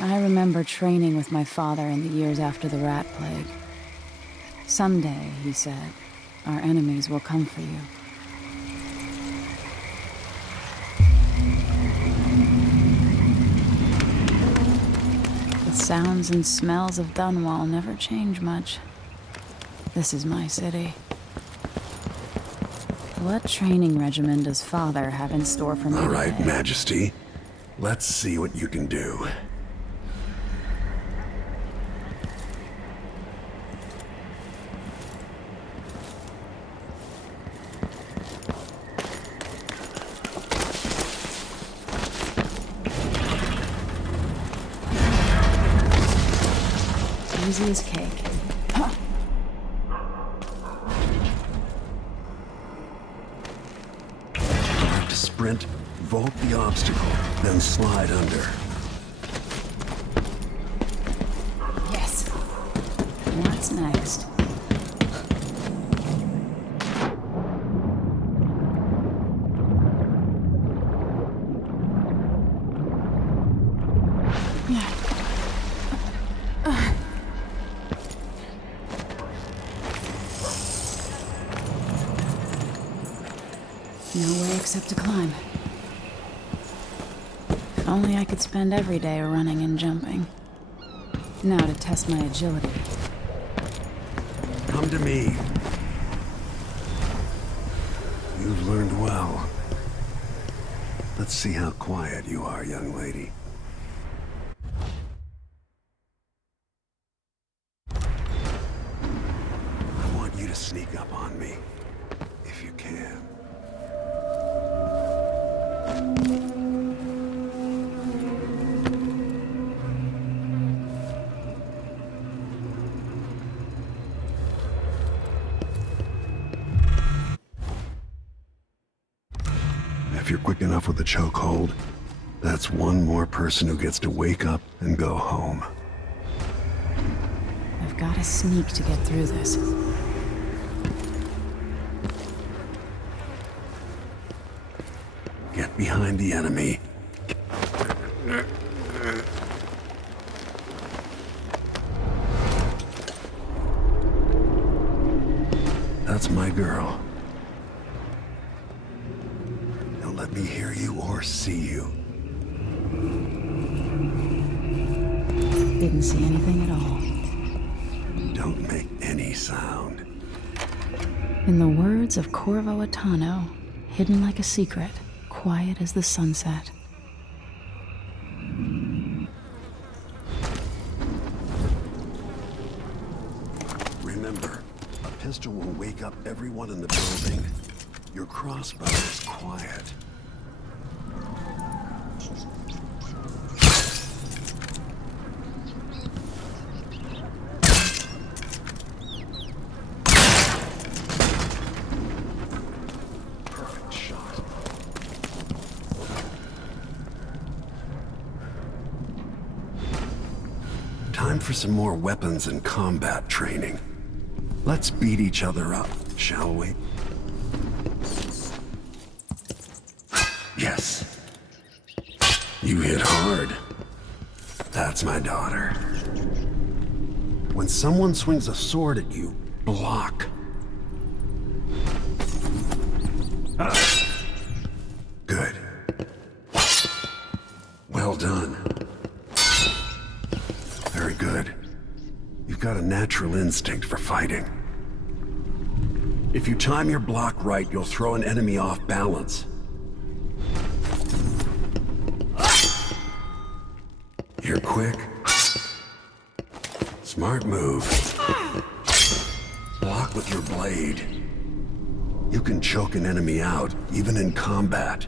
I remember training with my father in the years after the rat plague. Someday, he said, our enemies will come for you. The sounds and smells of Dunwall never change much. This is my city. What training regimen does Father have in store for me All right, today? Majesty. Let's see what you can do. Easy as cake. Have to sprint, vault the obstacle, then slide under. Yes. What's next? No way except to climb. If only I could spend every day running and jumping. Now to test my agility. Come to me. You've learned well. Let's see how quiet you are, young lady. I want you to sneak up on me, if you can. If you're quick enough with the chokehold, that's one more person who gets to wake up and go home. I've got to sneak to get through this. Get behind the enemy. That's my girl. Don't let me hear you or see you. Didn't see anything at all. Don't make any sound. In the words of Corvo Attano, hidden like a secret, quiet as the sunset. Remember, a pistol will wake up everyone in the building. Your crossbow is quiet. Perfect shot. Time for some more weapons and combat training. Let's beat each other up, shall we? Yes. You hit hard. That's my daughter. When someone swings a sword at you, block. Good. Well done. Very good. You've got a natural instinct for fighting. If you time your block right, you'll throw an enemy off balance. You're quick. Smart move. Block with your blade. You can choke an enemy out, even in combat.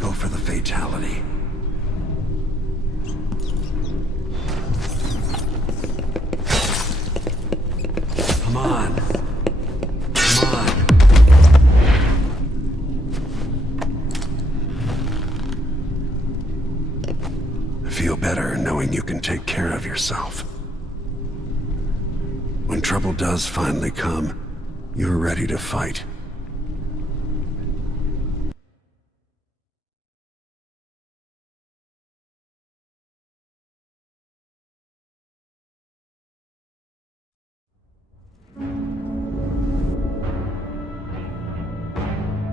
Go for the fatality. Come on. Come on. I feel better knowing you can take care of of yourself. When trouble does finally come, you're ready to fight.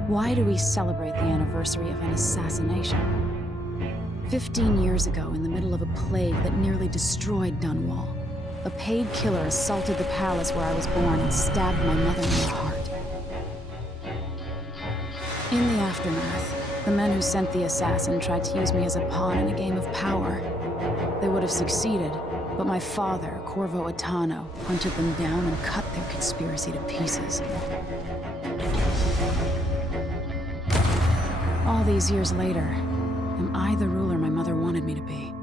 Why do we celebrate the anniversary of an assassination? 15 years ago, in the middle of a plague that nearly destroyed Dunwall, a paid killer assaulted the palace where I was born and stabbed my mother in the heart. In the aftermath, the men who sent the assassin tried to use me as a pawn in a game of power. They would have succeeded, but my father, Corvo Attano, hunted them down and cut their conspiracy to pieces. All these years later, am I the ruler my mother wanted me to be?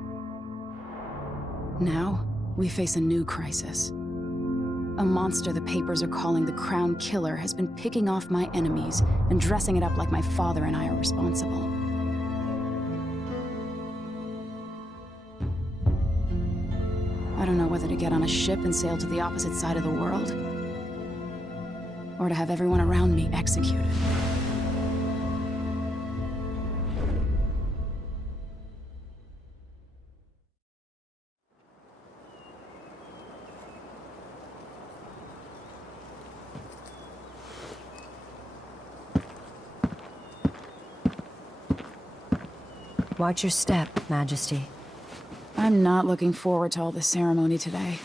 Now, we face a new crisis. A monster the papers are calling the Crown Killer has been picking off my enemies and dressing it up like my father and I are responsible. I don't know whether to get on a ship and sail to the opposite side of the world, or to have everyone around me executed. Watch your step, Majesty. I'm not looking forward to all this ceremony today.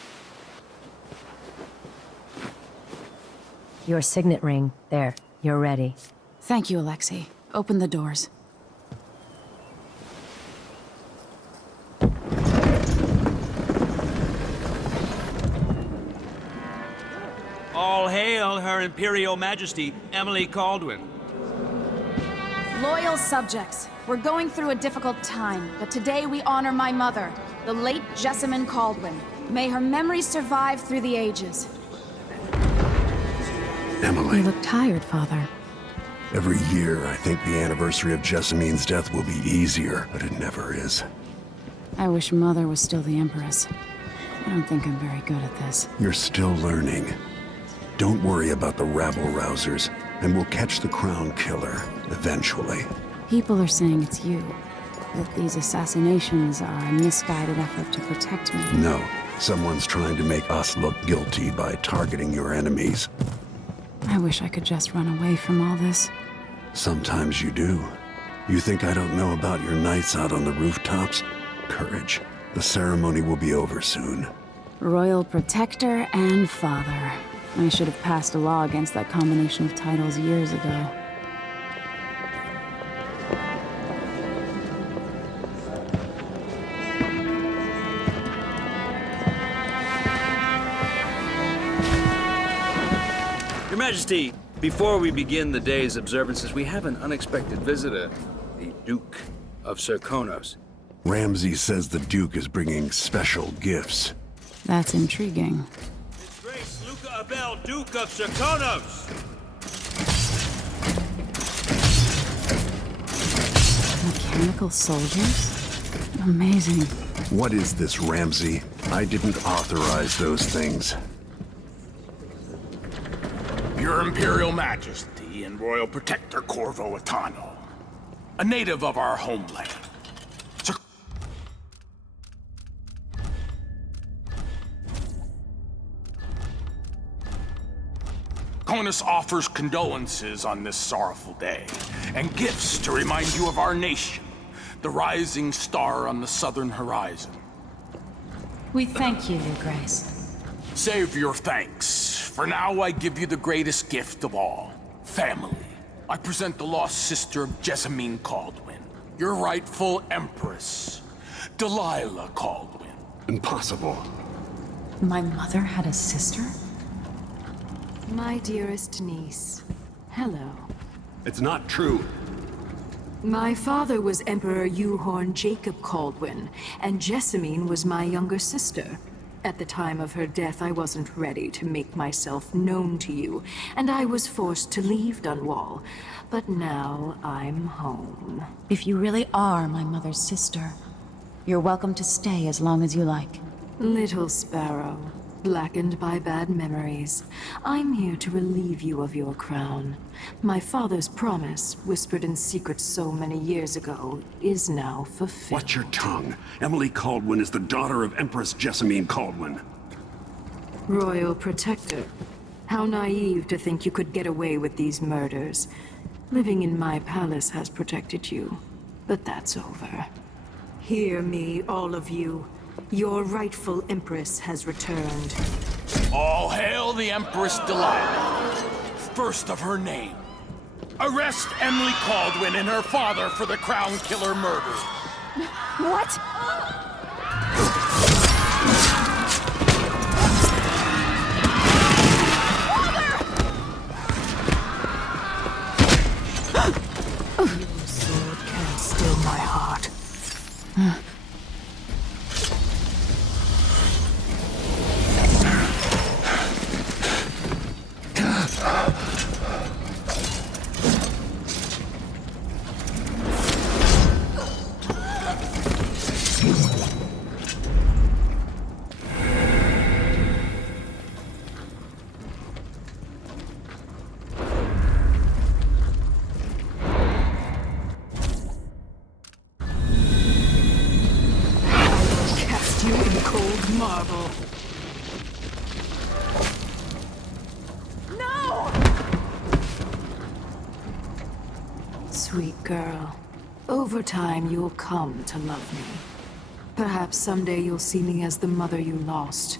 Your signet ring. There, you're ready. Thank you, Alexei. Open the doors. All hail Her Imperial Majesty, Emily Caldwin. Loyal subjects, we're going through a difficult time, but today we honor my mother, the late Jessamine Caldwin. May her memory survive through the ages. Emily. You look tired, Father. Every year, I think the anniversary of Jessamine's death will be easier, but it never is. I wish Mother was still the Empress. I don't think I'm very good at this. You're still learning. Don't worry about the rabble-rousers, and we'll catch the Crown Killer, eventually. People are saying it's you. That these assassinations are a misguided effort to protect me. No, someone's trying to make us look guilty by targeting your enemies. I wish I could just run away from all this. Sometimes you do. You think I don't know about your nights out on the rooftops? Courage. The ceremony will be over soon. Royal Protector and Father. I should have passed a law against that combination of titles years ago. Your Majesty, before we begin the day's observances, we have an unexpected visitor, the Duke of Serkonos. Ramsay says the Duke is bringing special gifts. That's intriguing. His Grace Luca Abel, Duke of Serkonos! Mechanical soldiers? Amazing. What is this, Ramsay? I didn't authorize those things. Your Imperial Majesty and Royal Protector Corvo Attano, a native of our homeland. Serkonos offers condolences on this sorrowful day, and gifts to remind you of our nation, the rising star on the southern horizon. We thank you, Your Grace. Save your thanks. For now, I give you the greatest gift of all, family. I present the lost sister of Jessamine Caldwin, your rightful empress, Delilah Caldwin. Impossible. My mother had a sister? My dearest niece, hello. It's not true. My father was Emperor Euhorn Jacob Caldwin, and Jessamine was my younger sister. At the time of her death, I wasn't ready to make myself known to you, and I was forced to leave Dunwall. But now I'm home. If you really are my mother's sister, you're welcome to stay as long as you like. Little sparrow, blackened by bad memories, I'm here to relieve you of your crown. My father's promise, whispered in secret so many years ago, is now fulfilled. Watch your tongue. Emily Caldwin is the daughter of Empress Jessamine Caldwin. Royal Protector. How naive to think you could get away with these murders. Living in my palace has protected you, but that's over. Hear me, all of you. Your rightful Empress has returned. All hail the Empress Delilah, first of her name. Arrest Emily Caldwin and her father for the Crown Killer murder. What? Your sword can't still my heart. You in cold marble. No! Sweet girl, over time you'll come to love me. Perhaps someday you'll see me as the mother you lost.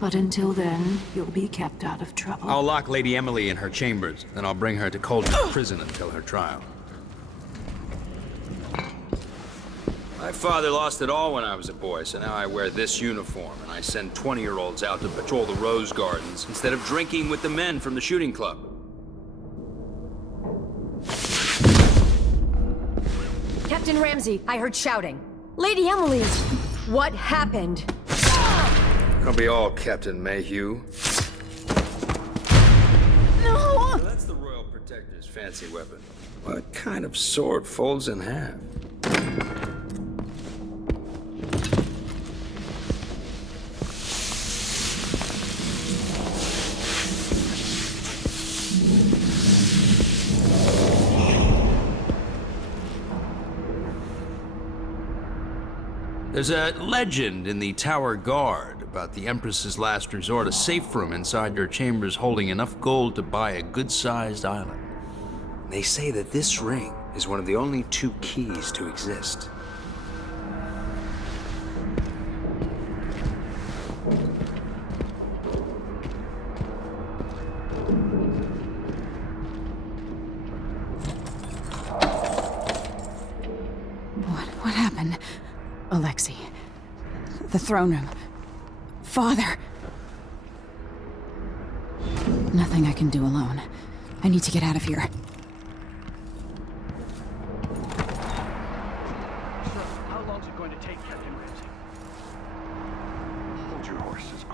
But until then, you'll be kept out of trouble. I'll lock Lady Emily in her chambers, then I'll bring her to Cauldron Prison until her trial. My father lost it all when I was a boy, so now I wear this uniform, and I send 20-year-olds out to patrol the rose gardens instead of drinking with the men from the shooting club. Captain Ramsey, I heard shouting. Lady Emily, what happened? It'll be all Captain Mayhew. No! So that's the Royal Protector's fancy weapon. What kind of sword folds in half? There's a legend in the Tower Guard about the Empress's last resort, a safe room inside her chambers holding enough gold to buy a good-sized island. They say that this ring is one of the only 2 keys to exist. What happened? Alexei. The throne room. Father. Nothing I can do alone. I need to get out of here. How long's it going to take, Captain Ramsey? Hold your horses.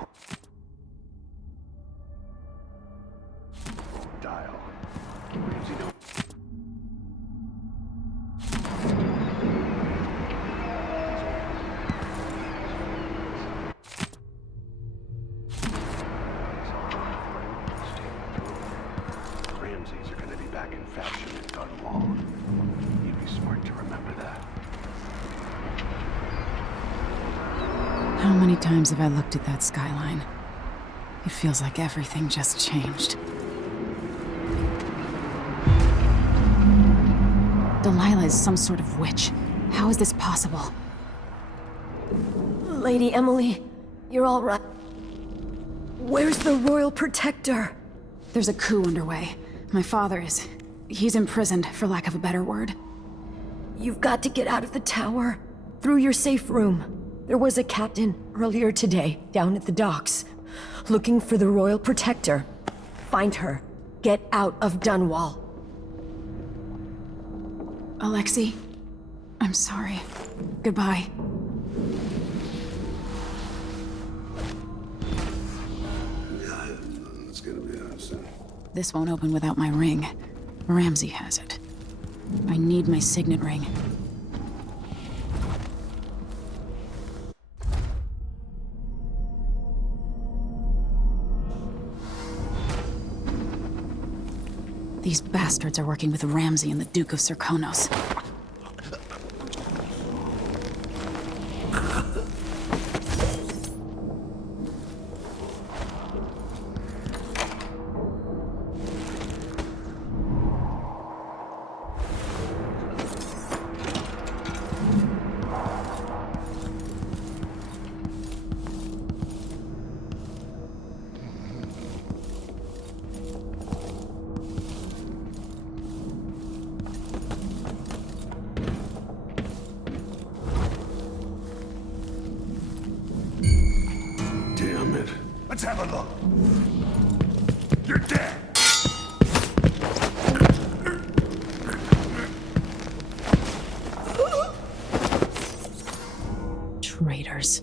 Dial. Ramsey, don't. Ramseys are going to be back in fashion in Dunwall. You'd be smart to remember that. How many times have I looked at that skyline? It feels like everything just changed. Delilah is some sort of witch. How is this possible? Lady Emily, you're all right. Where's the Royal Protector? There's a coup underway. My father is... he's imprisoned, for lack of a better word. You've got to get out of the tower. Through your safe room. There was a captain earlier today, down at the docks, looking for the Royal Protector. Find her. Get out of Dunwall. Alexei, I'm sorry. Goodbye. It's gonna be awesome. This won't open without my ring. Ramsey has it. I need my signet ring. These bastards are working with Ramsay and the Duke of Serkonos. Damn it. Let's have a look. You're dead. Traitors.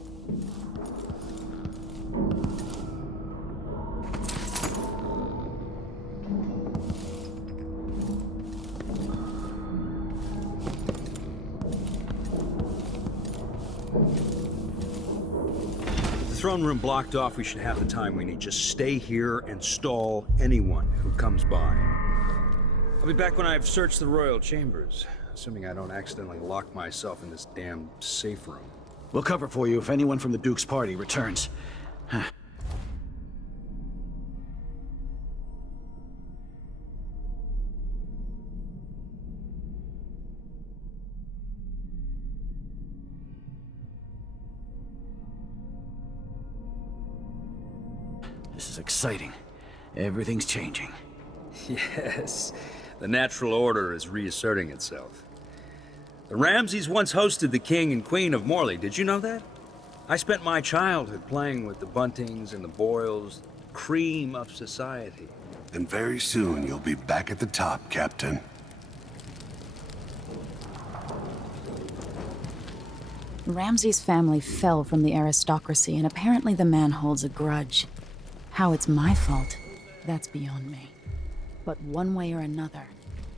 Throne room blocked off, we should have the time we need. Just stay here and stall anyone who comes by. I'll be back when I've searched the royal chambers, assuming I don't accidentally lock myself in this damn safe room. We'll cover for you if anyone from the Duke's party returns. This is exciting. Everything's changing. Yes, the natural order is reasserting itself. The Ramsays once hosted the King and Queen of Morley, did you know that? I spent my childhood playing with the Buntings and the Boyles, cream of society. And very soon you'll be back at the top, Captain. Ramsay's family fell from the aristocracy, and apparently the man holds a grudge. How it's my fault, that's beyond me. But one way or another,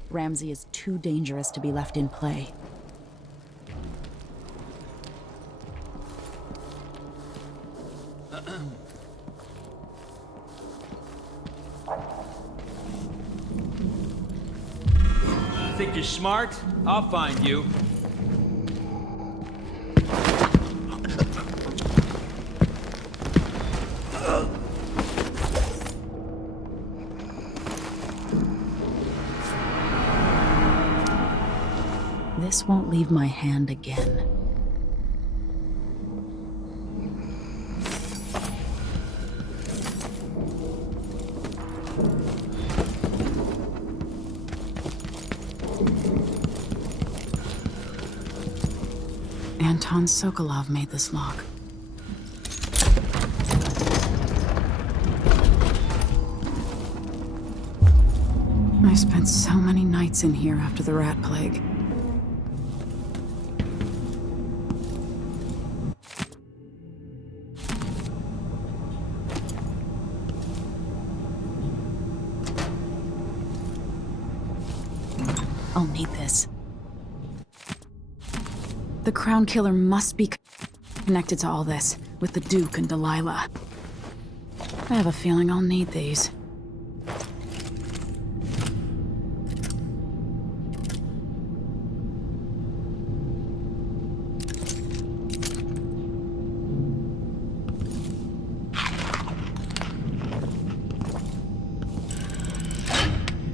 Ramsay is too dangerous to be left in play. Think you're smart? I'll find you. This won't leave my hand again. Anton Sokolov made this lock. I spent so many nights in here after the rat plague. I'll need this. The Crown Killer must be connected to all this, with the Duke and Delilah. I have a feeling I'll need these.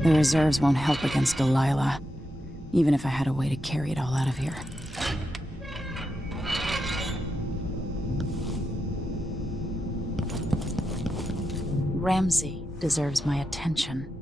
The reserves won't help against Delilah, even if I had a way to carry it all out of here. Ramsay deserves my attention.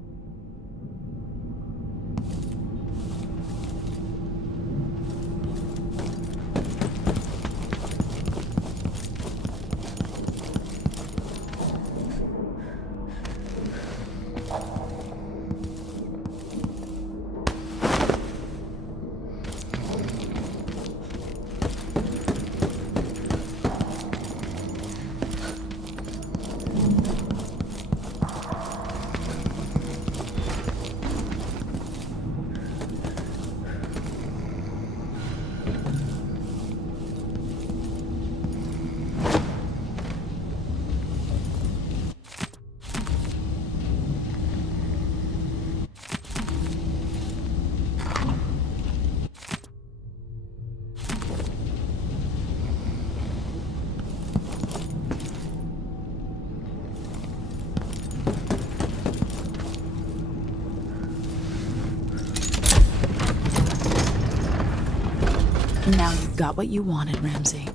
Now you've got what you wanted, Ramsey.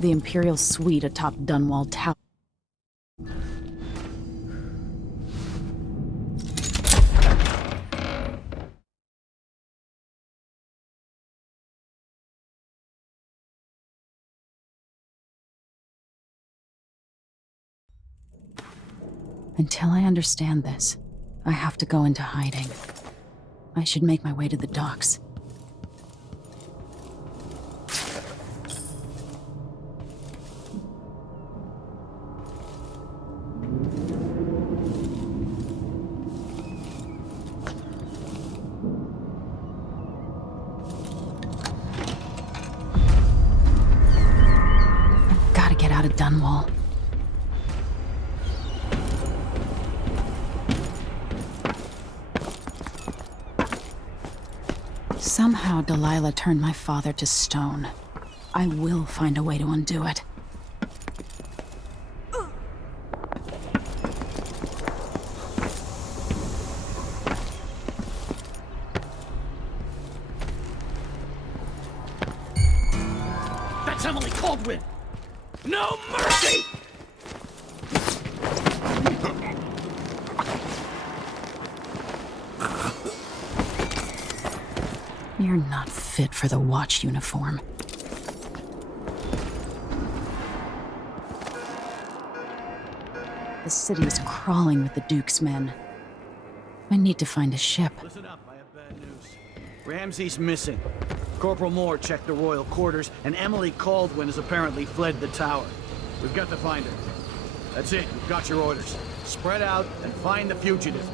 The Imperial suite atop Dunwall Tower. Until I understand this, I have to go into hiding. I should make my way to the docks. I've got to get out of Dunwall. Somehow Delilah turned my father to stone. I will find a way to undo it. That's Emily Caldwin! No mercy! You're not fit for the watch uniform. The city is crawling with the Duke's men. I need to find a ship. Listen up, I have bad news. Ramsey's missing. Corporal Moore checked the royal quarters, and Emily Caldwin has apparently fled the tower. We've got to find her. That's it, you've got your orders. Spread out and find the fugitive.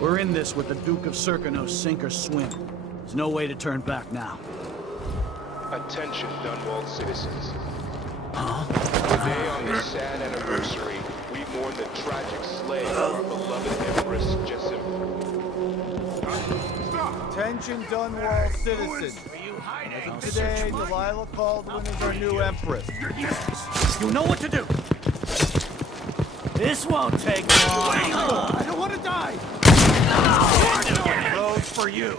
We're in this with the Duke of Serkonos, sink or swim. There's no way to turn back now. Attention, Dunwall citizens. Today, on this sad anniversary, we mourn the tragic slaying of our beloved Empress Jessamine. Attention, Dunwall citizens. As of today, Delilah Caldwin is our new Empress. You know what to do! This won't take long! I don't want to die! No! Roads for you!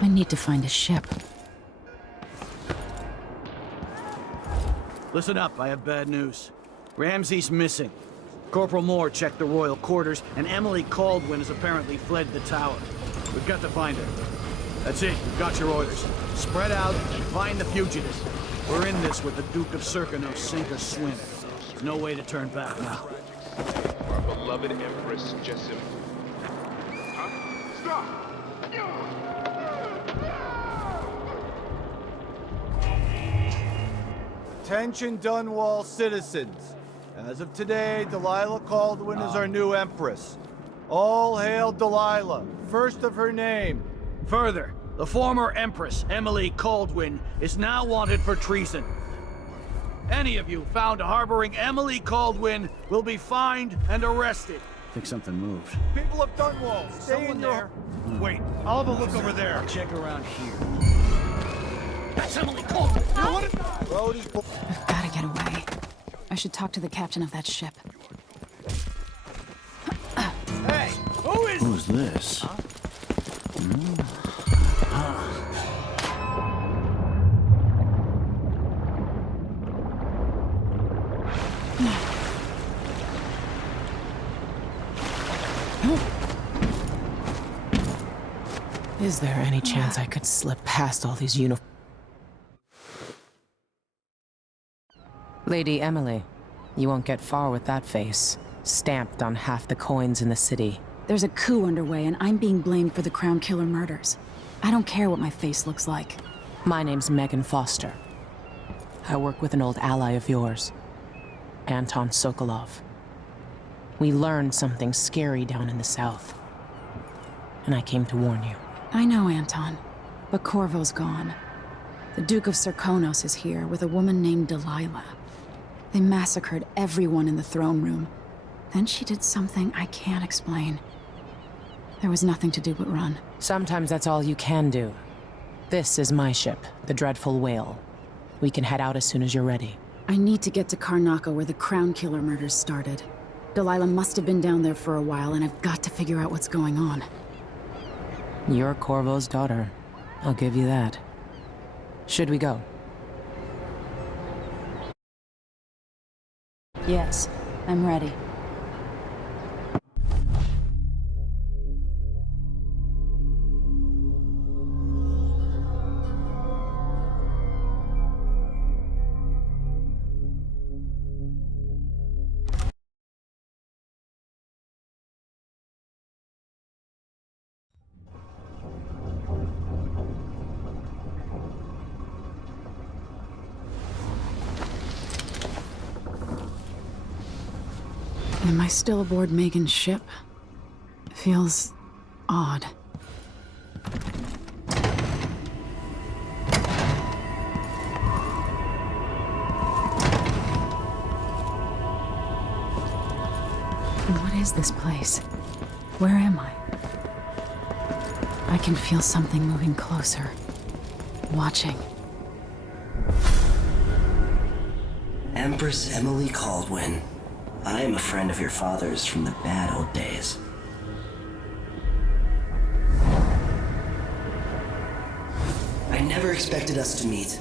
I need to find a ship. Listen up, I have bad news. Ramsey's missing. Corporal Moore checked the royal quarters, and Emily Caldwin has apparently fled the tower. We've got to find her. That's it, you've got your orders. Spread out and find the fugitive. We're in this with the Duke of Serkonos, sink or swim. There's no way to turn back now. Our beloved Empress Jessamine. Stop! Attention, Dunwall citizens. As of today, Delilah Caldwin is our new Empress. All hail Delilah, first of her name. Further, the former Empress, Emily Caldwin, is now wanted for treason. Any of you found harboring Emily Caldwin will be fined and arrested. I think something moved. People of Dunwall, stay in your... Wait, I'll have a look over there. I'll check around here. That's Emily Caldwin! Road is... I've got to get away. I should talk to the captain of that ship. Hey, who is... Who's this? Is there any chance I could slip past all these uniforms? Lady Emily, you won't get far with that face. Stamped on half the coins in the city. There's a coup underway, and I'm being blamed for the Crown Killer murders. I don't care what my face looks like. My name's Megan Foster. I work with an old ally of yours, Anton Sokolov. We learned something scary down in the south, and I came to warn you. I know, Anton, but Corvo's gone. The Duke of Serkonos is here with a woman named Delilah. They massacred everyone in the throne room. Then she did something I can't explain. There was nothing to do but run. Sometimes that's all you can do. This is my ship, the Dreadful Whale. We can head out as soon as you're ready. I need to get to Karnaca where the Crown Killer murders started. Delilah must have been down there for a while, and I've got to figure out what's going on. You're Corvo's daughter. I'll give you that. Should we go? Yes, I'm ready. Am I still aboard Megan's ship? Feels odd. What is this place? Where am I? I can feel something moving closer. Watching. Empress Emily Caldwin. I am a friend of your father's from the bad old days. I never expected us to meet.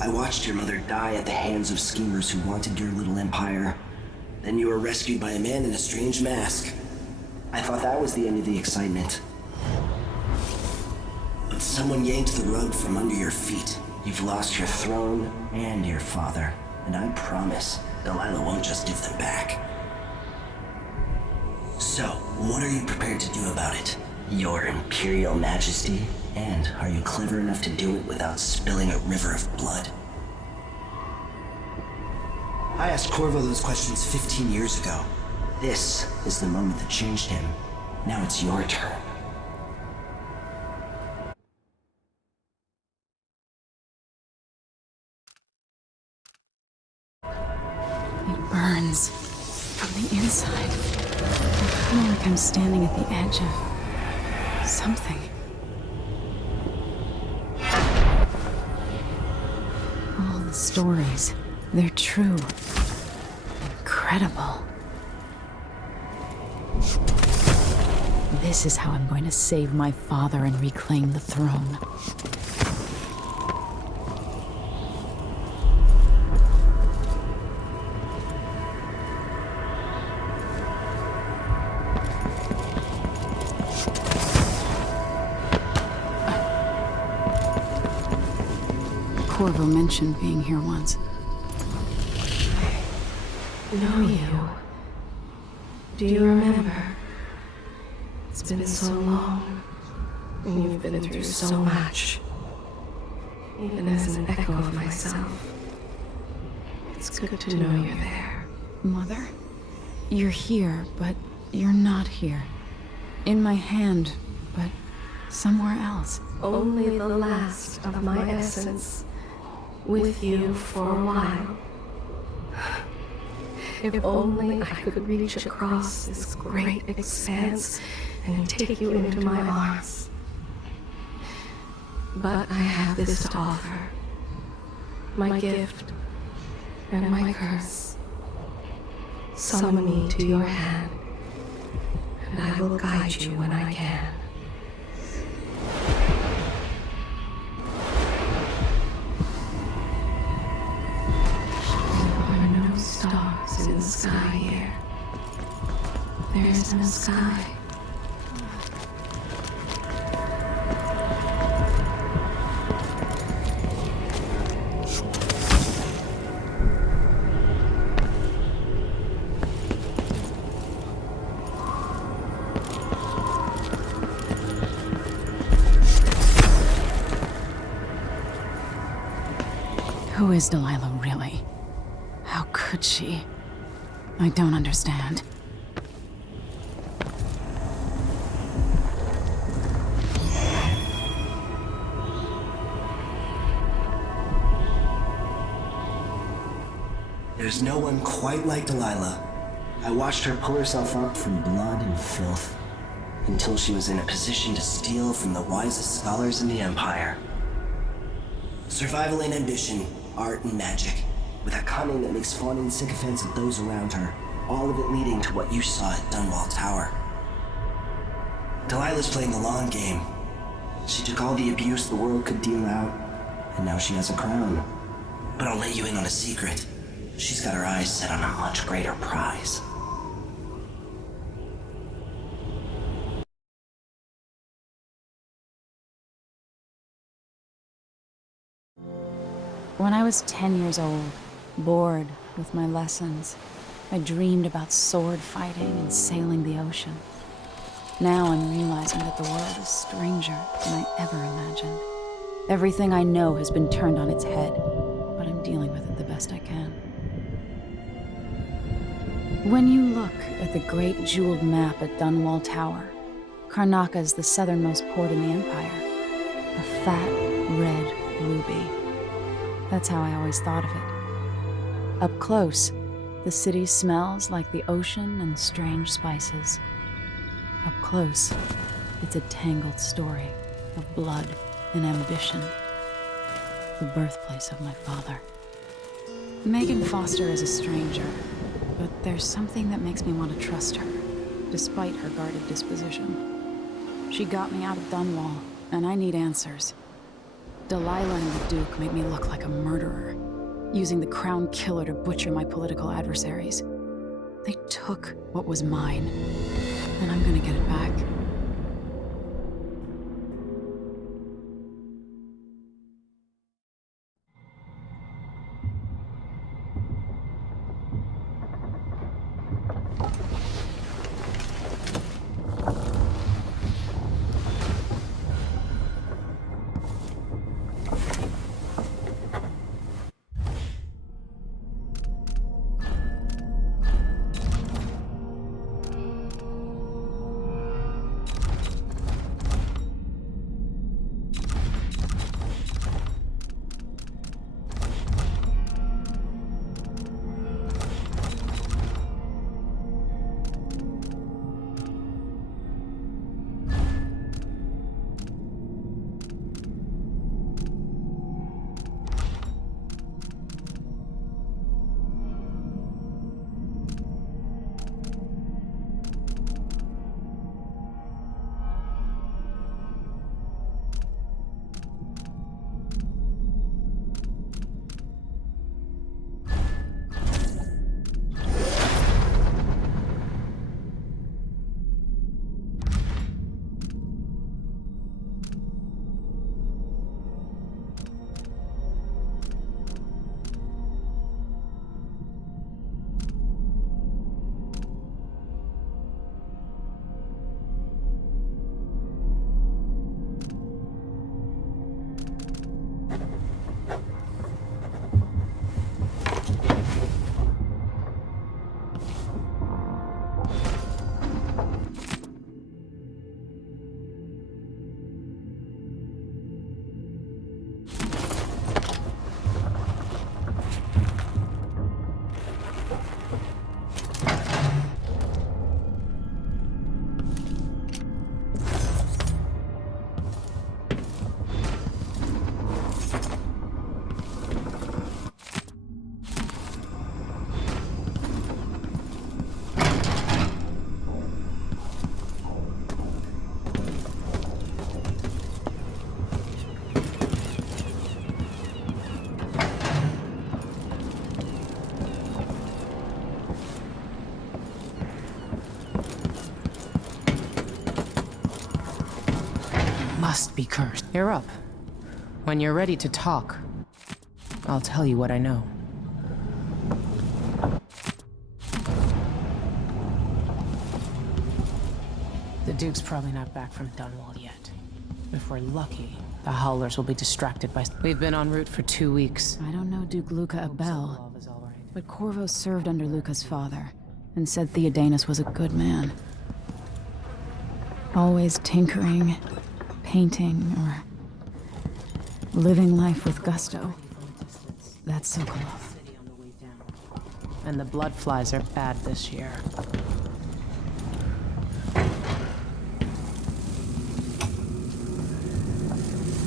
I watched your mother die at the hands of schemers who wanted your little empire. Then you were rescued by a man in a strange mask. I thought that was the end of the excitement. But someone yanked the rug from under your feet. You've lost your throne and your father. And I promise, Delilah won't just give them back. So, what are you prepared to do about it? Your Imperial Majesty? And are you clever enough to do it without spilling a river of blood? I asked Corvo those questions 15 years ago. This is the moment that changed him. Now it's your turn. Burns from the inside. I feel like I'm standing at the edge of something. All the stories, they're true. Incredible. This is how I'm going to save my father and reclaim the throne. Corvo mentioned being here once. Know you. Do you remember? It's been so long, and you've been through so much. Even as an echo of myself, it's good to know you're there. Mother? You're here, but you're not here. In my hand, but somewhere else. Only the last of my essence. With you for a while. If only I could reach across this great expanse and take you into my arms. But I have this to offer. My gift and my curse. Summon me to your hand, and I will guide you when I can. Stars in the sky here. There's no sky. Who is Delilah really? How could she? I don't understand. There's no one quite like Delilah. I watched her pull herself up from blood and filth until she was in a position to steal from the wisest scholars in the Empire. Survival and ambition, art and magic. with a cunning that makes fawning sycophants of those around her, all of it leading to what you saw at Dunwall Tower. Delilah's playing the long game. She took all the abuse the world could deal out, and now she has a crown. But I'll let you in on a secret. She's got her eyes set on a much greater prize. When I was 10 years old, bored with my lessons, I dreamed about sword fighting and sailing the ocean. Now I'm realizing that the world is stranger than I ever imagined. Everything I know has been turned on its head, but I'm dealing with it the best I can. When you look at the great jeweled map at Dunwall Tower, Karnaca is the southernmost port in the Empire. A fat, red ruby. That's how I always thought of it. Up close, the city smells like the ocean and strange spices. Up close, it's a tangled story of blood and ambition. The birthplace of my father. Megan Foster is a stranger, but there's something that makes me want to trust her, despite her guarded disposition. She got me out of Dunwall, and I need answers. Delilah and the Duke made me look like a murderer, using the Crown Killer to butcher my political adversaries. They took what was mine, and I'm gonna get it back. Must be cursed. You're up. When you're ready to talk, I'll tell you what I know. The Duke's probably not back from Dunwall yet. If we're lucky, the Howlers will be distracted by... We've been en route for 2 weeks. I don't know Duke Luca Abel, but Corvo served under Luca's father and said Theodanus was a good man. Always tinkering, painting, or living life with gusto. That's Sokolov. And the blood flies are bad this year.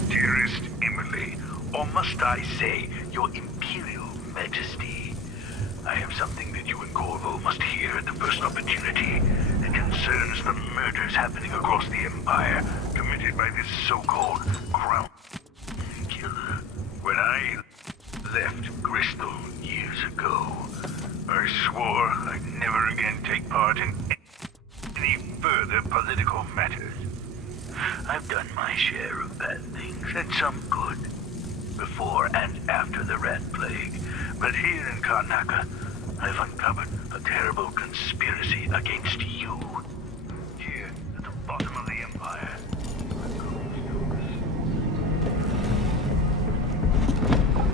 Dearest Emily, or must I say, Your Imperial Majesty, I have something that you and Corvo must hear at the first opportunity. It concerns the murders happening across the Empire, committed by this so-called Crown Killer. When I left Crystal years ago, I swore I'd never again take part in any further political matters. I've done my share of bad things, and some good, before and after the Rat Plague. But here in Karnaca, I've uncovered a terrible conspiracy against you. Here, at the bottom of the Empire.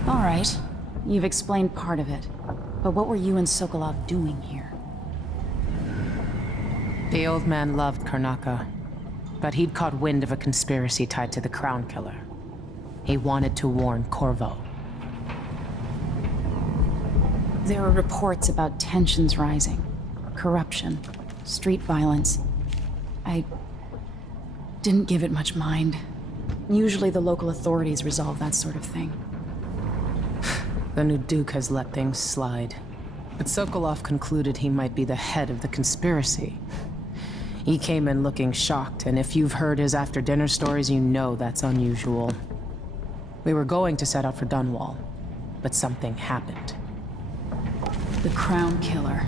All right. You've explained part of it. But what were you and Sokolov doing here? The old man loved Karnaca, but he'd caught wind of a conspiracy tied to the Crown Killer. He wanted to warn Corvo. There were reports about tensions rising, corruption, street violence. I didn't give it much mind. Usually the local authorities resolve that sort of thing. The new Duke has let things slide. But Sokolov concluded he might be the head of the conspiracy. He came in looking shocked, and if you've heard his after-dinner stories, you know that's unusual. We were going to set out for Dunwall, but something happened. The Crown Killer.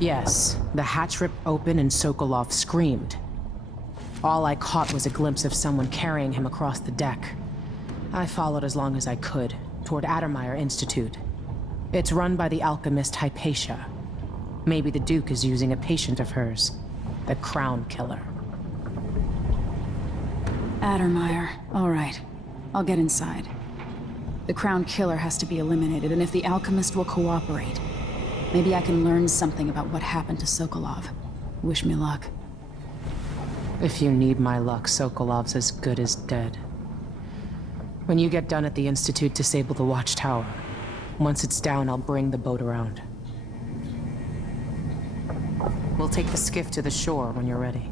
Yes, the hatch ripped open and Sokolov screamed. All I caught was a glimpse of someone carrying him across the deck. I followed as long as I could, toward Addermeyer Institute. It's run by the alchemist Hypatia. Maybe the Duke is using a patient of hers, the Crown Killer. Addermeyer. All right. I'll get inside. The Crown Killer has to be eliminated, and if the alchemist will cooperate, maybe I can learn something about what happened to Sokolov. Wish me luck. If you need my luck, Sokolov's as good as dead. When you get done at the Institute, disable the watchtower. Once it's down, I'll bring the boat around. We'll take the skiff to the shore when you're ready.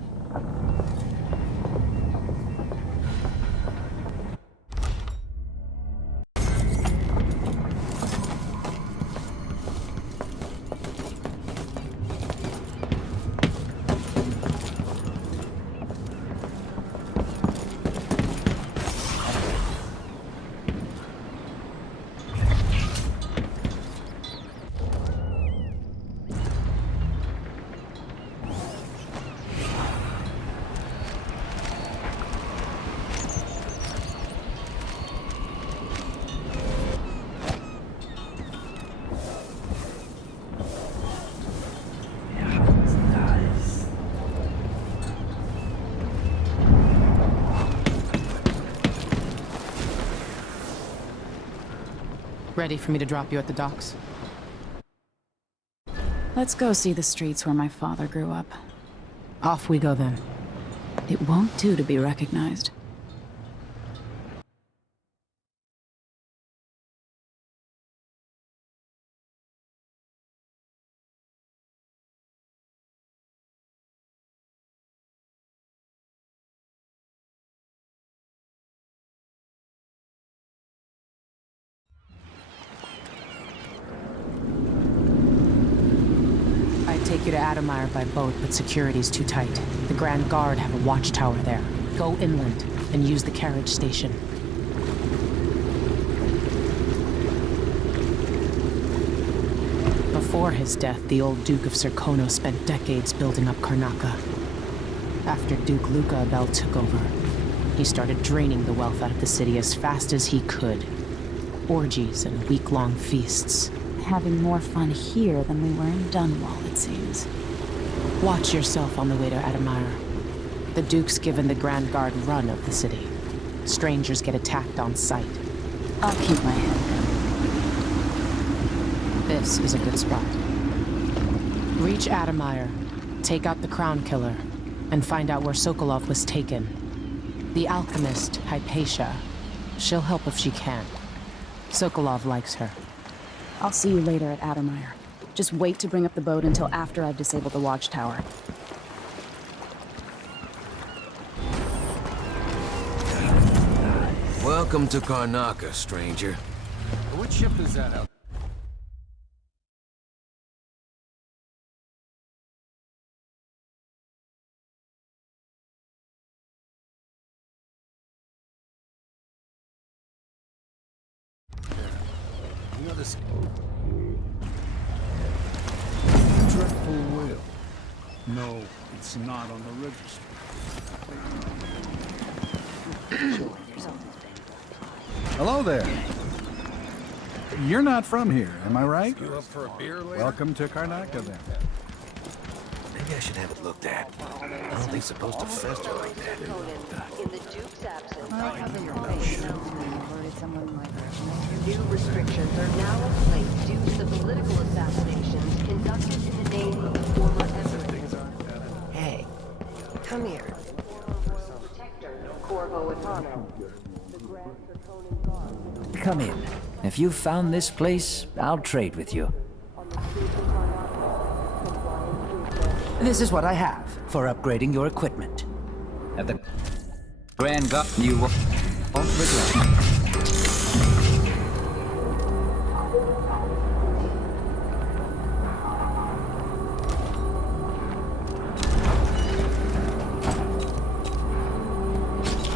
Ready for me to drop you at the docks? Let's go see the streets where my father grew up. Off we go then. It won't do to be recognized. Take you to Addermeyer by boat, but security's too tight. The Grand Guard have a watchtower there. Go inland and use the carriage station. Before his death, the old Duke of Serkono spent decades building up Karnaca. After Duke Luca Abel took over, he started draining the wealth out of the city as fast as he could. Orgies and week-long feasts. Having more fun here than we were in Dunwall, it seems. Watch yourself on the way to Addermeyer. The Duke's given the Grand Guard run of the city. Strangers get attacked on sight. I'll keep my head down. This is a good spot. Reach Addermeyer, take out the Crown Killer, and find out where Sokolov was taken. The alchemist, Hypatia. She'll help if she can. Sokolov likes her. I'll see you later at Addermeyer. Just wait to bring up the boat until after I've disabled the watchtower. Welcome to Karnaca, stranger. Which ship is that out? You know this dreadful will. No, it's not on the register. Hello there. You're not from here, am I right? You up for a beer later? Welcome to Karnaka, then. Maybe I should have it looked at. I don't think it's supposed to fester like that. In the Duke's absence, new restrictions are now in place due to the political assassinations conducted in the name of the former emperor. Hey, come here. Come in. If you've found this place, I'll trade with you. This is what I have for upgrading your equipment. At the Grand Guard, you won't regret.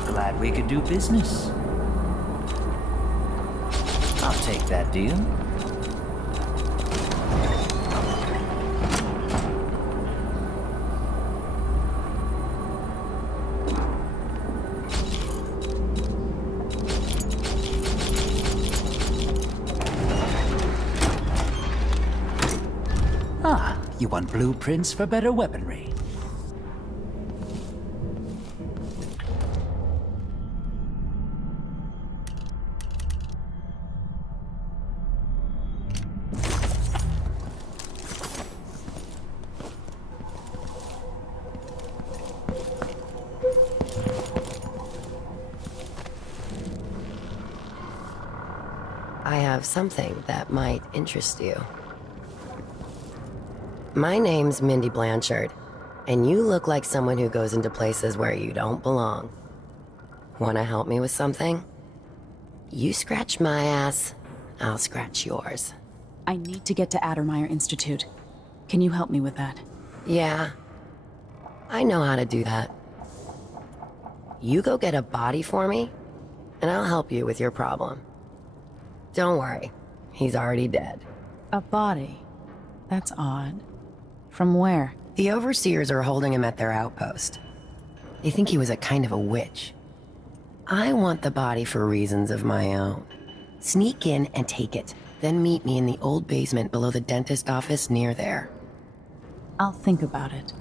Glad we could do business. I'll take that deal. Ah, you want blueprints for better weaponry. I have something that might interest you. My name's Mindy Blanchard, and you look like someone who goes into places where you don't belong. Wanna help me with something? You scratch my ass, I'll scratch yours. I need to get to Addermeyer Institute. Can you help me with that? Yeah, I know how to do that. You go get a body for me, and I'll help you with your problem. Don't worry, he's already dead. A body? That's odd. From where? The overseers are holding him at their outpost. They think he was a kind of a witch. I want the body for reasons of my own. Sneak in and take it, then meet me in the old basement below the dentist office near there. I'll think about it.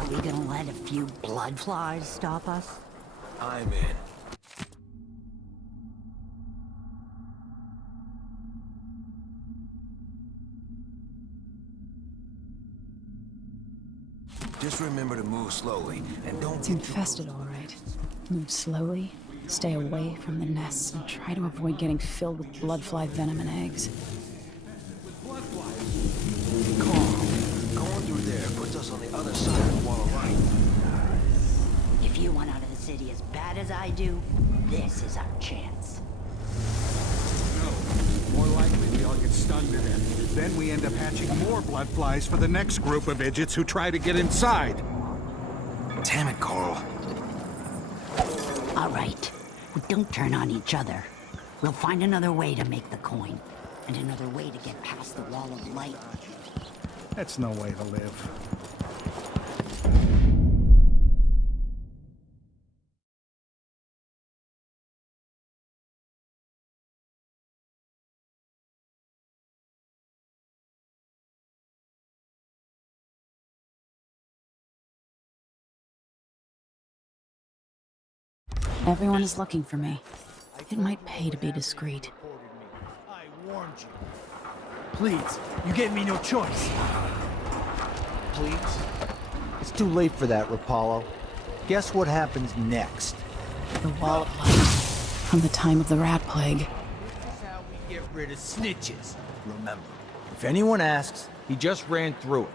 Are we gonna let a few blood flies stop us? I'm in. Just remember to move slowly, and don't It's infested, all right. Move slowly, stay away from the nests, and try to avoid getting filled with bloodfly venom and eggs. Going through there puts us on the other side of the wall of light. If you want out of the city as bad as I do, this is our chance. No. More likely we all get stunned to death. Then we end up hatching more blood flies for the next group of idiots who try to get inside. Damn it, Coral. All right. Don't turn on each other. We'll find another way to make the coin. And another way to get past the wall of light. That's no way to live. Everyone is looking for me. It might pay to be discreet. I warned you. Please, you gave me no choice. Please? It's too late for that, Rapallo. Guess what happens next? The wall of light. From the time of the rat plague. This is how we get rid of snitches. Remember, if anyone asks, he just ran through it.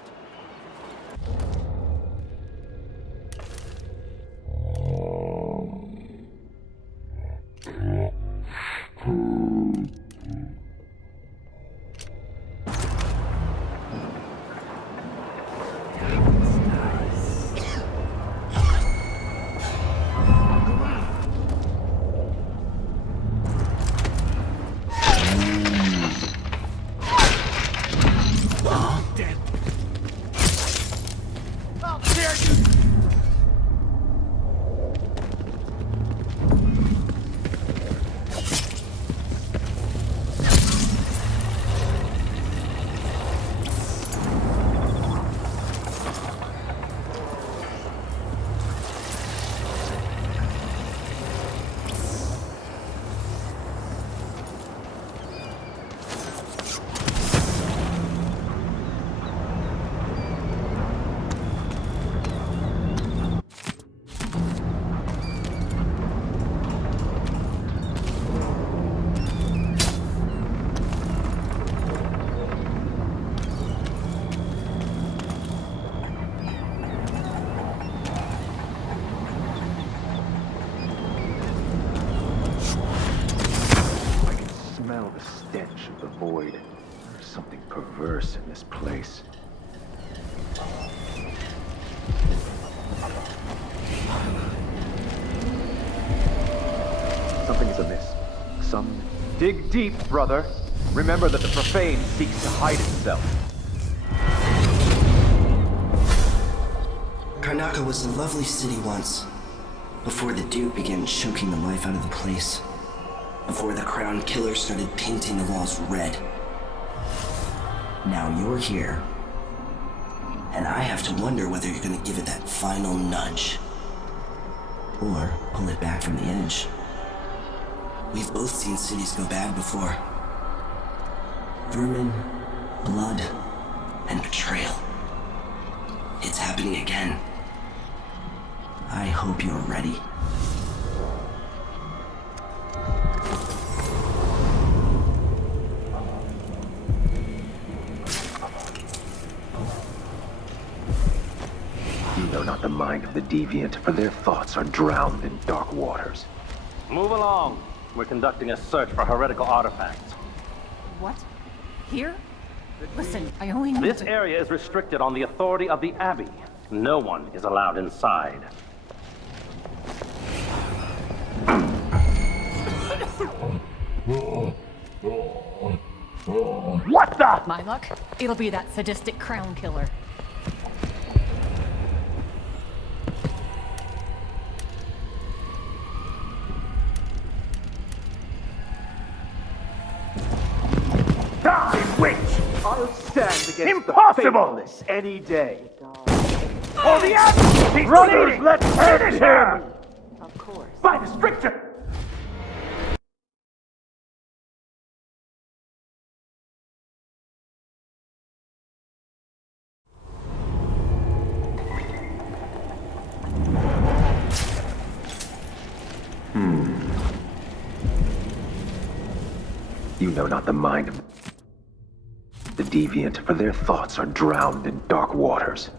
something perverse in this place. Something is amiss. Dig deep, brother. Remember that the profane seeks to hide itself. Karnaca was a lovely city once, before the Duke began choking the life out of the place. Before the Crown Killer started painting the walls red. Now you're here, and I have to wonder whether you're gonna give it that final nudge, or pull it back from the edge. We've both seen cities go bad before. Vermin, blood, and betrayal. It's happening again. I hope you're ready. You know not the mind of the deviant, for their thoughts are drowned in dark waters. Move along. We're conducting a search for heretical artifacts. What? Here? Listen, I only need This area is restricted on the authority of the Abbey. No one is allowed inside. What the? My luck? It'll be that sadistic crown killer. Die, witch! I'll stand against Impossible! the faithless any day. Oh, the Abbey! Brothers, let's finish him! Of course. By the stricture! You know not the mind of the deviant, for their thoughts are drowned in dark waters.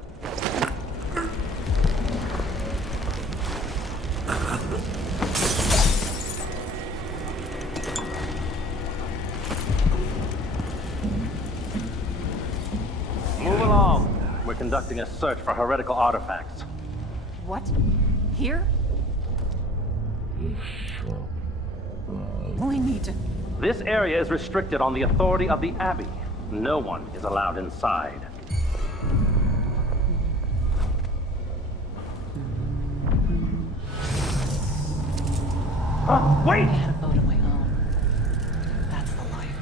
Move along. We're conducting a search for heretical artifacts. What? Here? We need to... This area is restricted on the authority of the Abbey. No one is allowed inside. Wait! I had a boat of my own. That's the life.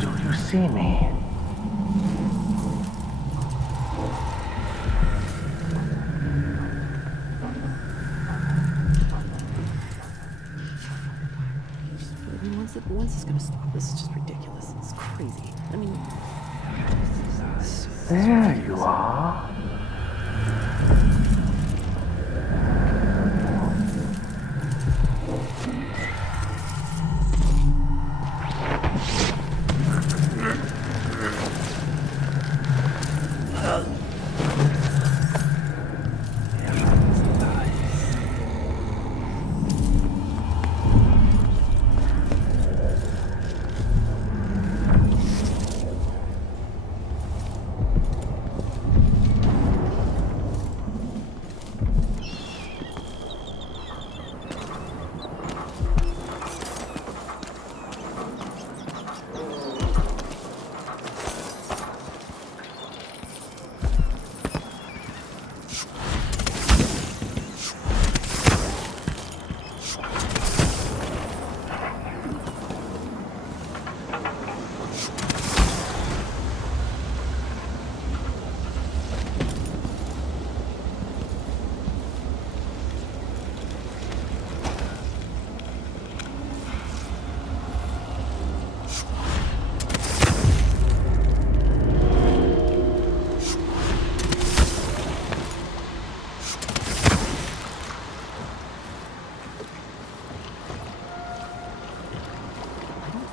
Do you see me? Once it's gonna stop, this is just ridiculous. It's crazy. I mean... There you are.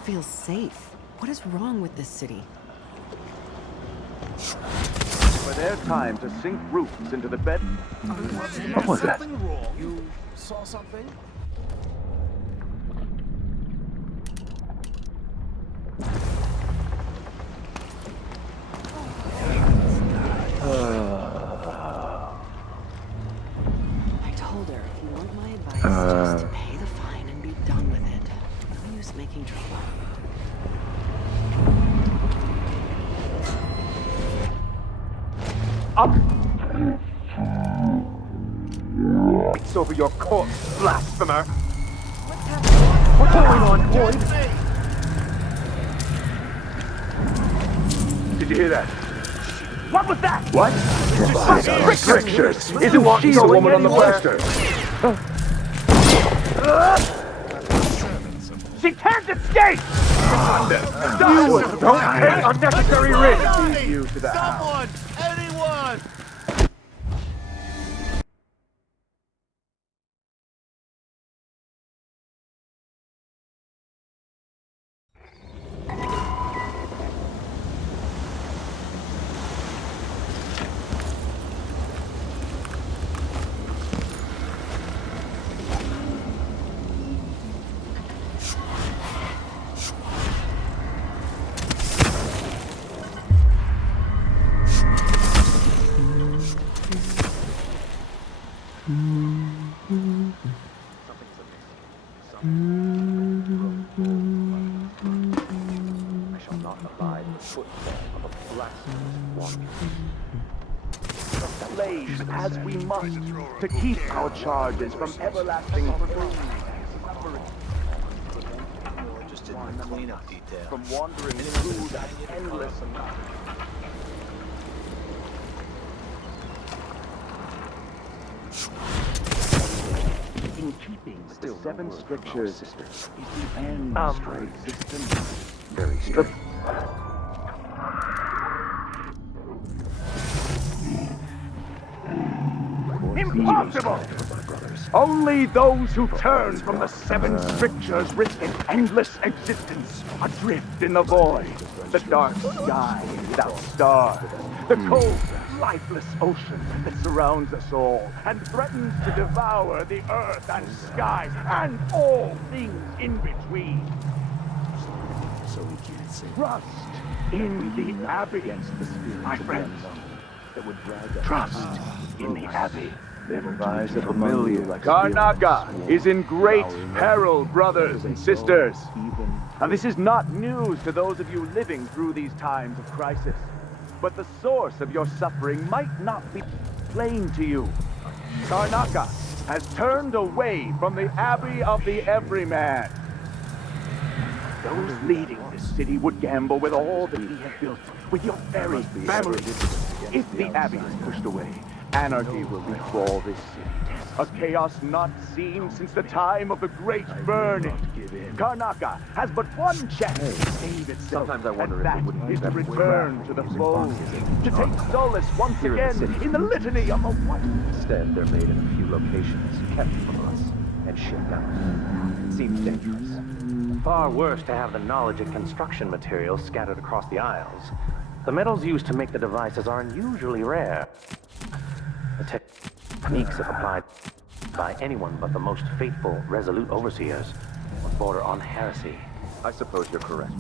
Feels safe. What is wrong with this city? For their time to sink roots into the bed. What was that? Something wrong? You saw something? up! It's over your corpse, blasphemer! What's going on, boy? Did you hear that? What was that? What? Restrictions! Isn't she the woman on the poster? She can't escape! Don't take unnecessary risks! You to the house. Anyone! Slave as we must to keep our charges from everlasting Just in the cleanup detail. from wandering through that endless in keeping with the seven strictures is the end existence. Very strict. Impossible! Only those who turn from the seven strictures risk an endless existence, adrift in the void, the dark sky without stars, the cold, lifeless ocean that surrounds us all and threatens to devour the earth and sky and all things in between. So we can't say. Trust in the Abbey, my friends. Trust in the Abbey. Karnaca is in great peril, brothers and sisters. Now, this is not news to those of you living through these times of crisis, but the source of your suffering might not be plain to you. Karnaca has turned away from the Abbey of the Everyman. Those leading this city would gamble with all that we have built, with your very family. If the Abbey is pushed away, anarchy will befall this city. A chaos not seen since the time of the Great Burning. Karnaca has but one chance to save itself, and that is to return to the fold, to take solace once again in the litany of the white. Instead, they're made in a few locations, kept from us, and shipped out. It seems dangerous. Far worse to have the knowledge and construction materials scattered across the Isles. The metals used to make the devices are unusually rare. The techniques, if applied by anyone but the most faithful, resolute overseers, would border on heresy. I suppose you're correct.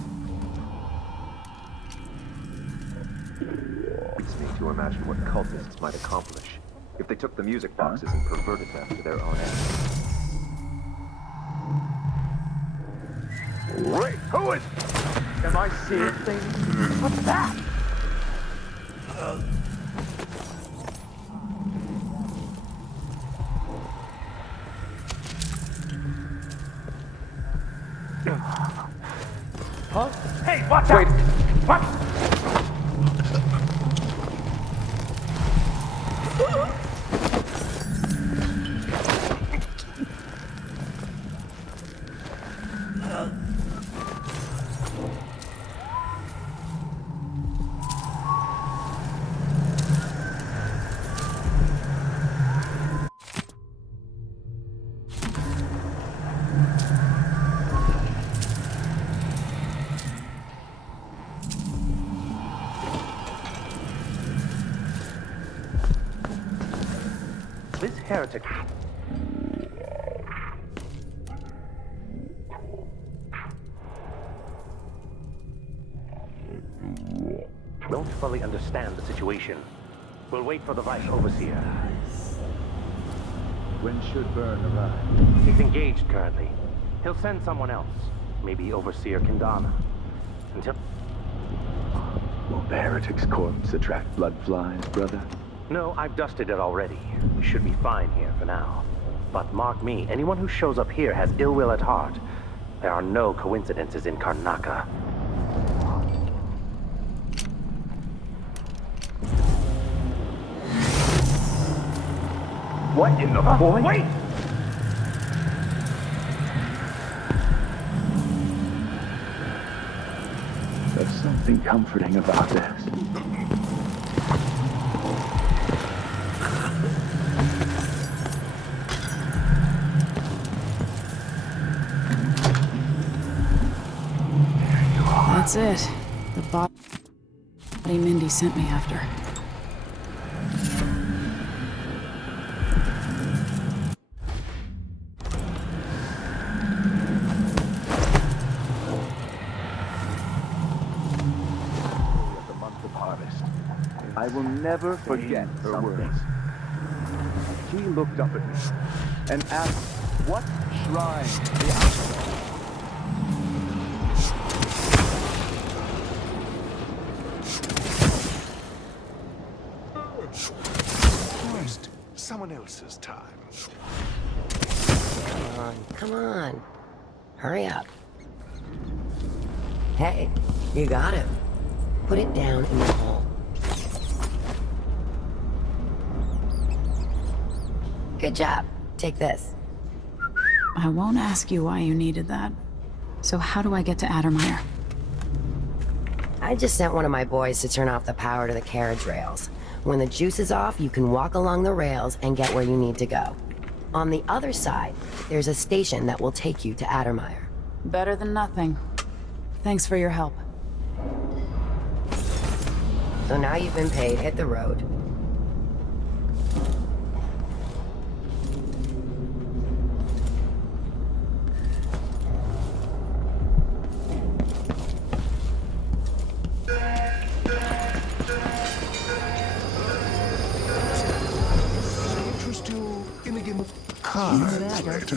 Leads me to imagine what cultists might accomplish if they took the music boxes and perverted them to their own ends. Wait, who is... Am I seeing things? What's that? Huh? Hey, watch out! What? This heretic... don't fully understand the situation. We'll wait for the Vice Overseer. When should Byrne arrive? He's engaged currently. He'll send someone else. Maybe Overseer Kendana. Until... Will the heretic's corpse attract blood flies, brother? No, I've dusted it already. We should be fine here for now. But mark me, anyone who shows up here has ill will at heart. There are no coincidences in Karnaca. What in the boy? Wait! There's something comforting about this. That's it. The body Mindy sent me after. The month of harvest. I will never forget her words. She looked up at me and asked, what shrine the outside? First, someone else's time. Come on. Hurry up. Hey, you got it. Put it down in the hole. Good job. Take this. I won't ask you why you needed that. So how do I get to Addermire? I just sent one of my boys to turn off the power to the carriage rails. When the juice is off, you can walk along the rails and get where you need to go. On the other side, there's a station that will take you to Addermire. Better than nothing. Thanks for your help. So now you've been paid, hit the road.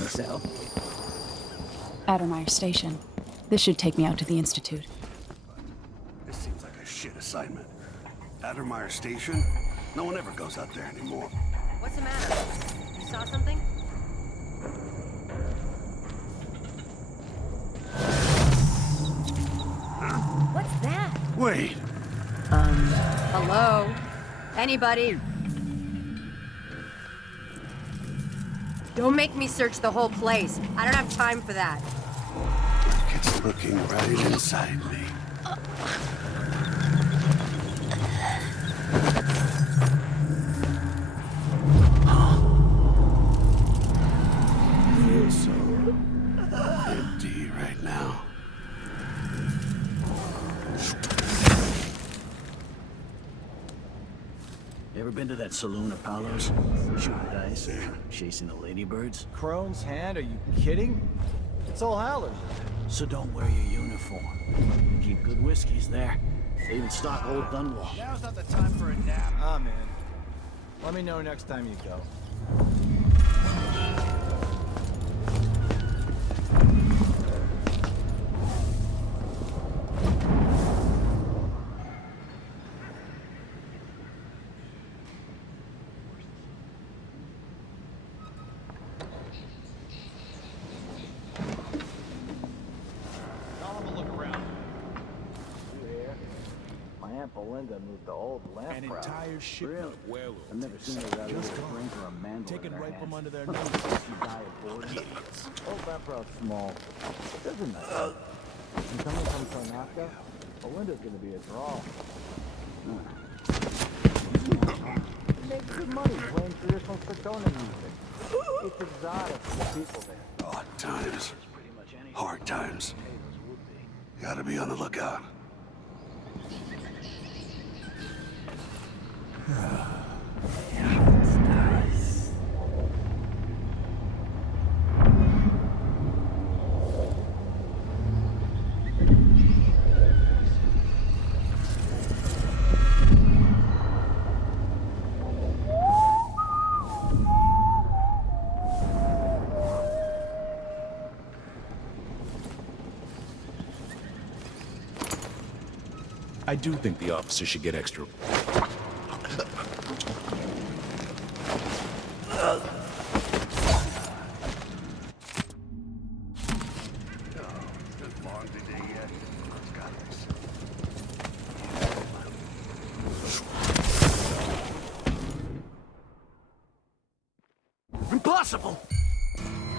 So. Addermire Station. This should take me out to the Institute. This seems like a shit assignment. Addermire Station? No one ever goes out there anymore. What's the matter? You saw something? What's that? Wait. Hello? Anybody? Don't make me search the whole place. I don't have time for that. It's looking right inside me. Feels so empty right now. You ever been to that saloon of Paolo's? Shooting dice, chasing the ladybirds? Crone's Hand? Are you kidding? It's all howlers. So don't wear your uniform. Keep good whiskeys there. They even stock old Dunwall. Now's not the time for a nap. Ah, man. Let me know next time you go. Belinda moved the old lamp. An entire shipment of werewolves. I've never seen her without a drink or a mantle taken in her right hand. from under their She noses. died of boredom. Idiots. Old Lampro's small. Doesn't matter. When coming from Karnaca, Belinda's gonna be a draw. She makes good money playing traditional Sedona music. It's exotic for the people there. Odd times. Hard times. Gotta be on the lookout. I do think the officer should get extra. possible?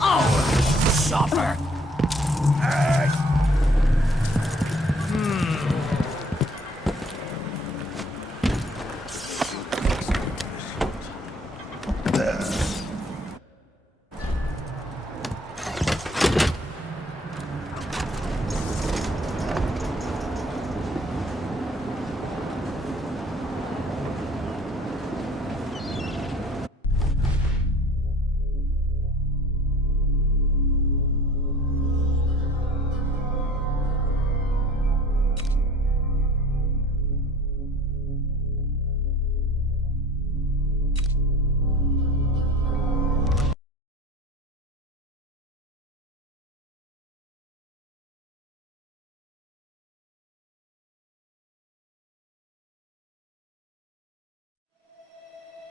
Oh, suffer!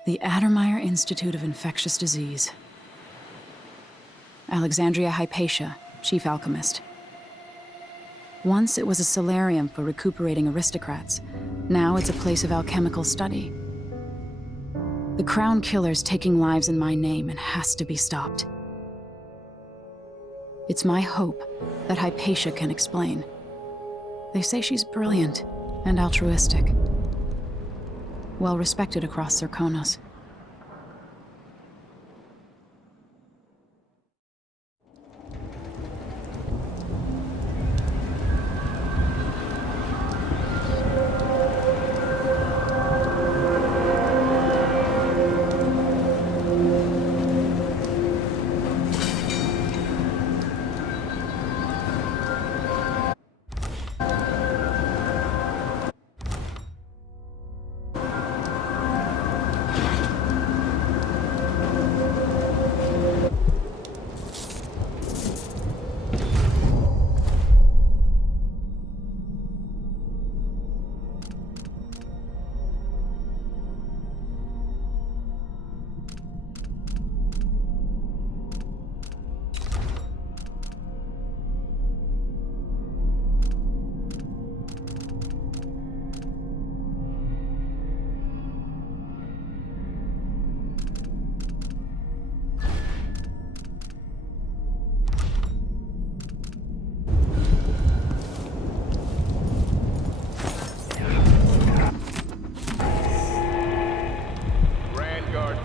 The Addermeyer Institute of Infectious Disease. Alexandria Hypatia, chief alchemist. Once it was a solarium for recuperating aristocrats. Now it's a place of alchemical study. The crown killer's taking lives in my name and has to be stopped. It's my hope that Hypatia can explain. They say she's brilliant and altruistic. Well respected across Zirconos.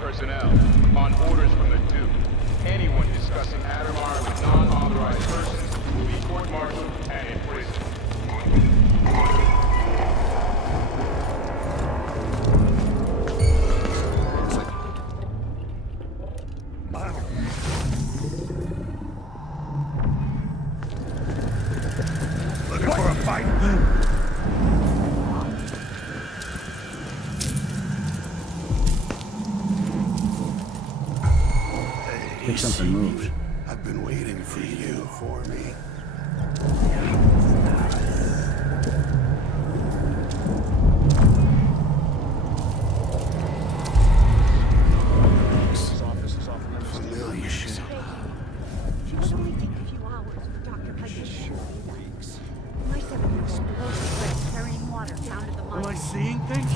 Personnel, on orders from the Duke, anyone discussing Addermeyer with non-authorized persons will be court-martialed and imprisoned. Looking for a fight? Think something moved. I've been waiting for you for me. Familiar shit. It'll only take a few hours for Dr. Hypatia to be there. My 7-year-old below the bridge carrying water down to the mine. Am I seeing things?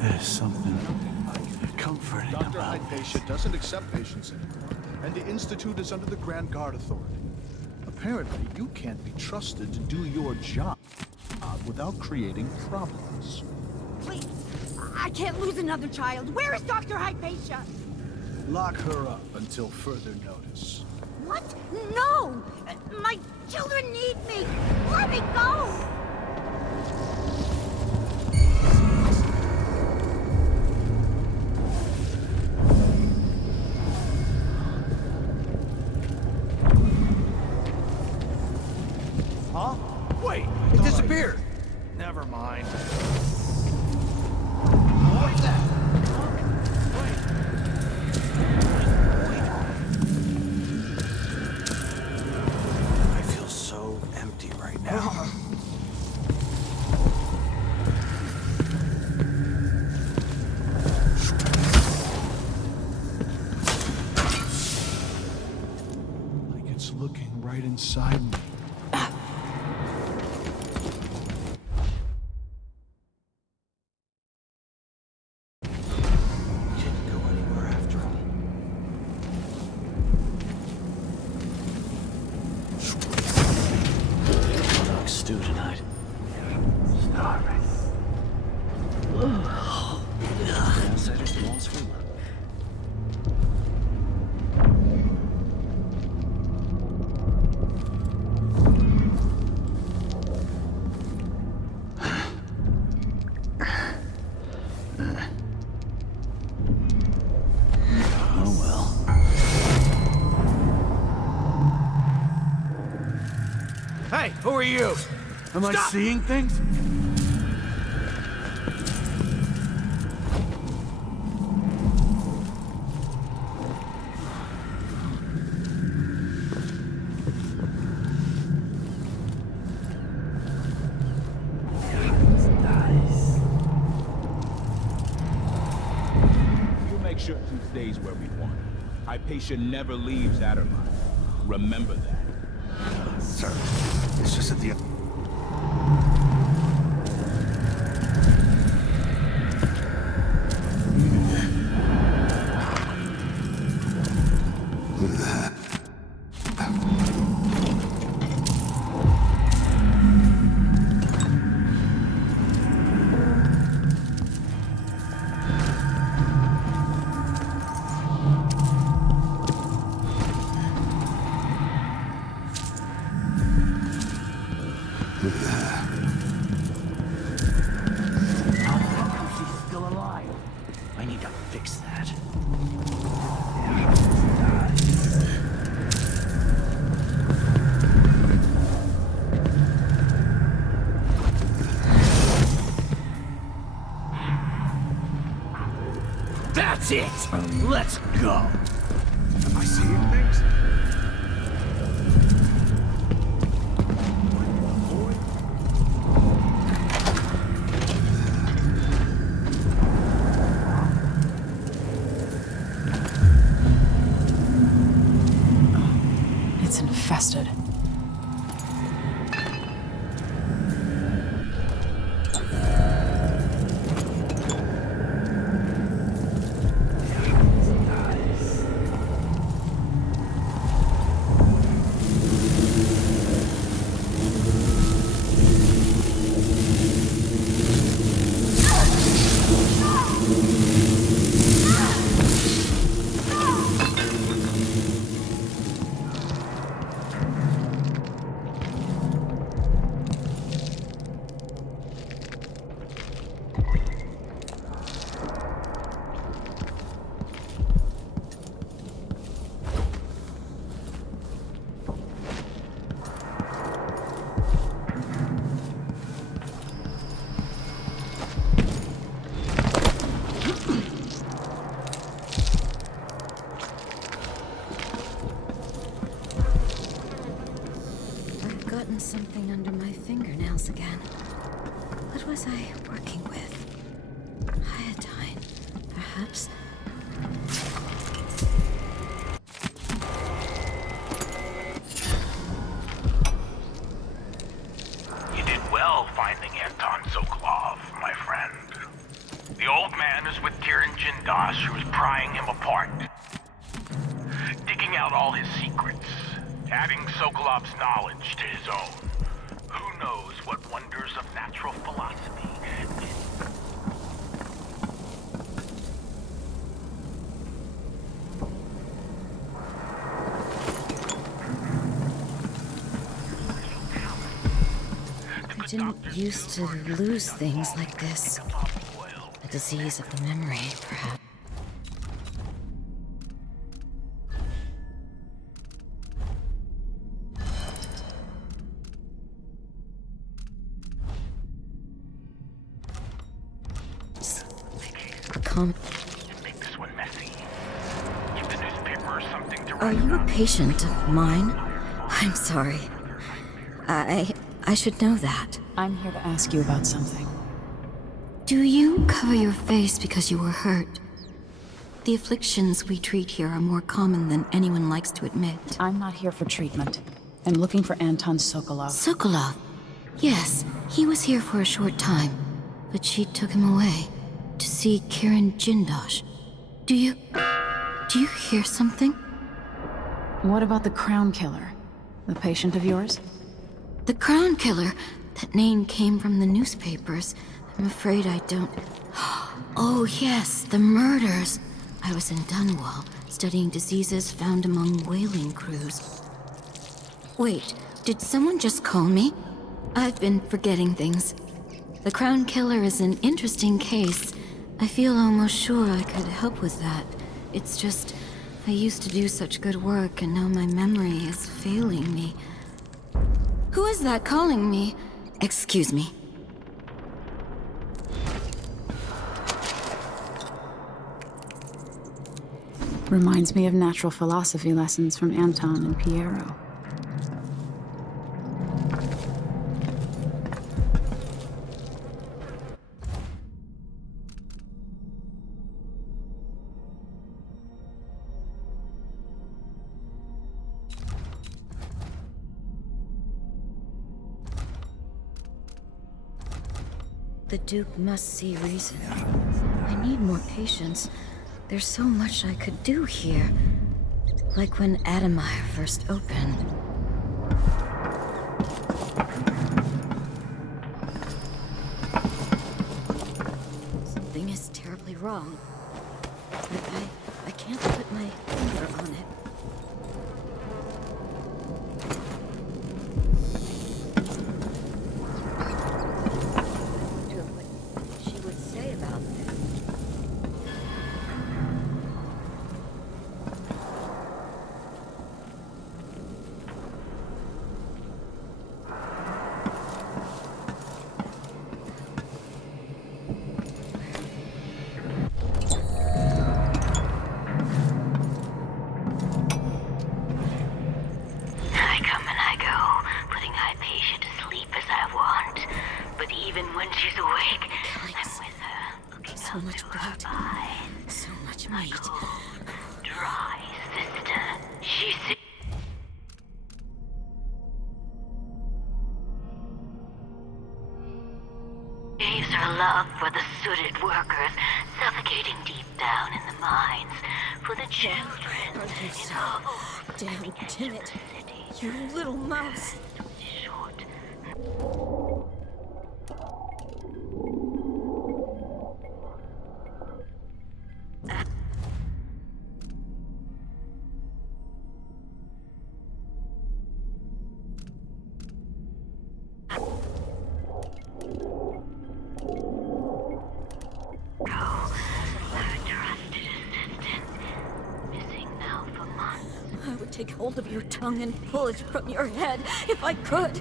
There's something comforting Dr. about Hypatia doesn't accept patients anymore, and the Institute is under the Grand Guard Authority. Apparently, you can't be trusted to do your job without creating problems. Please, I can't lose another child. Where is Dr. Hypatia? Lock her up until further notice. What? No! My children need me! Let me go! Huh? Wait, it disappeared. Never mind. What's that? I feel so empty right now. Like it's looking right inside me. Hey, who are you? Am I seeing things? Sure she stays where we want. Hypatia never leaves Adderline. Remember that. Sir, it's just at the end. That's it! Let's go! Am I seeing things? It's infested. Something under my fingernails again. What was I working with? Iodine, perhaps? You did well finding Anton Sokolov, my friend. The old man is with Kirin Jindosh, who's prying him apart. Digging out all his secrets, adding Sokolov's knowledge to his own. Who knows what wonders of natural philosophy. I didn't used to lose things like this. A disease of the memory, perhaps. Are you a patient of mine? I'm sorry. I should know that. I'm here to ask you about something. Do you cover your face because you were hurt? The afflictions we treat here are more common than anyone likes to admit. I'm not here for treatment. I'm looking for Anton Sokolov. Sokolov? Yes, he was here for a short time, but she took him away to see Kirin Jindosh. Do you hear something? What about the Crown Killer? The patient of yours? The Crown Killer? That name came from the newspapers. I'm afraid I don't... Oh yes, the murders. I was in Dunwall, studying diseases found among whaling crews. Wait, did someone just call me? I've been forgetting things. The Crown Killer is an interesting case. I feel almost sure I could help with that. It's just, I used to do such good work and now my memory is failing me. Who is that calling me? Excuse me. Reminds me of natural philosophy lessons from Anton and Piero. The Duke must see reason. I need more patience. There's so much I could do here. Like when Adamire first opened. Something is terribly wrong. I can't put my finger on it. Love for the sooted workers suffocating deep down in the mines, for the children in all Damn timid. You little mouse. Take hold of your tongue and pull it from your head, if I could.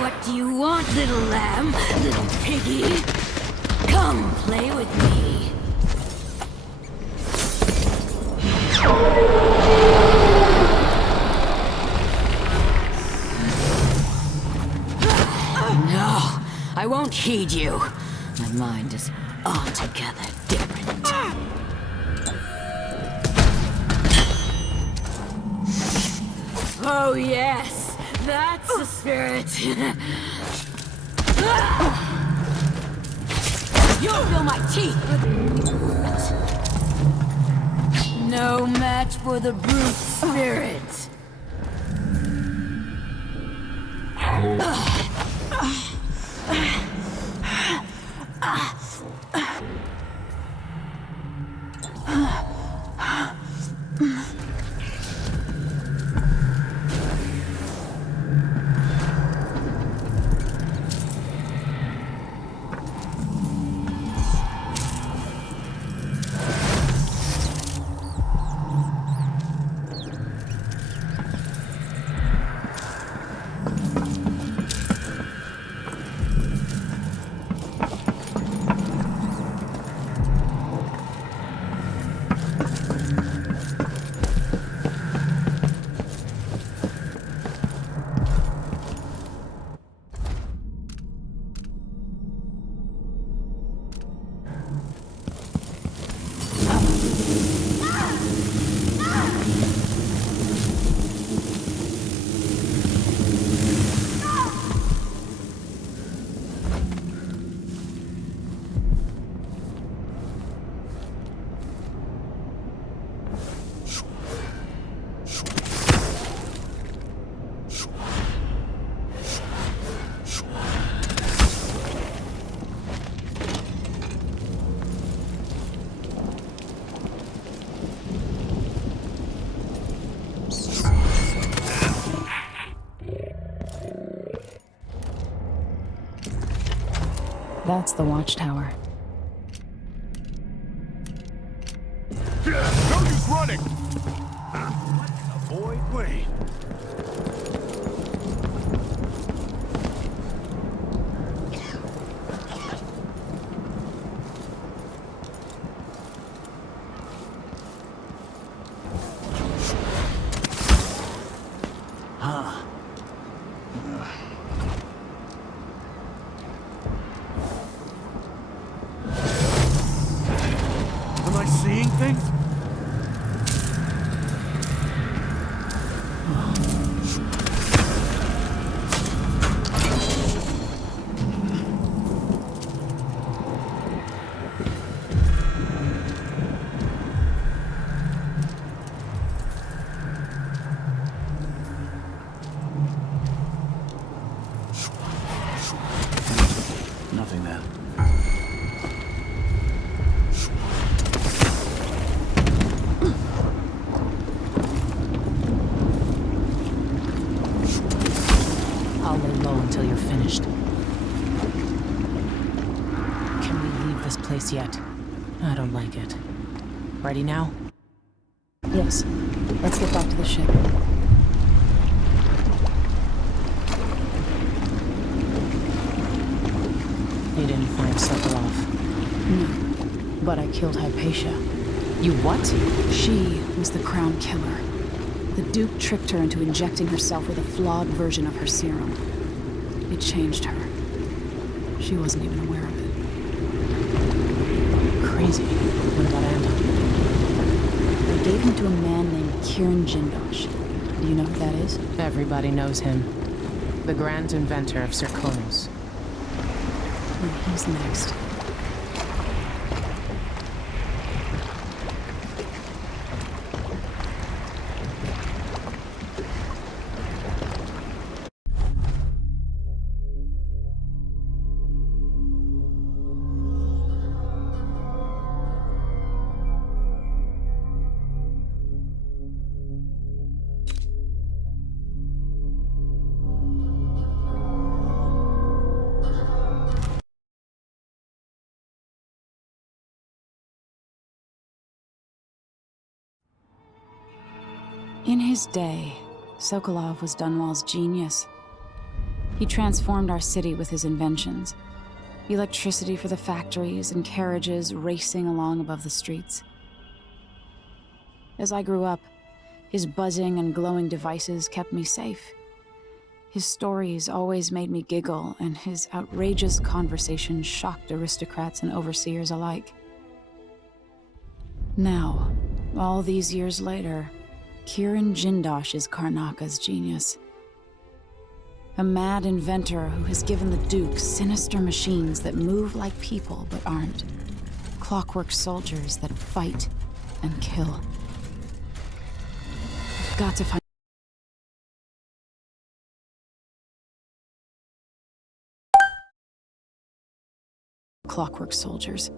What do you want, little lamb? Little piggy? Come play with me. No, I won't heed you. My mind is altogether different. Oh yes, that's the spirit. You'll feel my teeth with... No match for the brute spirit. That's the watchtower. No use running! Avoid Wait. Am I seeing things? Nothing there. I'll lay low until you're finished. Can we leave this place yet? I don't like it. Ready now? Yes. Let's get back to the ship. You didn't find Sokolov? No. But I killed Hypatia. You what? She was the Crown Killer. The Duke tricked her into injecting herself with a flawed version of her serum. It changed her. She wasn't even aware of it. Crazy. What about Anton? They gave him to a man named Kieran Jindosh. Do you know who that is? Everybody knows him. The grand inventor of Zirconos. And he's next. In his day, Sokolov was Dunwall's genius. He transformed our city with his inventions. Electricity for the factories and carriages racing along above the streets. As I grew up, his buzzing and glowing devices kept me safe. His stories always made me giggle, and his outrageous conversations shocked aristocrats and overseers alike. Now, all these years later, Kieran Jindosh is Karnaka's genius. A mad inventor who has given the Duke sinister machines that move like people but aren't. Clockwork soldiers that fight and kill. I've got to find clockwork soldiers.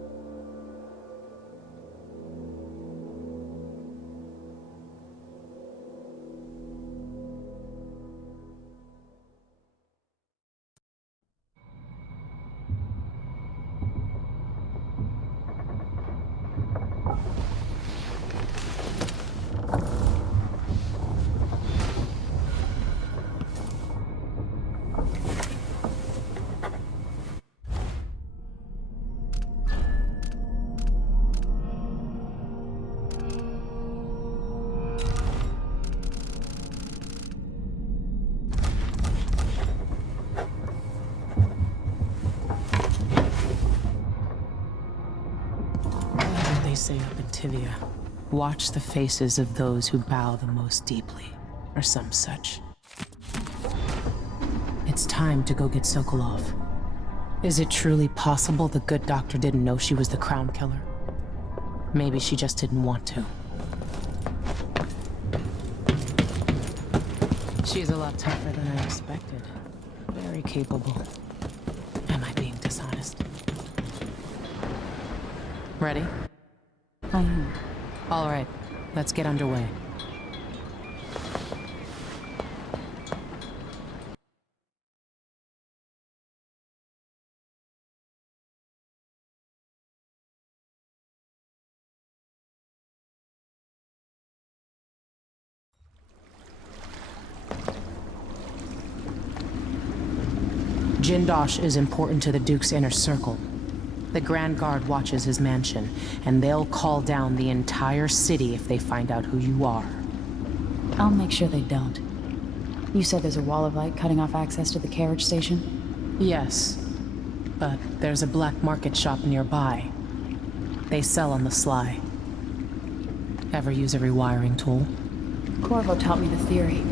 They say up in Tivia, watch the faces of those who bow the most deeply, or some such. It's time to go get Sokolov. Is it truly possible the good doctor didn't know she was the Crown Killer? Maybe she just didn't want to. She's a lot tougher than I expected. Very capable. Am I being dishonest? Ready? I am. All right, let's get underway. Jindosh is important to the Duke's inner circle. The Grand Guard watches his mansion, and they'll call down the entire city if they find out who you are. I'll make sure they don't. You said there's a wall of light cutting off access to the carriage station? Yes, but there's a black market shop nearby. They sell on the sly. Ever use a rewiring tool? Corvo taught me the theory.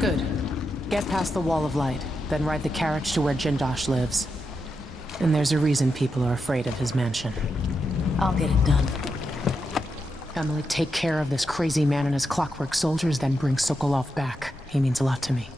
Good. Get past the wall of light, then ride the carriage to where Jindosh lives. And there's a reason people are afraid of his mansion. I'll get it done. Emily, take care of this crazy man and his clockwork soldiers, then bring Sokolov back. He means a lot to me.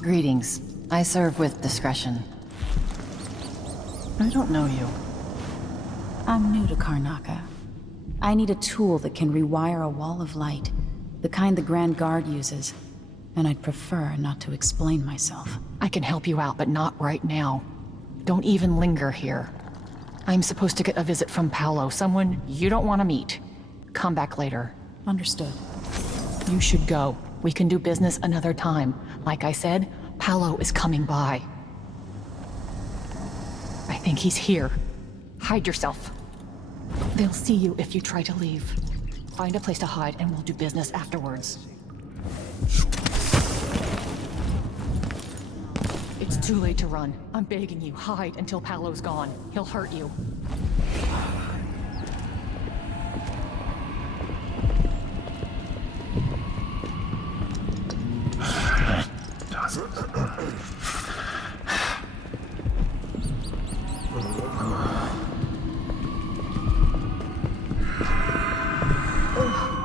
Greetings. I serve with discretion. I don't know you. I'm new to Karnaca. I need a tool that can rewire a wall of light, the kind the Grand Guard uses, and I'd prefer not to explain myself. I can help you out, but not right now. Don't even linger here. I'm supposed to get a visit from Paolo, someone you don't want to meet. Come back later. Understood. You should go. We can do business another time. Like I said, Paolo is coming by. I think he's here. Hide yourself. They'll see you if you try to leave. Find a place to hide and we'll do business afterwards. It's too late to run. I'm begging you, hide until Paolo's gone. He'll hurt you.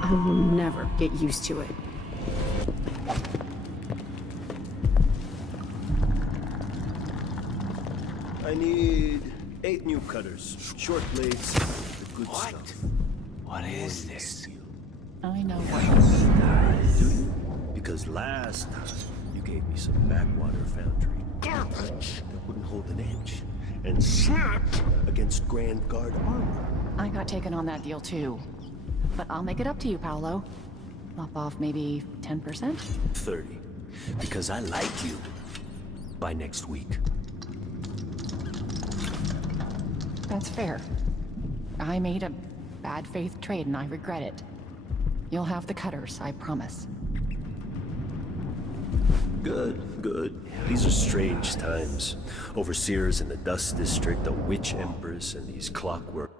I will never get used to it. I need 8 new cutters, short blades, the good stuff. What is this? I know Do you? Because last time you gave me some backwater foundry garbage that wouldn't hold an inch and snapped against Grand Guard armor. I got taken on that deal too. But I'll make it up to you, Paolo. Lop off maybe 10%? 30. Because I like you. By next week. That's fair. I made a bad faith trade and I regret it. You'll have the cutters, I promise. Good, good. These are strange times. Overseers in the Dust District, a witch empress, and these clockwork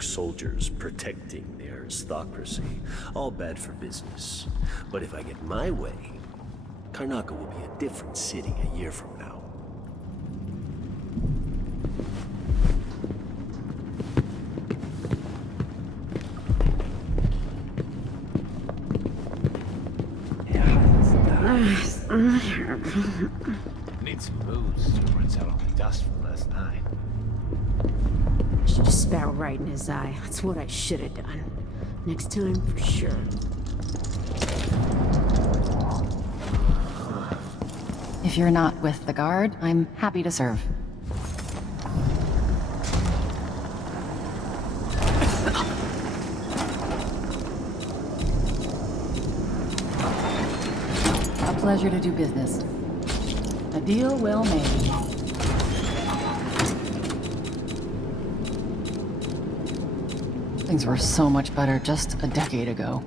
soldiers protecting the aristocracy. All bad for business. But if I get my way, Karnaca will be a different city a year from now. Need some booze to rinse out all the dust from last night. Should just spat right in his eye. That's what I should have done. Next time, for sure. If you're not with the guard, I'm happy to serve. A pleasure to do business. A deal well made. Things were so much better just a decade ago.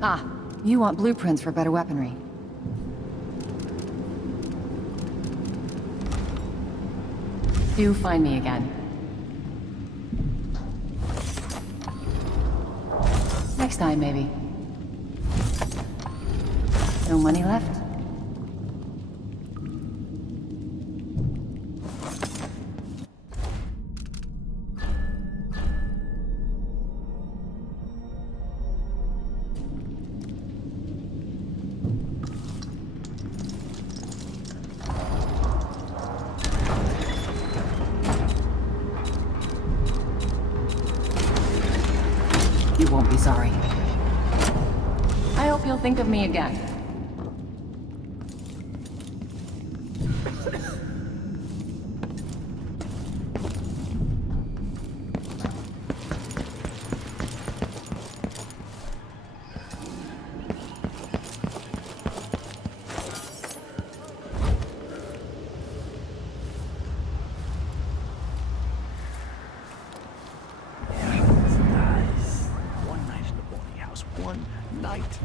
Ah, you want blueprints for better weaponry. Do find me again. Next time, maybe. No money left? You won't be sorry. I hope you'll think of me again. One night,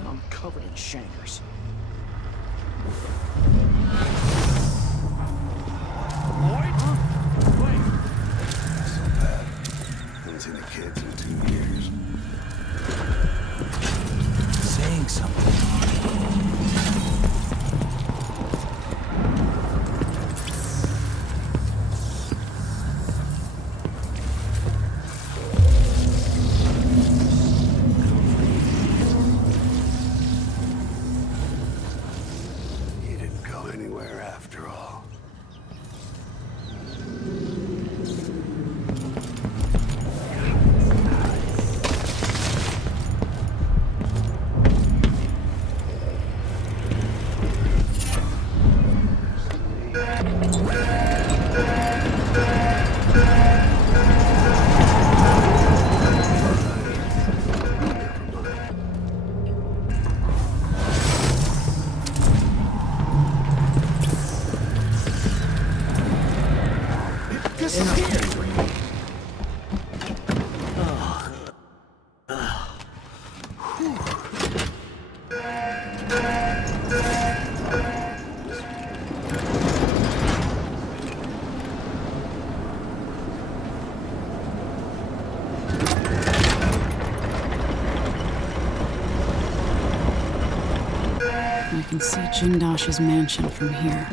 and I'm covered in shankers. Not so bad. Haven't seen the kids in 2 years. Saying something. I can see Jindash's mansion from here.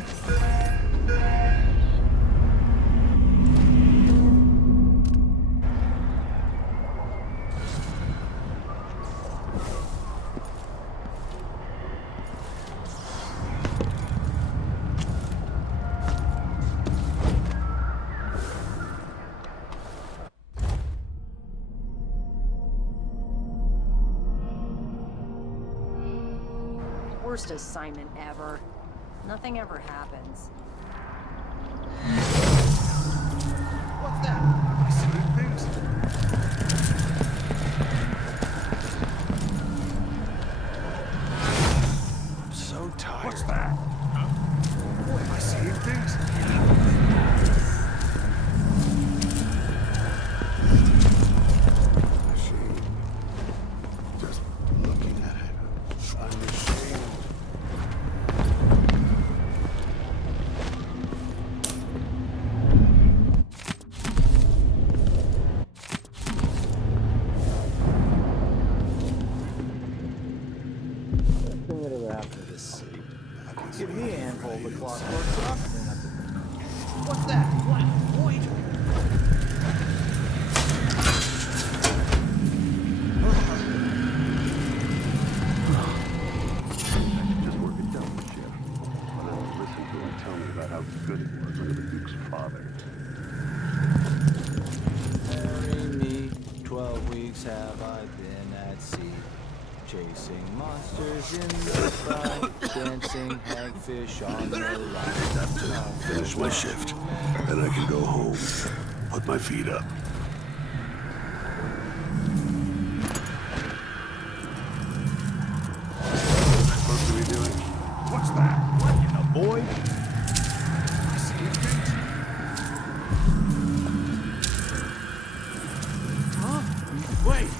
Worst assignment ever. Nothing ever happens. What's that? I see things. I'm so tired. What's that? Boy, am I seeing things? Just looking at it, I'm ashamed. After this, give me a handful of the clockwork stuff. What's that? What? Wait. Just work it done. times have I been at sea, chasing monsters in the sky, dancing hagfish on the line. Finish my shift, then I can go home. Put my feet up. What am I supposed to be doing? What's that? What in the void? Huh? Wait!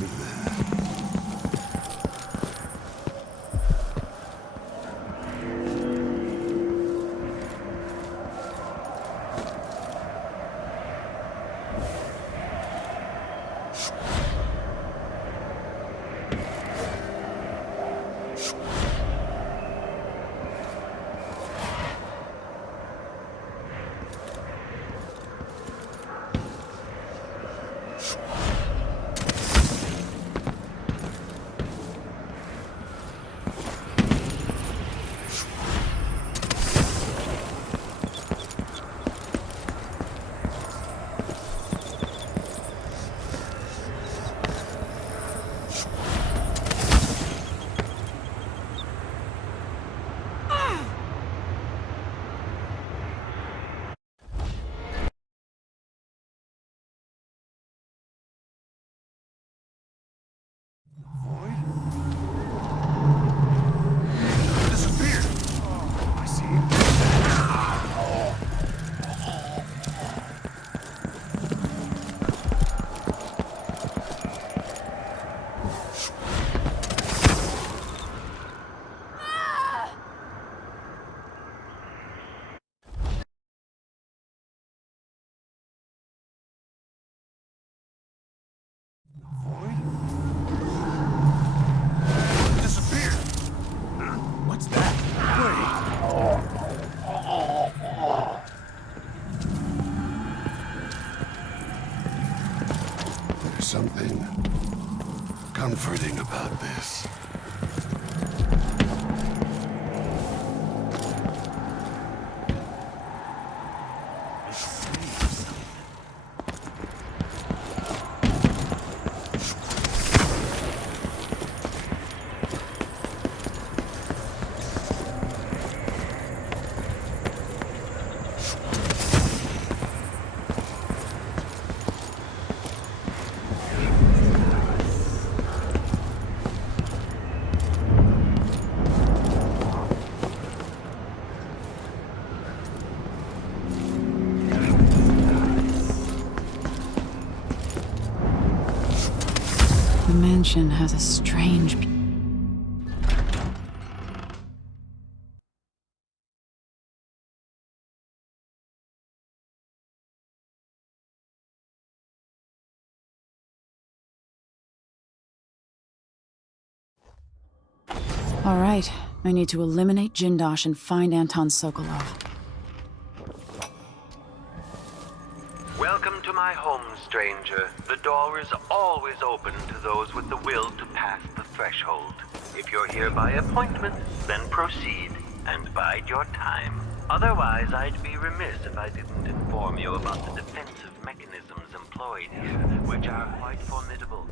Something comforting about this. The mansion has a strange... All right, I need to eliminate Jindosh and find Anton Sokolov. Welcome to my home, stranger. The door is always open to those with the will to pass the threshold. If you're here by appointment, then proceed and bide your time. Otherwise, I'd be remiss if I didn't inform you about the defensive mechanisms employed here, which are quite formidable.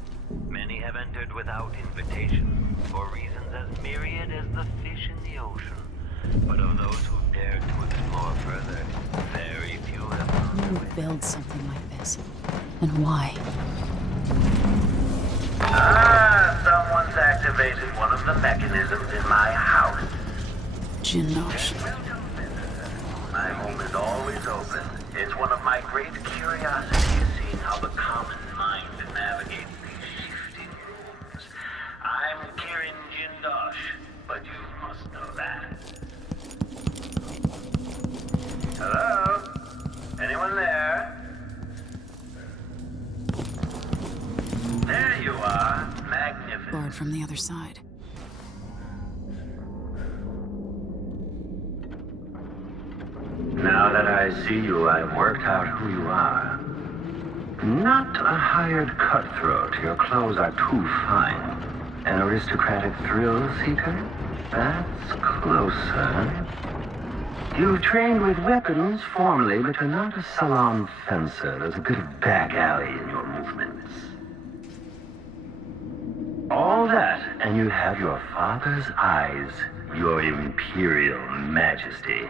Many have entered without invitation, for reasons as myriad as the fish in the ocean. But of those who dared to explore further, very few have Who would build something like this? And why? Someone's activated one of the mechanisms in my house. Jindosh. My home is always open. It's one of my great curiosities seeing how the common mind navigates these shifting rooms. I'm Kirin Jindosh, but you must know that. Hello? Anyone there? There you are. Magnificent. Guard from the other side. Now that I see you, I've worked out who you are. Not a hired cutthroat. Your clothes are too fine. An aristocratic thrill seeker? That's closer. You've trained with weapons formally, but you're not a salon fencer. There's a bit of back alley in your movements. and you have your father's eyes, your imperial majesty.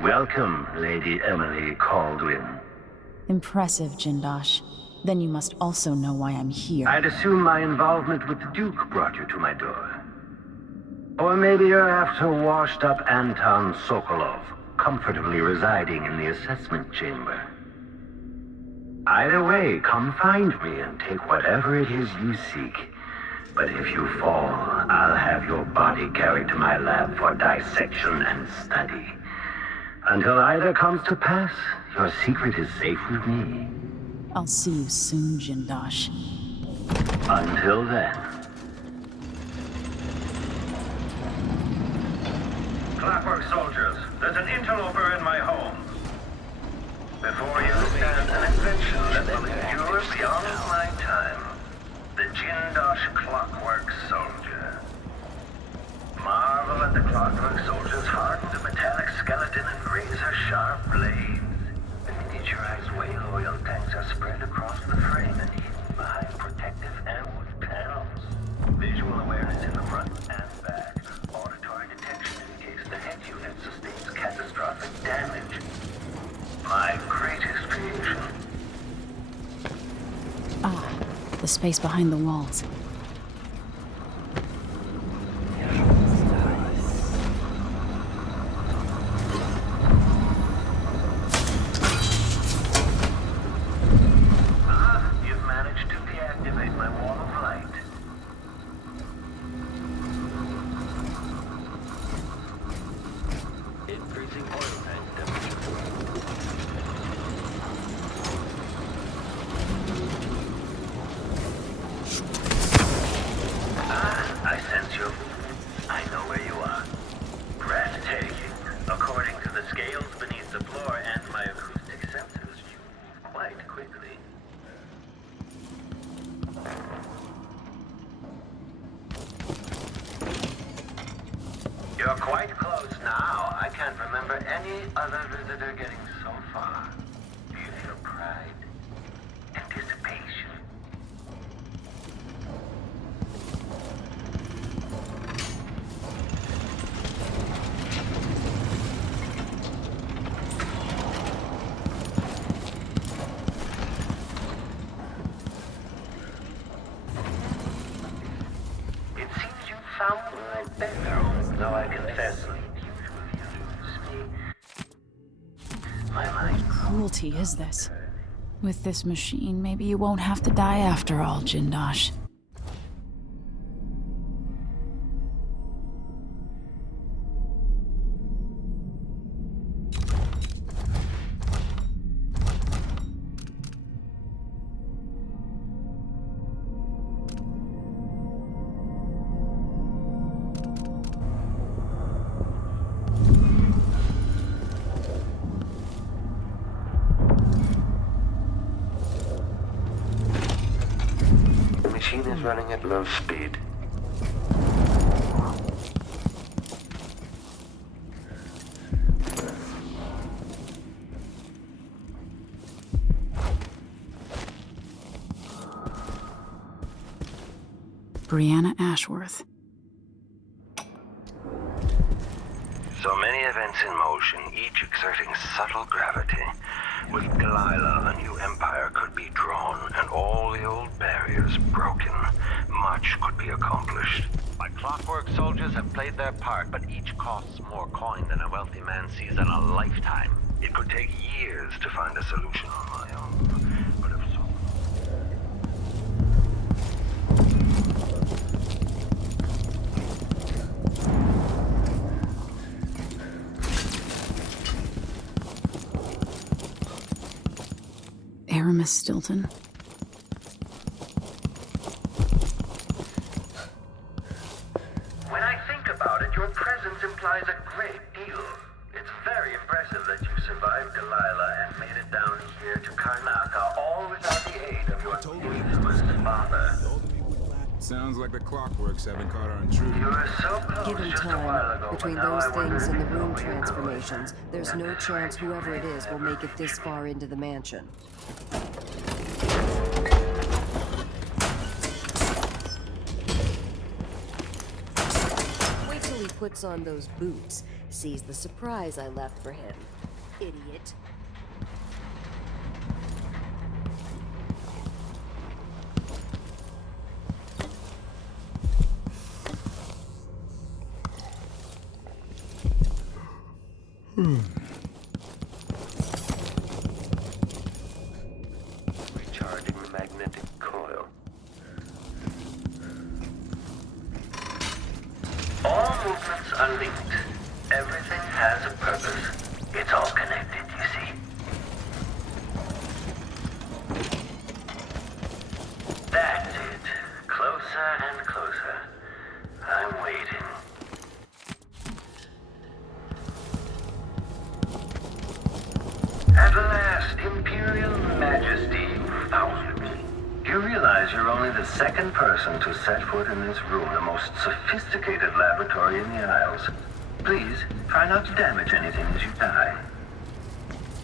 Welcome, Lady Emily Caldwin. Impressive, Jindosh. Then you must also know why I'm here. I'd assume my involvement with the Duke brought you to my door. Or maybe you're after washed-up Anton Sokolov, comfortably residing in the assessment chamber. Either way, come find me and take whatever it is you seek. But if you fall, I'll have your body carried to my lab for dissection and study. Until either comes to pass, your secret is safe with me. I'll see you soon, Jindosh. Until then. Clockwork soldiers, there's an interloper in my home. Before you stands an invention that will endure beyond my time. The Jindosh Clockwork Soldier. Marvel at the Clockwork Soldier's hardened metallic skeleton and razor-sharp blades. The miniaturized whale-oil tanks are spread across the frame and hidden behind protective and wood panels. Visual awareness in the front and back. Auditory detection in case the head unit sustains catastrophic damage. My greatest creation. Ah, the space behind the walls. You've managed to deactivate my wall of light. Increasing oil tank temperature. I sense you. I know where you are. Breathtaking. According to the scales beneath the floor and my acoustic sensors, you move quite quickly. You're quite close now. I can't remember any other visitor getting so far. Do you feel pride? Anticipation? It seems you found my bedroom, though I confess it usually eludes me. My mind. What cruelty is this? With this machine, maybe you won't have to die after all, Jindosh. The machine is running at low speed. Brianna Ashworth. So many events in motion, each exerting subtle gravity. With Delilah, a new empire could be drawn, and all the old barriers broken. Much could be accomplished. My clockwork soldiers have played their part, but each costs more coin than a wealthy man sees in a lifetime. It could take years to find a solution on my own. But if so... Aramis Stilton. When I think about it, your presence implies a great deal. It's very impressive that you survived Delilah and made it down here to Karnaka, all without the aid of your faithless father. Sounds like the Clockworks haven't caught our intruder. You were so close Given just a while time, ago, between but now those I wonder things and the if you know room where you're going. transformations, there's no chance whoever it is will make it this far into the mansion. puts on those boots, sees the surprise I left for him. Idiot. Recharging the magnetic coil. All movements are linked. Everything has a purpose. It's all connected, you see. That's it. Closer and closer. I'm waiting. At last, Imperial Majesty, you found me. You realize you're only the second person to set foot in this room, the most sophisticated laboratory in the Isles. Please, try not to damage anything as you die.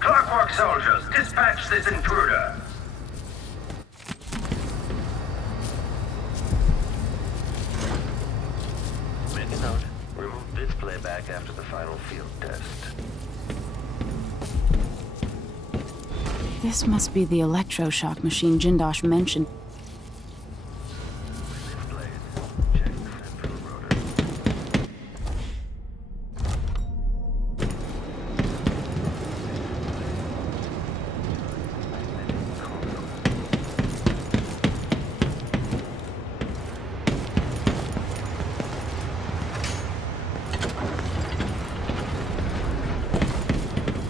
Clockwork soldiers, dispatch this intruder! Make a note. Remove this playback after the final field test. This must be the electroshock machine Jindosh mentioned.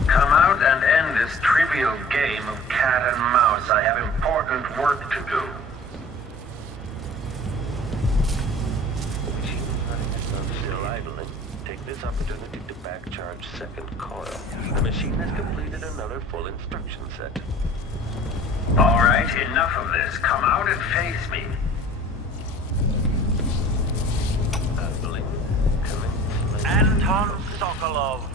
Come out and end this trivial game of cat and mouse. I have important work to do. Machine is running itself still idling. Take this opportunity to back-charge second coil. The machine has completed another full instruction set. All right, enough of this. Come out and face me. Idling. Anton Sokolov.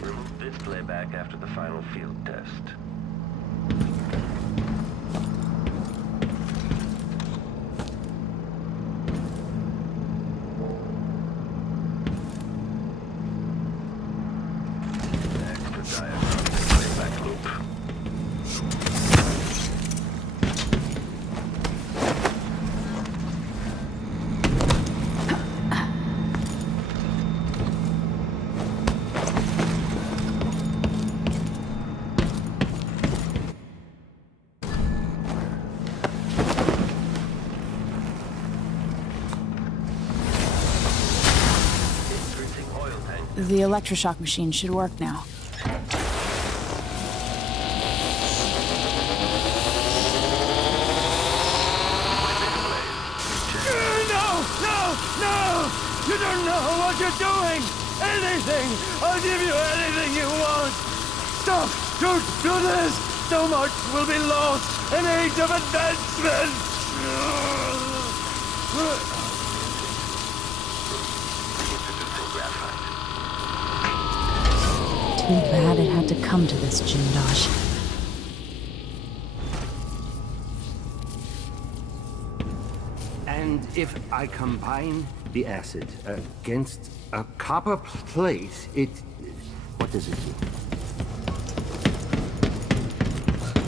Remove this playback after the final field test. Extra diagram playback loop. The electroshock machine should work now. No! You don't know what you're doing! Anything! I'll give you anything you want! Stop! Don't do this! So much will be lost! An age of advancement! Too bad it had to come to this, Jindosh. And if I combine the acid against a copper plate, what does it do?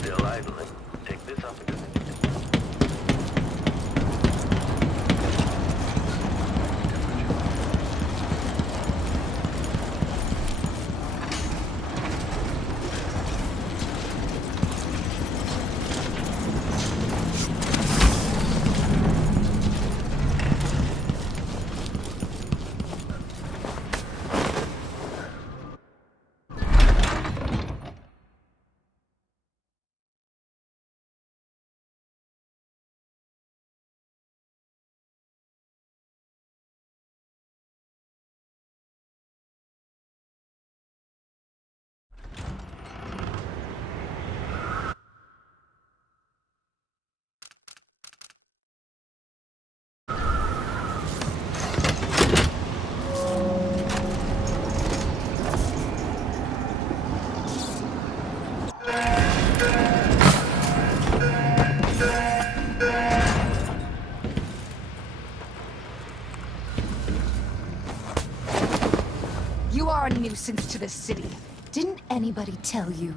Still idling. Take this opportunity. are a nuisance to the city. Didn't anybody tell you?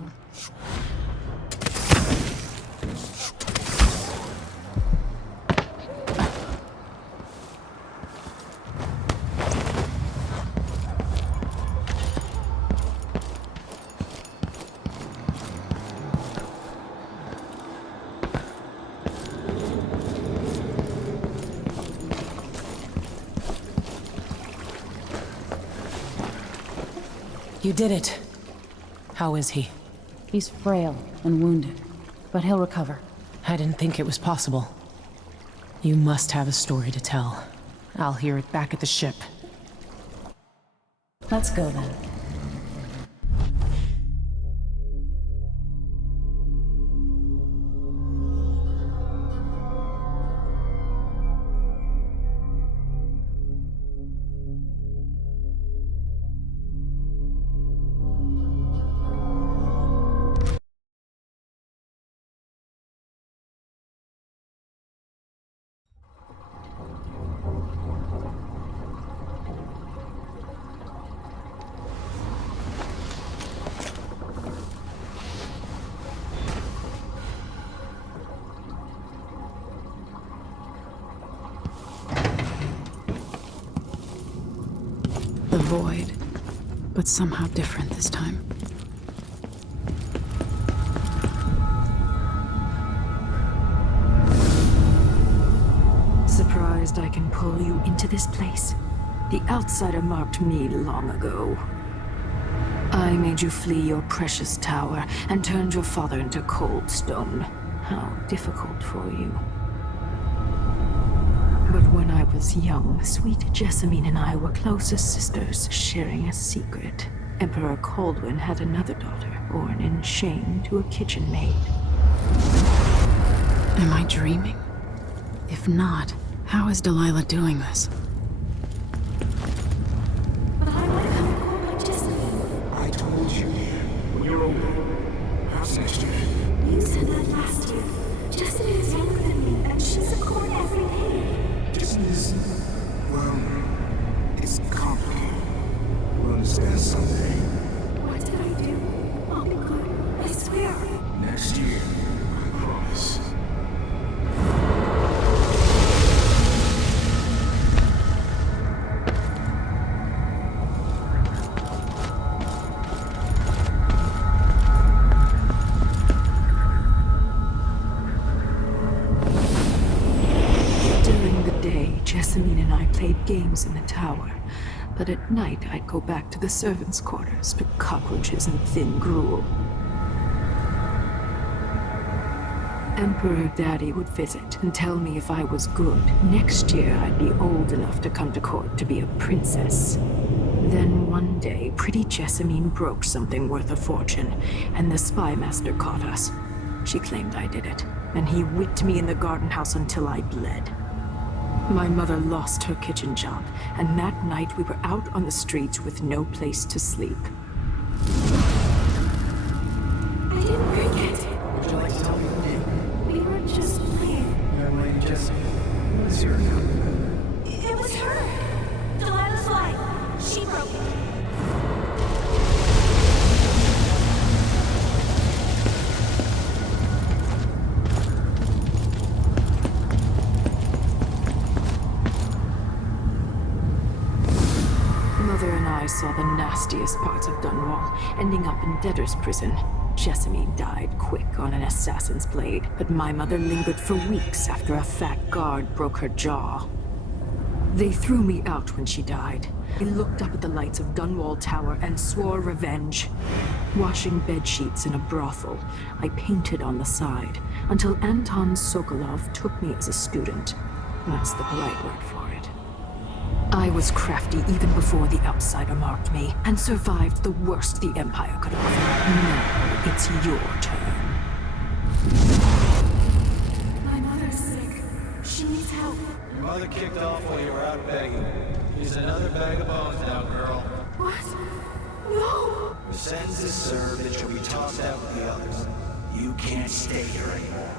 You did it. How is he? He's frail and wounded, but he'll recover. I didn't think it was possible. You must have a story to tell. I'll hear it back at the ship. Let's go then. The void, but somehow different this time. Surprised I can pull you into this place? The outsider marked me long ago. I made you flee your precious tower and turned your father into cold stone. How difficult for you. But when I was young, sweet Jessamine and I were close as sisters, sharing a secret. Emperor Kaldwin had another daughter, born in shame to a kitchen maid. Am I dreaming? If not, how is Delilah doing this? I told you, when you're older, perhaps next year. You said that last year. Jessamine is younger than me, and she's a court every day. Is, well, it's complicated. We'll understand someday. What did I do? I'll be good. I swear. Next year, I promise. Jessamine and I played games in the tower, but at night I'd go back to the servants' quarters to cockroaches and thin gruel. Emperor Daddy would visit and tell me if I was good. Next year I'd be old enough to come to court to be a princess. Then one day, pretty Jessamine broke something worth a fortune, and the spy master caught us. She claimed I did it, and he whipped me in the garden house until I bled. My mother lost her kitchen job, and that night we were out on the streets with no place to sleep. I didn't break it. Would you like to tell me what you did? We were just playing. Young lady Jessie, what is your account? It was her. Delilah's life. She broke it. I saw the nastiest parts of Dunwall, ending up in debtor's prison. Jessamine died quick on an assassin's blade, but my mother lingered for weeks after a fat guard broke her jaw. They threw me out when she died. I looked up at the lights of Dunwall Tower and swore revenge. Washing bedsheets in a brothel, I painted on the side, until Anton Sokolov took me as a student. That's the polite word for it. I was crafty even before the outsider marked me, and survived the worst the Empire could offer. Now it's your turn. My mother's sick. She needs help. Your mother kicked off while you were out begging. She's another bag of bones now, girl. What? No! Your sentence is served and she'll be tossed out with the others. You can't stay here anymore.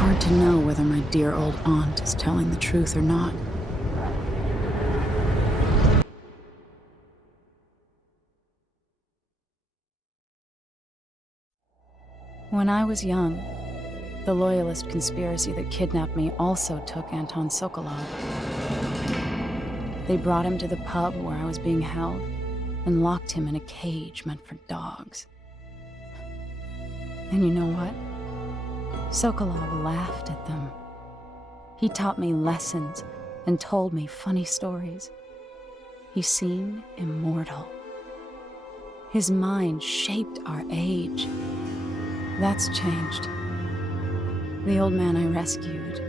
Hard to know whether my dear old aunt is telling the truth or not. When I was young, the Loyalist conspiracy that kidnapped me also took Anton Sokolov. They brought him to the pub where I was being held and locked him in a cage meant for dogs. And you know what? Sokolov laughed at them. He taught me lessons and told me funny stories. He seemed immortal. His mind shaped our age. That's changed. The old man I rescued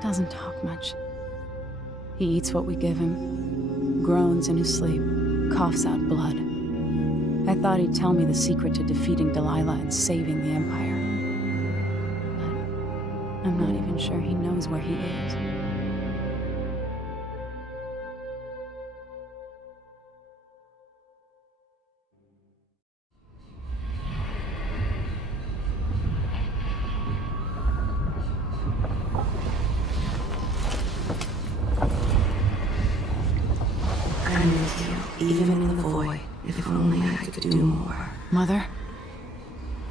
doesn't talk much. He eats what we give him, groans in his sleep, coughs out blood. I thought he'd tell me the secret to defeating Delilah and saving the Empire. But I'm not even sure he knows where he is. I'm with you, even in the void. If only I could do more. Mother?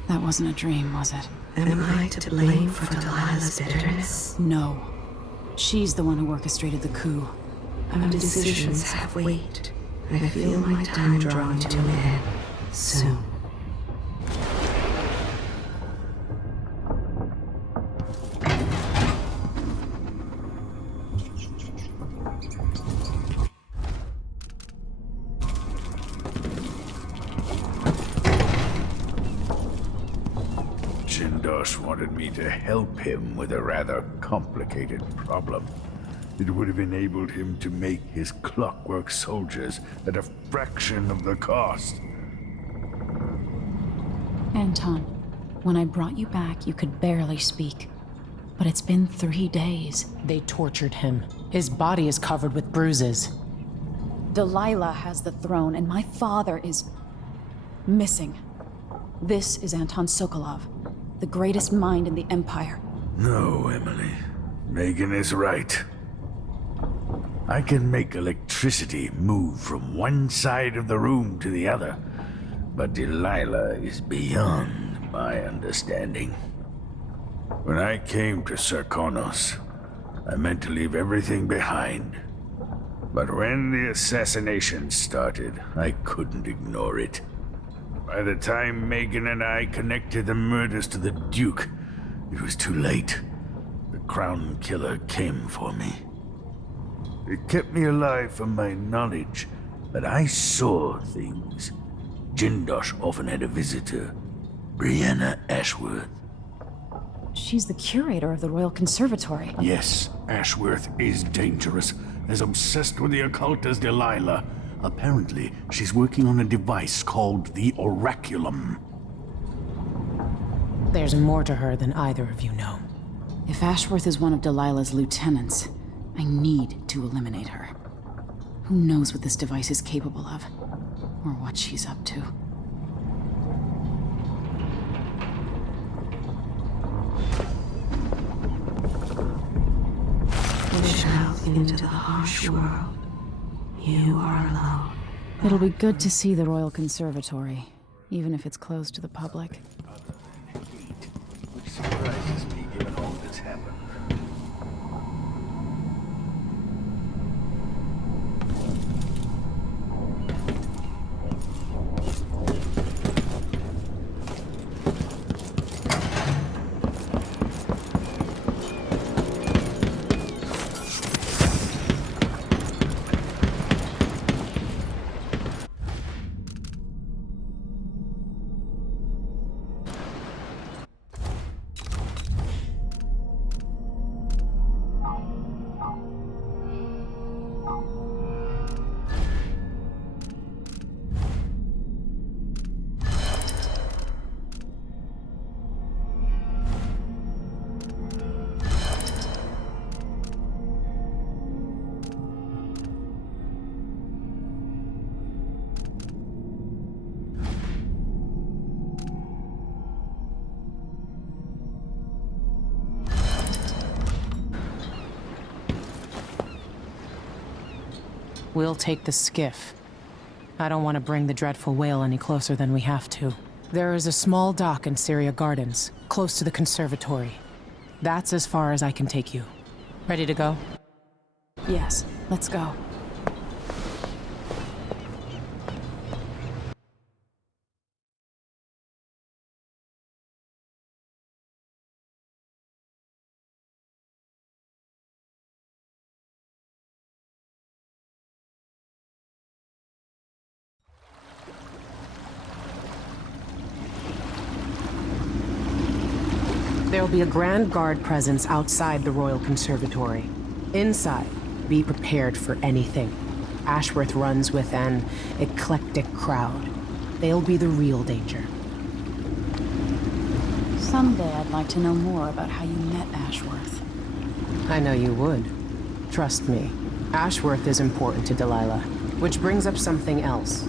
That wasn't a dream, was it? Am I to blame for Delilah's bitterness? No. She's the one who orchestrated the coup. Our decisions have weight. I feel my time drawing to an end soon. Jindosh wanted me to help him with a rather complicated problem. It would have enabled him to make his clockwork soldiers at a fraction of the cost. Anton, when I brought you back, you could barely speak. But it's been 3 days. They tortured him. His body is covered with bruises. Delilah has the throne, and my father is missing. This is Anton Sokolov, the greatest mind in the Empire. No, Emily. Megan is right. I can make electricity move from one side of the room to the other, but Delilah is beyond my understanding. When I came to Sarkonos, I meant to leave everything behind. But when the assassination started, I couldn't ignore it. By the time Megan and I connected the murders to the Duke, it was too late. The Crown Killer came for me. It kept me alive from my knowledge, but I saw things. Jindosh often had a visitor, Brianna Ashworth. She's the curator of the Royal Conservatory. Yes, Ashworth is dangerous, as obsessed with the occult as Delilah. Apparently, she's working on a device called the Oraculum. There's more to her than either of you know. If Ashworth is one of Delilah's lieutenants, I need to eliminate her. Who knows what this device is capable of, or what she's up to. Push out into the harsh world. You are alone. It'll be good to see the Royal Conservatory, even if it's closed to the public. Which surprises me given all that's happened. We'll take the skiff. I don't want to bring the dreadful whale any closer than we have to. There is a small dock in Syria Gardens, close to the conservatory. That's as far as I can take you. Ready to go? Yes, let's go. There'll be a Grand Guard presence outside the Royal Conservatory. Inside, be prepared for anything. Ashworth runs with an eclectic crowd. They'll be the real danger. Someday I'd like to know more about how you met Ashworth. I know you would. Trust me. Ashworth is important to Delilah. Which brings up something else.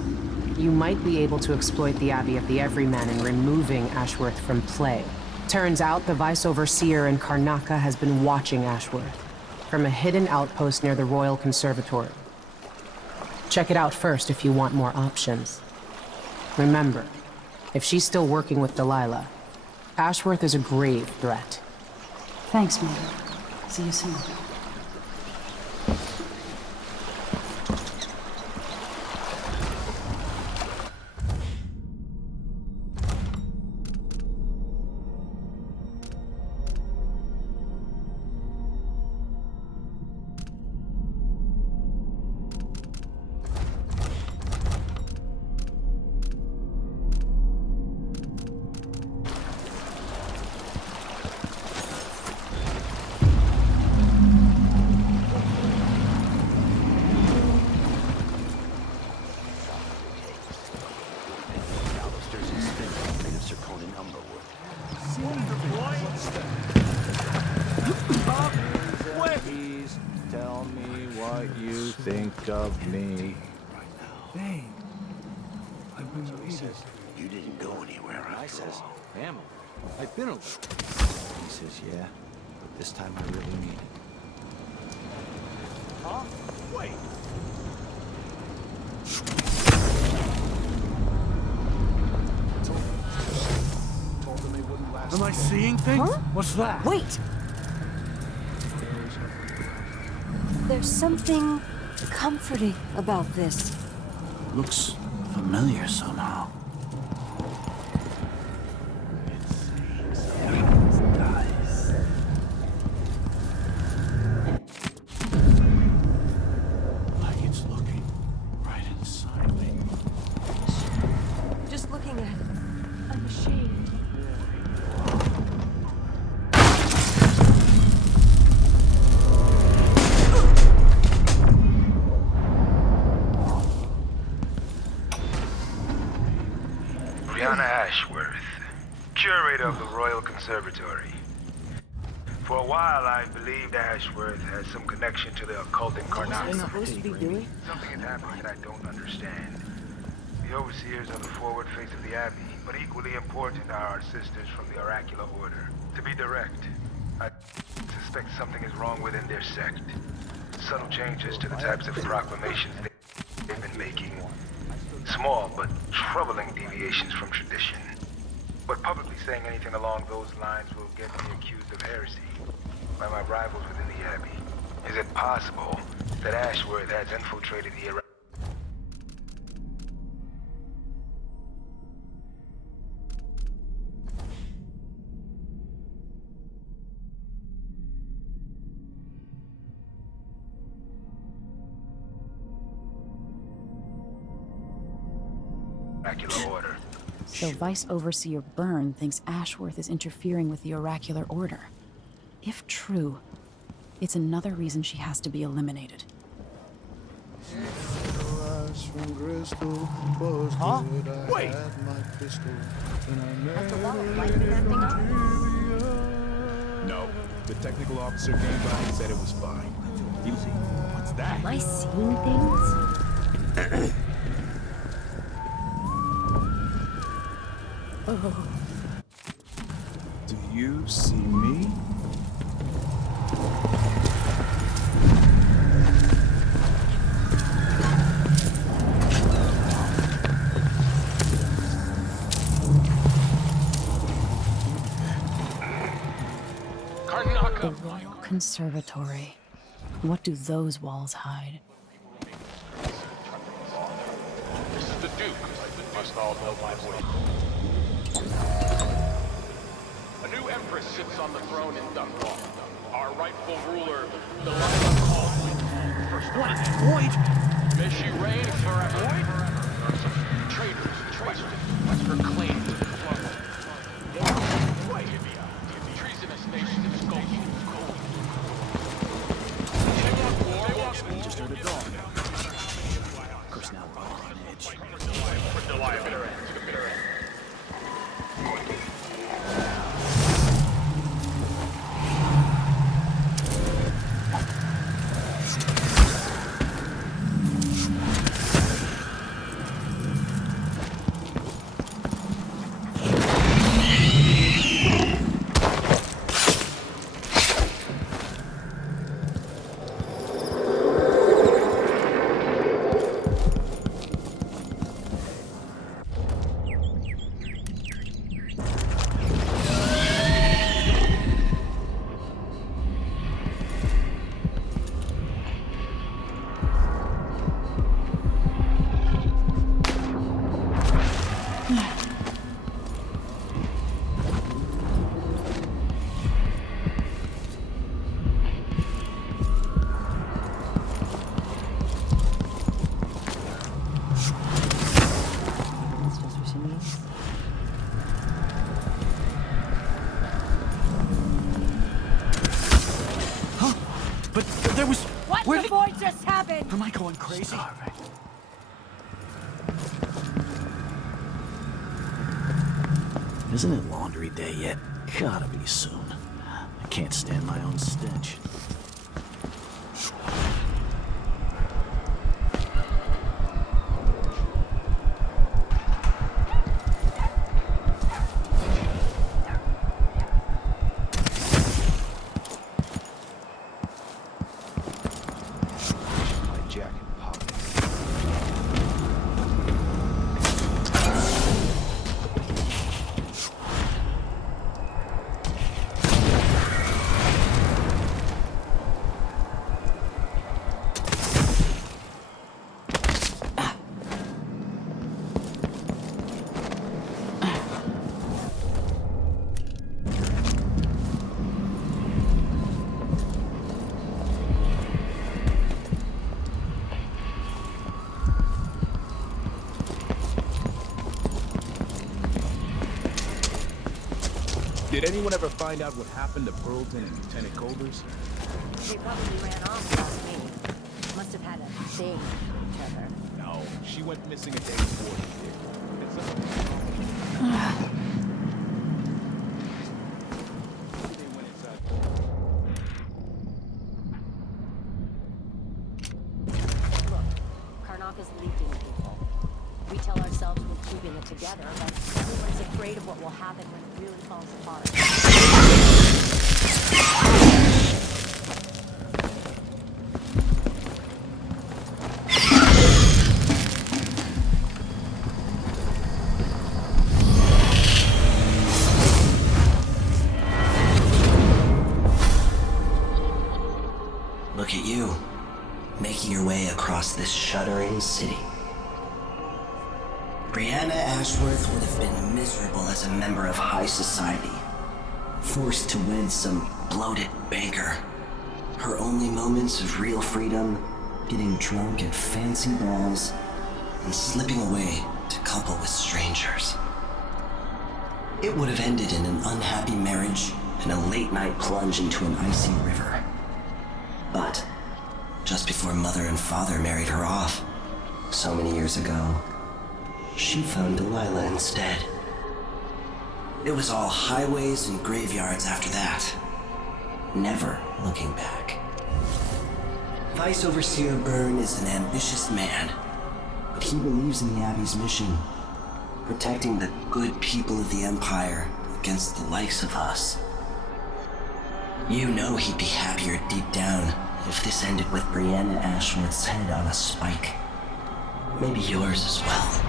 You might be able to exploit the Abbey of the Everyman in removing Ashworth from play. Turns out the Vice Overseer in Karnaca has been watching Ashworth from a hidden outpost near the Royal Conservatory. Check it out first if you want more options. Remember, if she's still working with Delilah, Ashworth is a grave threat. Thanks, Mother. See you soon. Please tell me what you think of me. Hey, I've been waiting. You didn't go anywhere I after says, all. Emily, I've been away. He says, yeah, but this time I really mean it. Huh? Wait. Am I seeing things? Huh? What's that? Wait! There's something comforting about this. Looks familiar somehow. Like it's looking right inside me. Just looking at it, I'm ashamed. Ashworth, curator of the Royal Conservatory. For a while, I believed Ashworth has some connection to the occult in Karnaca. Supposed to be doing? Something has happened that I don't understand. The overseers are the forward face of the Abbey, but equally important are our sisters from the Oracular Order. To be direct, I suspect something is wrong within their sect. Subtle changes to the types of proclamations they've been making. Small but troubling deviations from tradition. But publicly saying anything along those lines will get me accused of heresy by my rivals within the Abbey. Is it possible that Ashworth has infiltrated the Oracular Order? So Vice Overseer Byrne thinks Ashworth is interfering with the Oracular Order. If true, it's another reason she has to be eliminated. Huh? Wait! No. The technical officer came by and said it was fine. He was... What's that? Am I seeing things? Oh. Do you see me? The Royal Conservatory. What do those walls hide? This is the Duke. Must all know my voice. A new empress sits on the throne in Dunwall. Our rightful ruler, Delilah Caldwell. What? Wait! May she reign forever. Traitors, what's her claim to the throne? Treasonous nations, gold. Just heard a dog. Of course, now we're all on edge. For Delilah, bitter end, to the bitter end. What just happened? Am I going crazy? Isn't it laundry day yet? Gotta be soon. I can't stand my own stench. Did anyone ever find out what happened to Burleton and Lieutenant Colders? They probably ran off without me. Must have had a thing with each other. No, she went missing a day before he did. Look, Karnak is leaking people. We tell ourselves we're keeping it together, but everyone's afraid of what will happen when it really falls apart. Look at you, making your way across this shuddering city. Brianna Ashworth would have been miserable as a member of high society, forced to wed some bloated banker. Her only moments of real freedom, getting drunk at fancy balls, and slipping away to couple with strangers. It would have ended in an unhappy marriage and a late-night plunge into an icy river. But just before Mother and Father married her off, so many years ago, she found Delilah instead. It was all highways and graveyards after that, never looking back. Vice Overseer Byrne is an ambitious man, but he believes in the Abbey's mission, protecting the good people of the Empire against the likes of us. You know he'd be happier deep down if this ended with Brianna Ashworth's head on a spike. Maybe yours as well.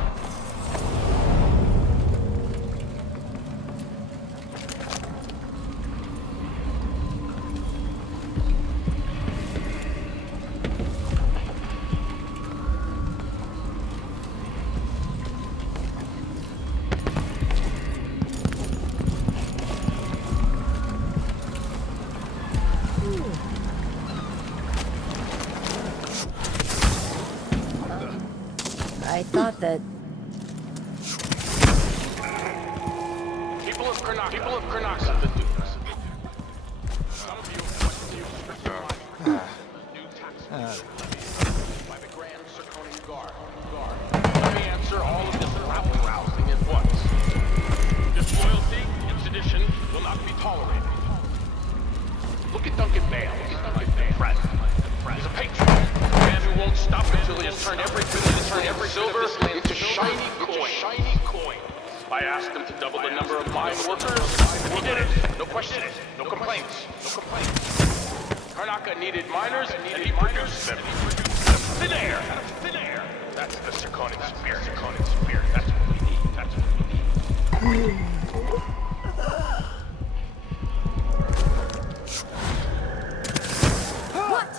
thought that... People of Karnak have been doing this. Some of you have questioned the new tax by the Grand Circonian Guard. Let me answer all of this rabble-rousing at once. Disloyalty and sedition will not be tolerated. Look at Duncan Bales, my friend. He's a patriot, a man who won't stop until he has turned every silver into shiny coin. I asked him to double the number of mine workers. He did it. No questions, no complaints. Karnak needed miners, and he produced them. Out of thin air. That's the Circonian spirit. That's what we need. What?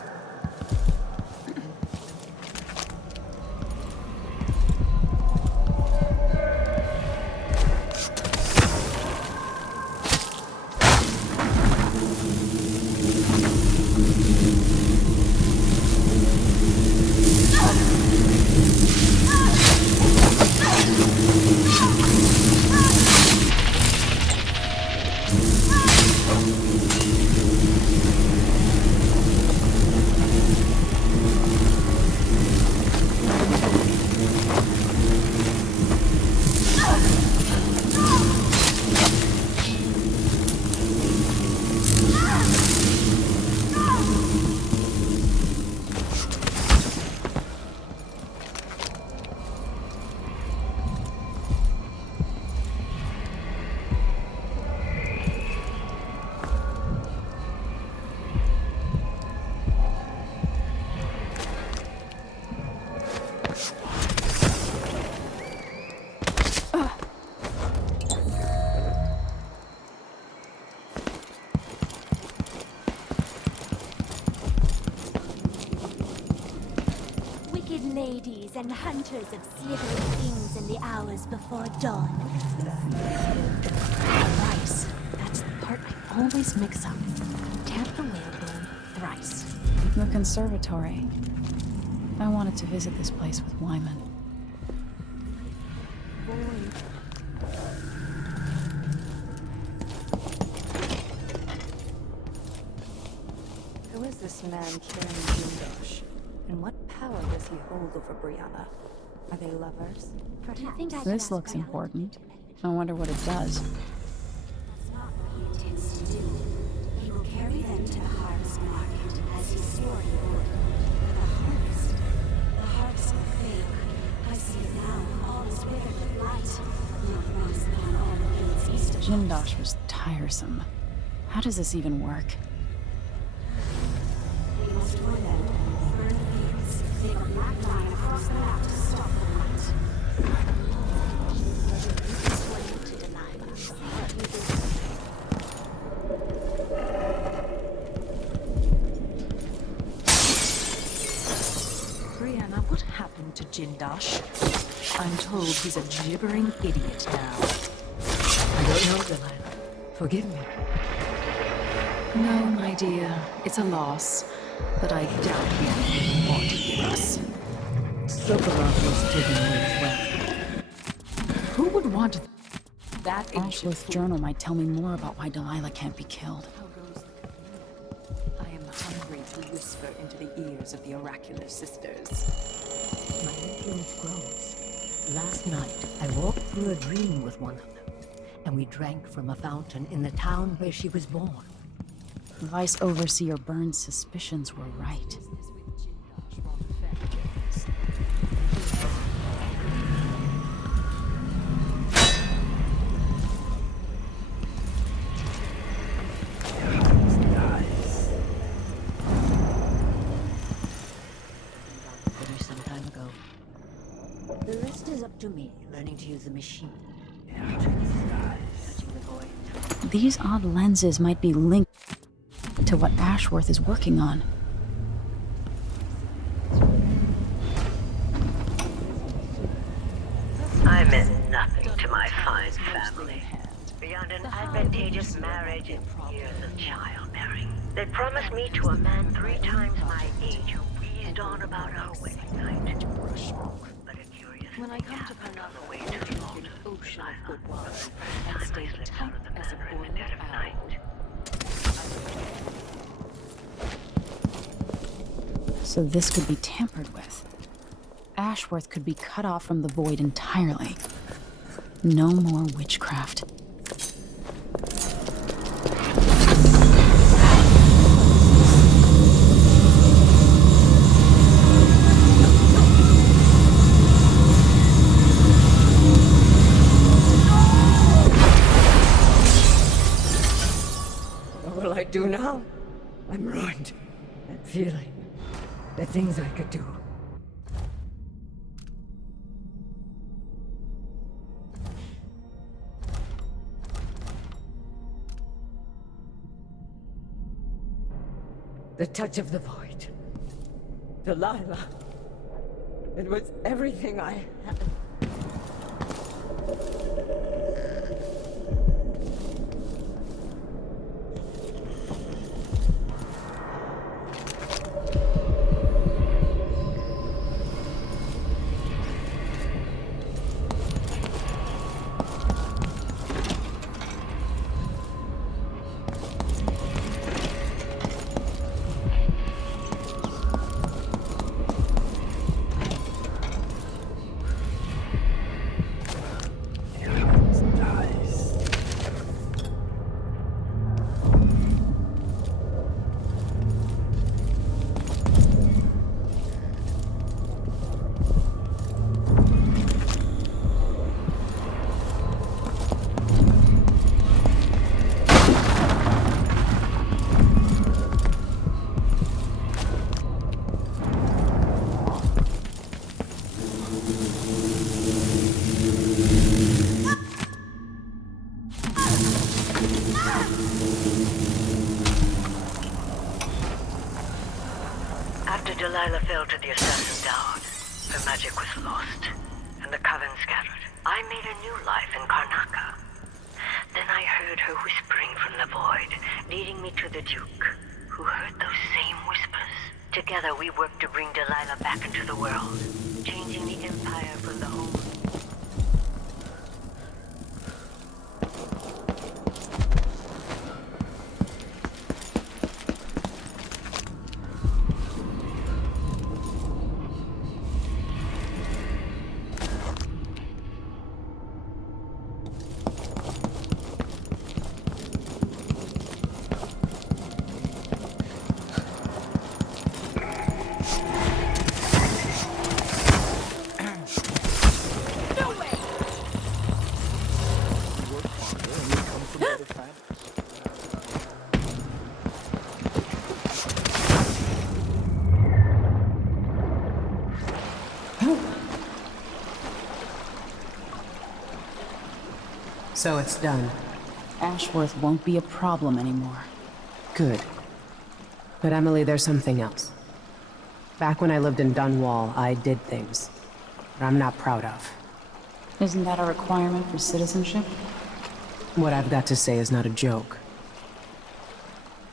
Ladies and hunters of slithering things in the hours before dawn. Thrice. That's the part I always mix up. Tap the whalebone thrice. The conservatory. I wanted to visit this place with Wyman. Who is this man carrying Jindosh? And what power does he hold over Brianna? Are they lovers? This looks important. I wonder what it does. That's not what he intends to do. He will carry them to the harvest market, as he swore he would. But the harvest will fail. I see it now. All is withered with light. Not lost upon all the fields east of Jindosh was tiresome. How does this even work? We must win them. Burn the fields. Take a black line across the map to stop the light. This way to Delilah. Brianna, what happened to Jindosh? I'm told he's a gibbering idiot now. I don't know, Delilah. Forgive me. No, my dear. It's a loss. But I doubt he had anything more to give us. Sokolov was taken away as well. Who would want that? Ashworth's journal might tell me more about why Delilah can't be killed. I am hungry to whisper into the ears of the oracular sisters. My influence grows. Last night, I walked through a dream with one of them, and we drank from a fountain in the town where she was born. Vice Overseer Burns' suspicions were right. Finished some time ago. The rest is up to me, learning to use the machine. Touching the void. These odd lenses might be linked to what Ashworth is working on. I meant nothing to my fine family, beyond an advantageous marriage and years of childbearing. They promised me to a man 3 times my age who wheezed on about our wedding night. But a curious When I come to Karnataka, I drink an ocean of good wine and stay tight as a boiled owl. So this could be tampered with. Ashworth could be cut off from the void entirely. No more witchcraft. What will I do now? I'm ruined. That feeling. The things I could do. The touch of the void. Delilah. It was everything I had. Delilah fell to the assassin down. Her magic was lost, and the coven scattered. I made a new life in Karnataka. Then I heard her whispering from the void, leading me to the Duke, who heard those same whispers. Together we worked to bring Delilah back into the world, changing the Empire from the home. So it's done. Ashworth won't be a problem anymore. Good. But Emily, there's something else. Back when I lived in Dunwall, I did things that I'm not proud of. Isn't that a requirement for citizenship? What I've got to say is not a joke.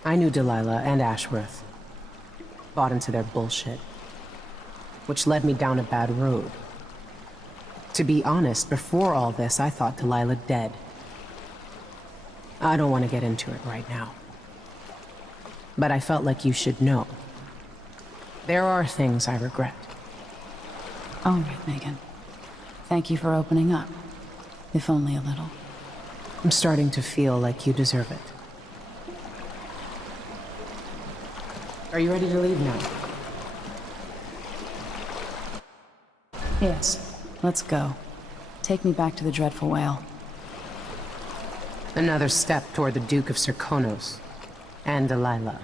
I knew Delilah and Ashworth. Bought into their bullshit. Which led me down a bad road. To be honest, before all this, I thought Delilah dead. I don't want to get into it right now. But I felt like you should know. There are things I regret. All right, Megan. Thank you for opening up. If only a little. I'm starting to feel like you deserve it. Are you ready to leave now? Yes. Let's go. Take me back to the Dreadful Whale. Another step toward the Duke of Serkonos. And Delilah.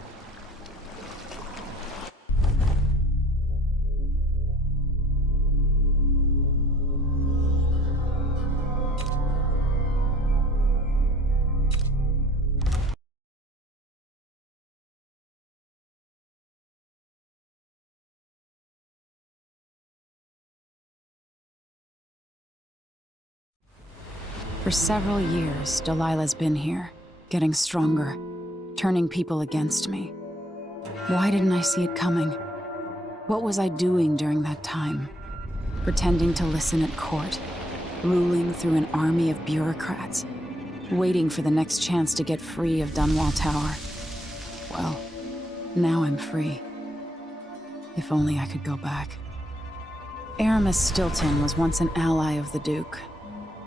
For several years, Delilah's been here, getting stronger, turning people against me. Why didn't I see it coming? What was I doing during that time? pretending to listen at court, ruling through an army of bureaucrats, waiting for the next chance to get free of Dunwall Tower. Well, now I'm free. If only I could go back. Aramis Stilton was once an ally of the Duke,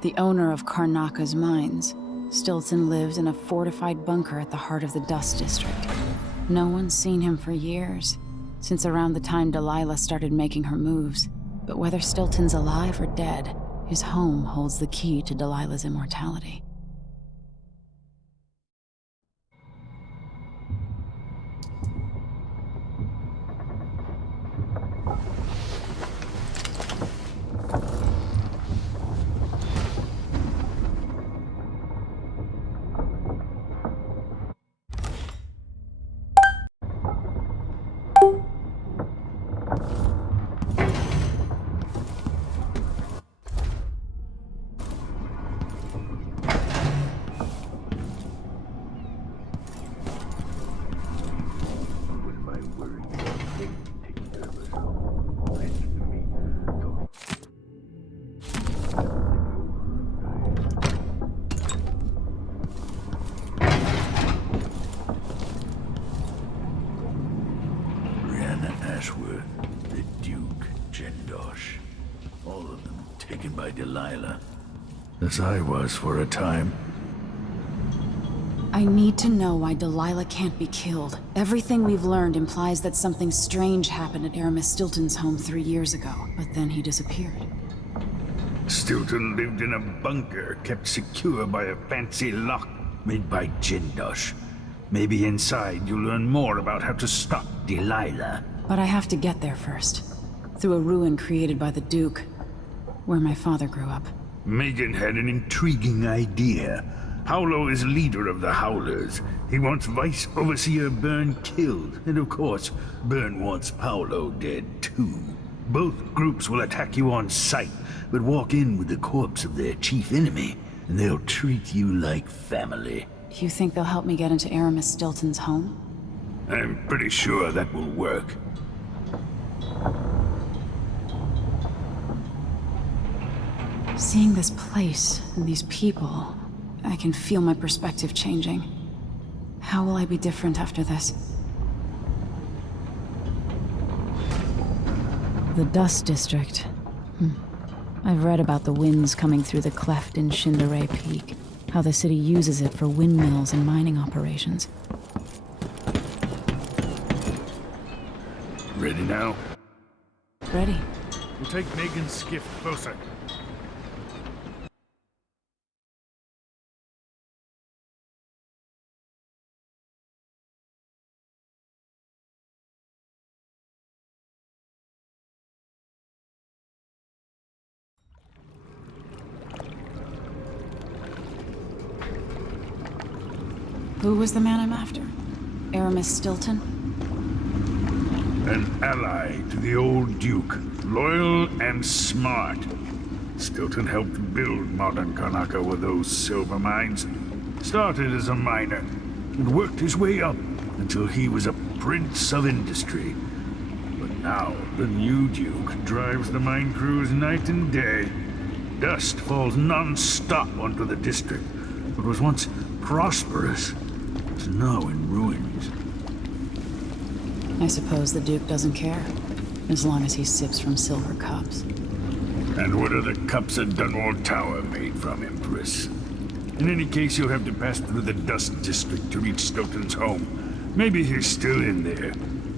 the owner of Karnaka's mines. Stilton lived in a fortified bunker at the heart of the Dust District. No one's seen him for years, since around the time Delilah started making her moves. But whether Stilton's alive or dead, his home holds the key to Delilah's immortality. Delilah, as I was for a time. I need to know why Delilah can't be killed. Everything we've learned implies that something strange happened at Aramis Stilton's home 3 years ago, but then he disappeared. Stilton lived in a bunker kept secure by a fancy lock made by Jindosh. Maybe inside you'll learn more about how to stop Delilah. But I have to get there first, through a ruin created by the Duke, where my father grew up. Megan had an intriguing idea. Paolo is leader of the Howlers. He wants Vice Overseer Byrne killed, and of course, Byrne wants Paolo dead too. Both groups will attack you on sight, but walk in with the corpse of their chief enemy, and they'll treat you like family. You think they'll help me get into Aramis Stilton's home? I'm pretty sure that will work. Seeing this place and these people, I can feel my perspective changing. How will I be different after this? The Dust District. I've read about the winds coming through the cleft in Shindaray Peak, how the city uses it for windmills and mining operations. Ready now? Ready. We'll take Megan's skiff closer. Who was the man I'm after? Aramis Stilton? An ally to the old Duke, loyal and smart. Stilton helped build modern Karnaka with those silver mines. Started as a miner, and worked his way up until he was a prince of industry. But now, the new Duke drives the mine crews night and day. Dust falls non-stop onto the district. What was once prosperous is now in ruins. I suppose the Duke doesn't care, as long as he sips from silver cups. And what are the cups at Dunwall Tower made from, Empress? In any case, you'll have to pass through the Dust District to reach Stilton's home. Maybe he's still in there,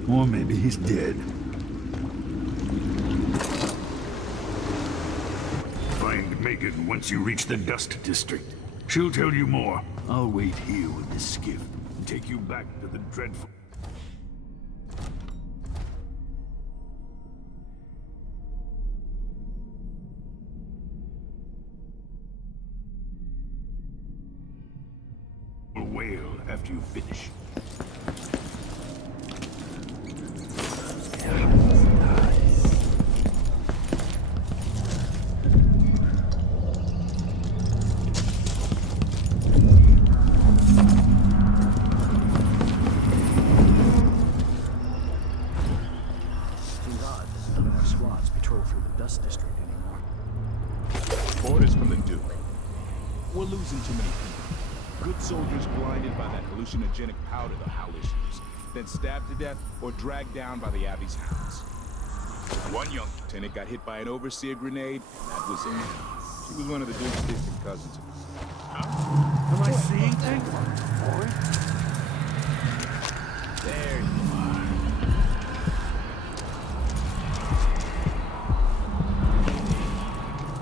or maybe he's dead. Find Megan once you reach the Dust District. She'll tell you more. I'll wait here with the skiff and take you back to the dreadful... whale after you finish. Thank God, none of our squads patrol through the Dust District. first blinded by that hallucinogenic powder the Howlers use, then stabbed to death or dragged down by the Abbey's hounds. One young lieutenant got hit by an overseer grenade, and that was it. She was one of the dude's distant cousins. Am I seeing things? There you are.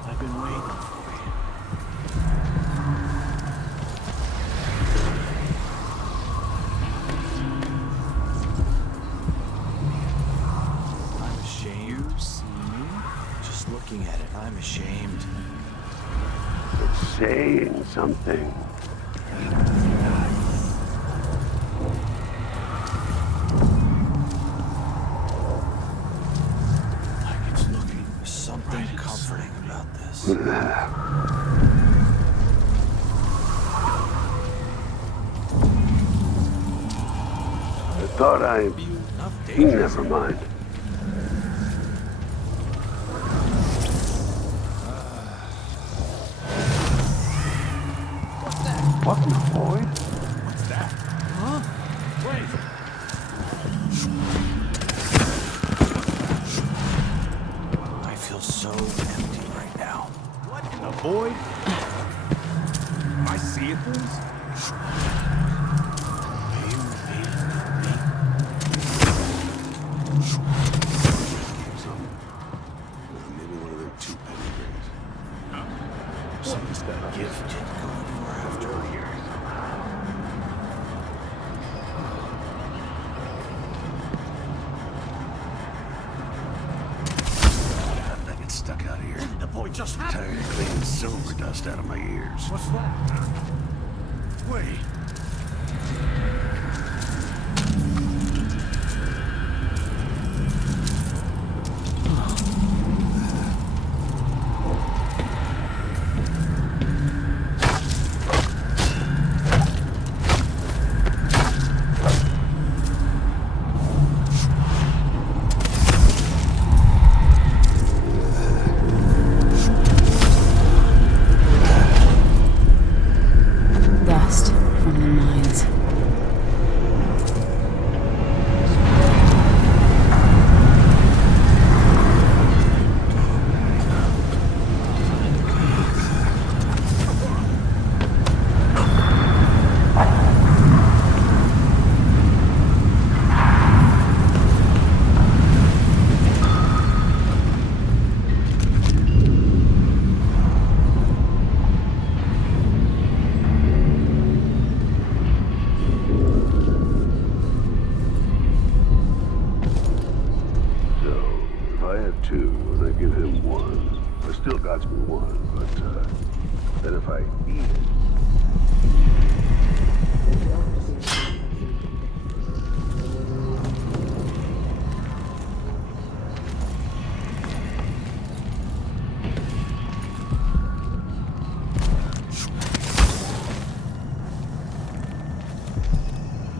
I've been waiting for you. I'm ashamed. You see me? Just looking at it, I'm ashamed. It's saying something. Like it's looking for something comforting about this. I thought Never mind. What in the void? What's that? Huh? Wait. I feel so empty right now. What in the void? Am I seeing things? Maybe one of them two pedigree. Somebody's got a gift going for after years. I get stuck out here. The boy just Tired of cleaning silver dust out of my ears. What's that? Wait. Dust from the mines. If I have two, and I give him one, I still got me one, but then if I eat it,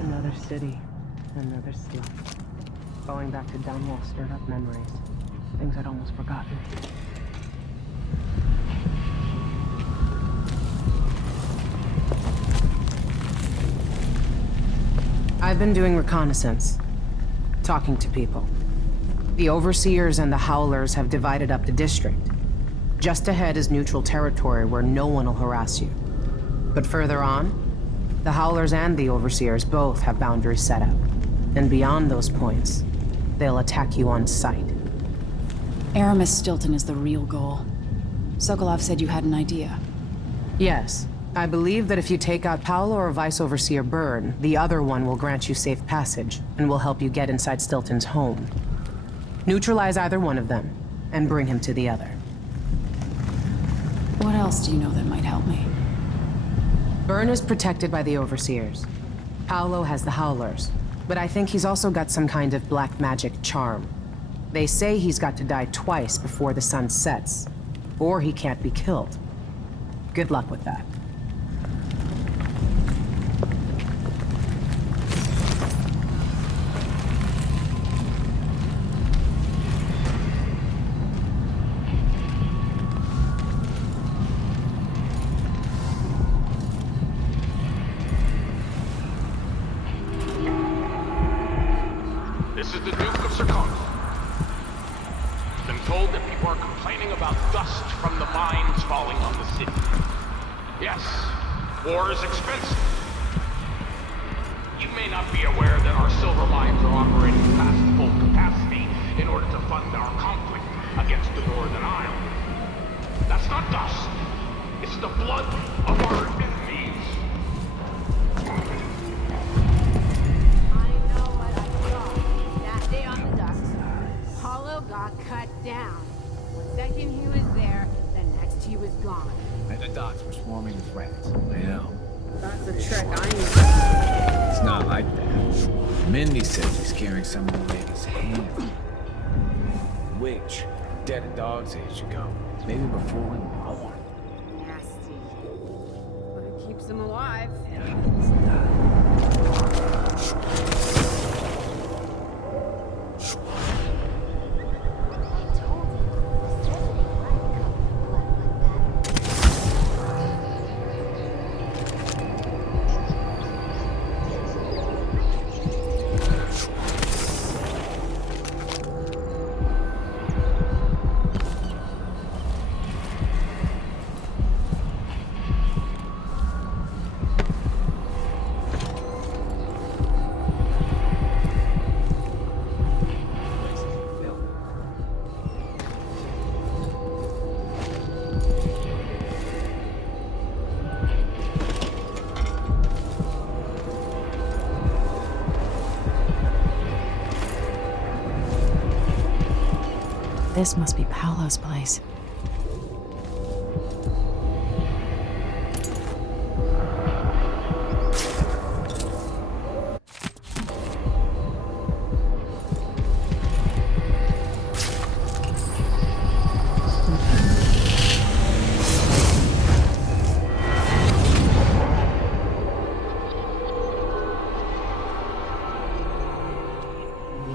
Another city, another slum. Going back to Dunwall stirred up memories. Things I'd almost forgotten. I've been doing reconnaissance. Talking to people. The Overseers and the Howlers have divided up the district. Just ahead is neutral territory where no one will harass you. But further on, the Howlers and the Overseers both have boundaries set up. And beyond those points, they'll attack you on sight. Aramis Stilton is the real goal. Sokolov said you had an idea. Yes. I believe that if you take out Paolo or Vice Overseer Byrne, the other one will grant you safe passage and will help you get inside Stilton's home. Neutralize either one of them and bring him to the other. What else do you know that might help me? Byrne is protected by the Overseers. Paolo has the Howlers, but I think he's also got some kind of black magic charm. They say he's got to die twice before the sun sets, or he can't be killed. Good luck with that. Yes, war is expensive. You may not be aware that our silver mines are operating past full capacity in order to fund our conflict against the Northern Isle. That's not dust. It's the blood of our enemies. I know what I saw that day on the docks. Apollo got cut down. One second he was there, the next he was gone. And the docks were swarming with rats. I know. That's a trick I knew. It's not like that. Mindy says he's carrying some of the lady's hand. Which, dead a dog's age ago. Maybe before we were born. Nasty. But it keeps them alive. This must be Paolo's place.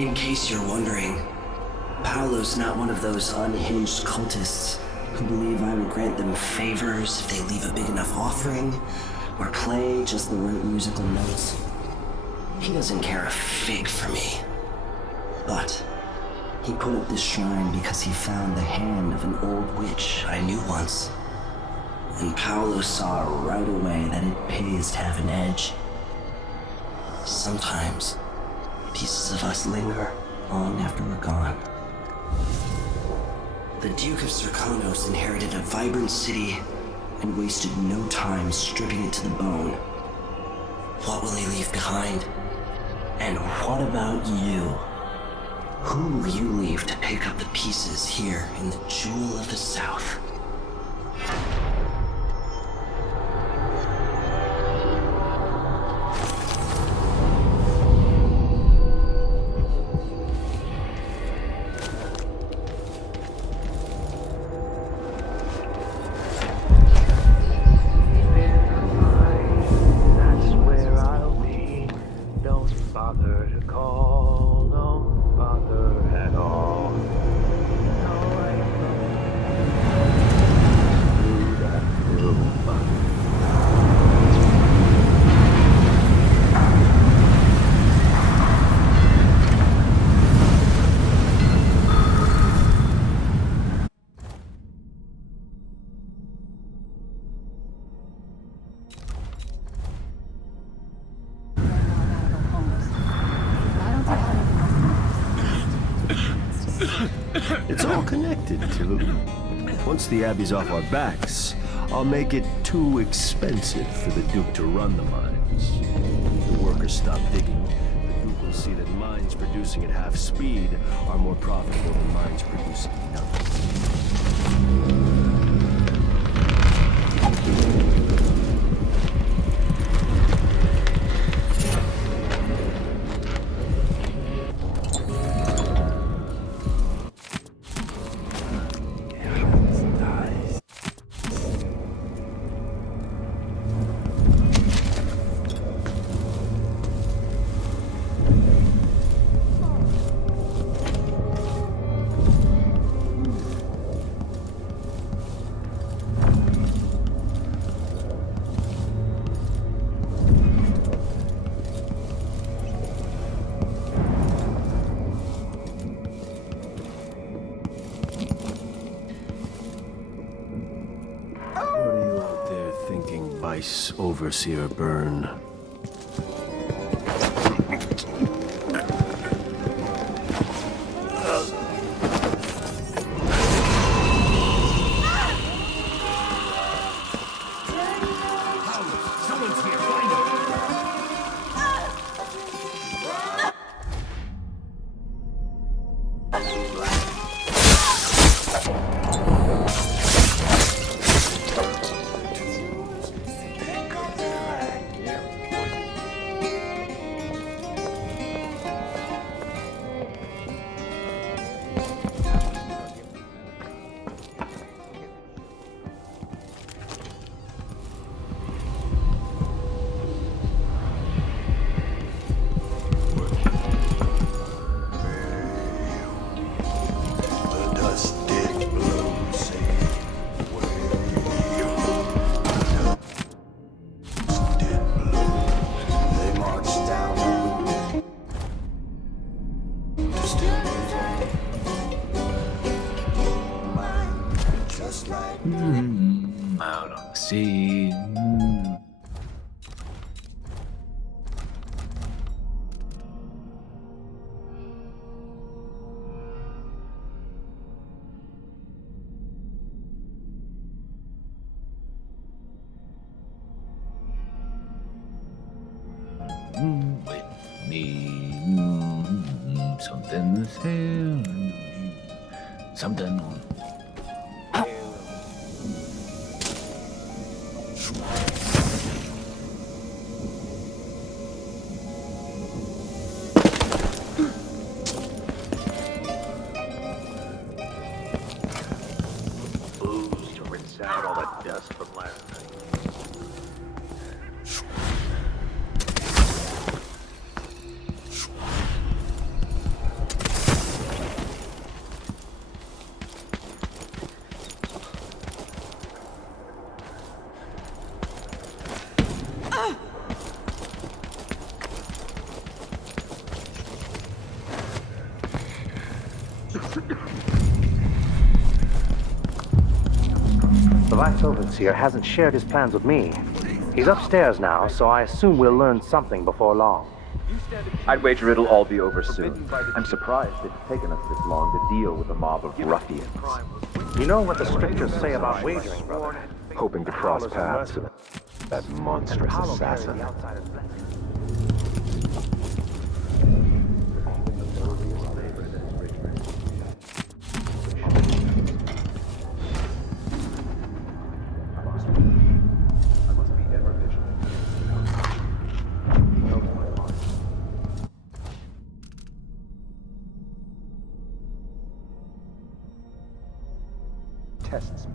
In case you're wondering, Paolo's not one of those unhinged cultists who believe I will grant them favors if they leave a big enough offering or play just the right musical notes. He doesn't care a fig for me. But he put up this shrine because he found the hand of an old witch I knew once. And Paolo saw right away that it pays to have an edge. Sometimes pieces of us linger long after we're gone. The Duke of Serkanos inherited a vibrant city and wasted no time stripping it to the bone. What will he leave behind? And what about you? Who will you leave to pick up the pieces here in the Jewel of the South? It's all connected, too. Once the Abbey's off our backs, I'll make it too expensive for the Duke to run the mines. The workers stop digging. The Duke will see that mines producing at half speed are more profitable than mines producing nothing. Vice Overseer Byrne. Out on the sea. With me, something to say, something. Out all that dust from last night. The Vice Overseer hasn't shared his plans with me. He's upstairs now, so I assume we'll learn something before long. I'd wager it'll all be over soon. I'm surprised it's taken us this long to deal with a mob of ruffians. You know what the scriptures say about wagering, brother? Hoping to cross paths with that monstrous assassin. Tests me.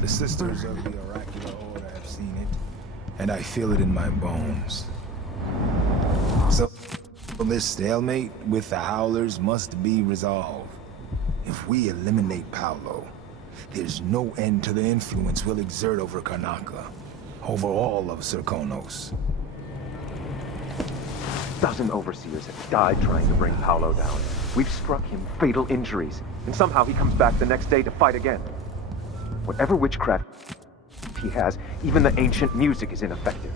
The sisters of the oracular order have seen it, and I feel it in my bones. So, This stalemate with the Howlers must be resolved. If we eliminate Paolo, there's no end to the influence we'll exert over Karnaca, over all of Serkonos. A dozen overseers have died trying to bring Paolo down. We've struck him fatal injuries, and somehow he comes back the next day to fight again. Whatever witchcraft he has, even the ancient music is ineffective.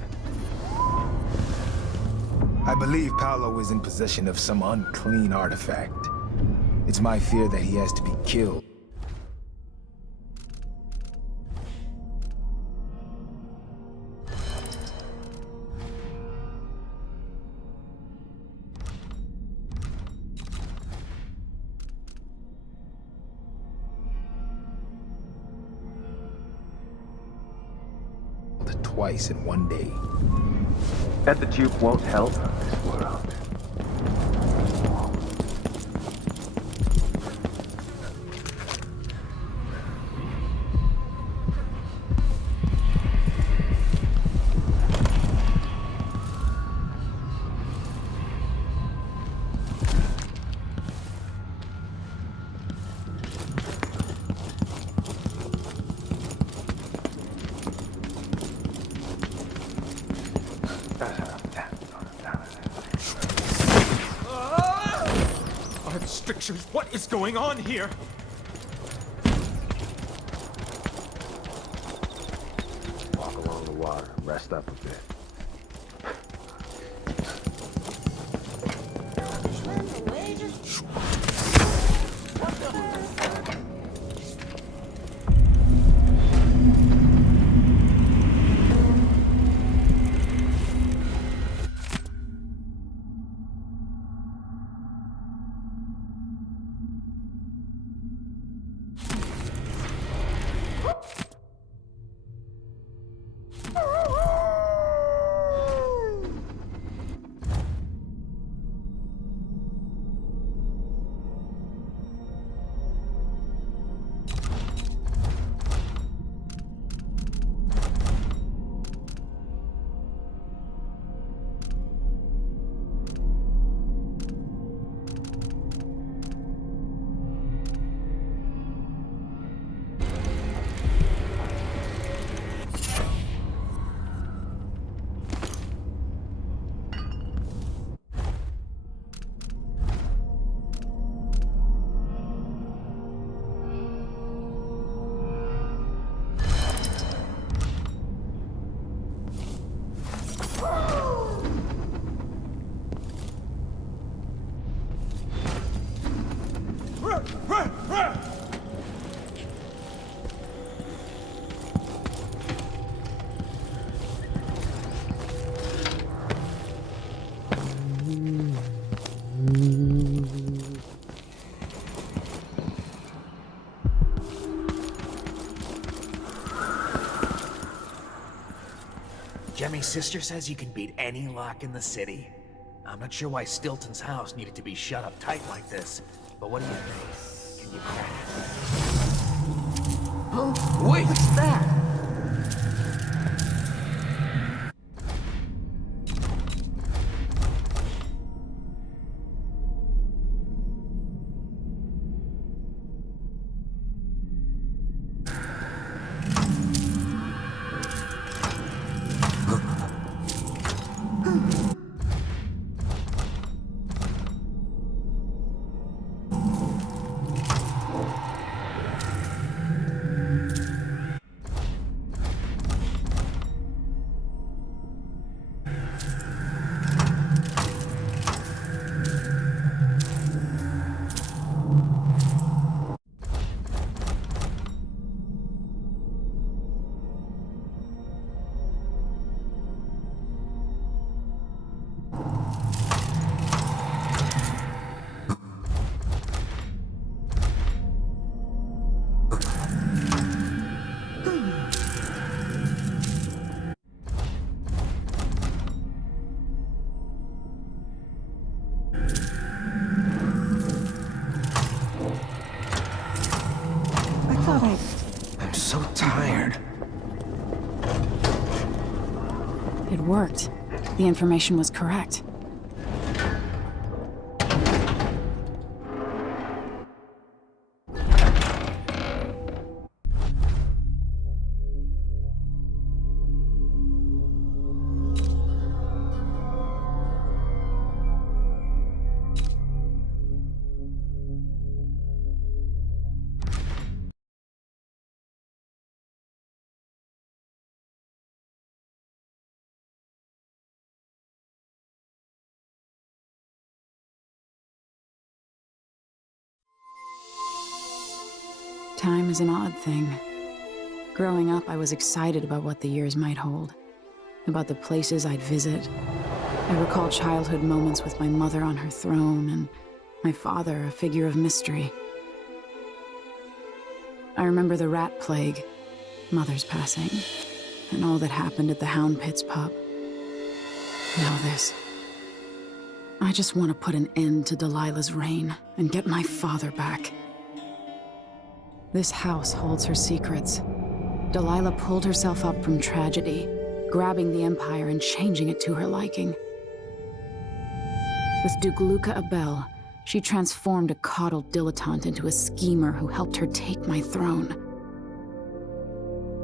I believe Paolo is in possession of some unclean artifact. It's my fear that he has to be killed. Twice in one day. And the Duke won't help this world. What is going on here? Walk along the water, rest up a bit. Jemmy's sister says you can beat any lock in the city. I'm not sure why Stilton's house needed to be shut up tight like this, but what do you think? Can you crack it? Oh, wait! What's that? I'm so tired. It worked. The information was correct. Time is an odd thing. Growing up, I was excited about what the years might hold, about the places I'd visit. I recall childhood moments with my mother on her throne and my father, a figure of mystery. I remember the rat plague, Mother's passing, and all that happened at the Hound Pit's pub. Now this. I just want to put an end to Delilah's reign and get my father back. This house holds her secrets. Delilah pulled herself up from tragedy, grabbing the Empire and changing it to her liking. With Dugluka Abel, she transformed a coddled dilettante into a schemer who helped her take my throne.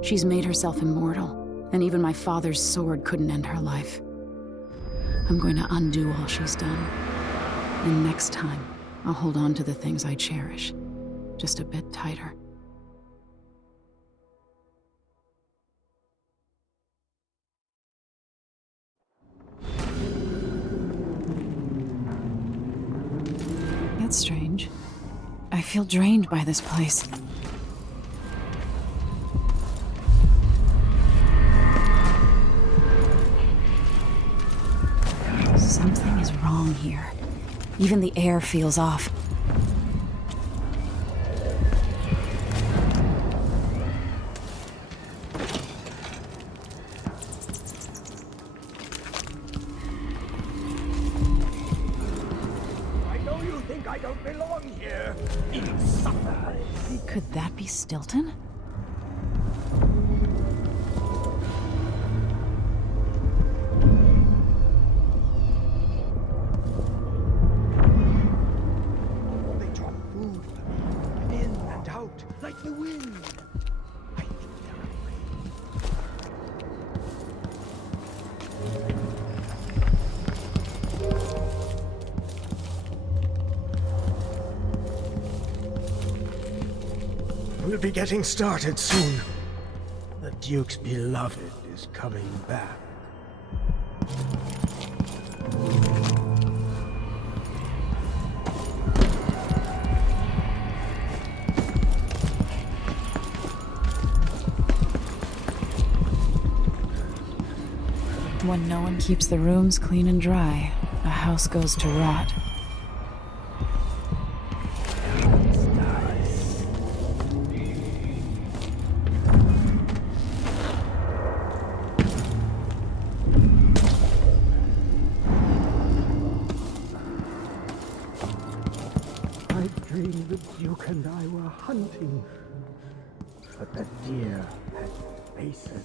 She's made herself immortal, and even my father's sword couldn't end her life. I'm going to undo all she's done. And next time, I'll hold on to the things I cherish, just a bit tighter. That's strange. I feel drained by this place. Something is wrong here. Even the air feels off. I don't belong here. Insufferable. Could that be Stilton? They drop food in and out like the wind. I think they're We'll be getting started soon. The Duke's beloved is coming back. When no one keeps the rooms clean and dry, a house goes to rot. The Duke and I were hunting, but the deer had faces.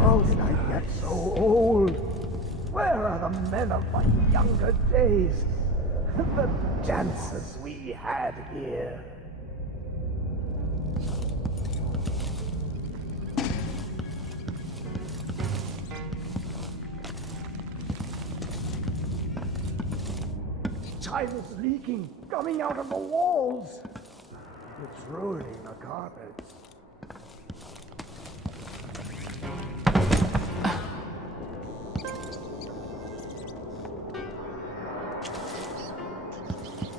How did I get so old? Where are the men of my younger days? The dances we had here. Time is leaking, coming out of the walls. It's ruining the carpets.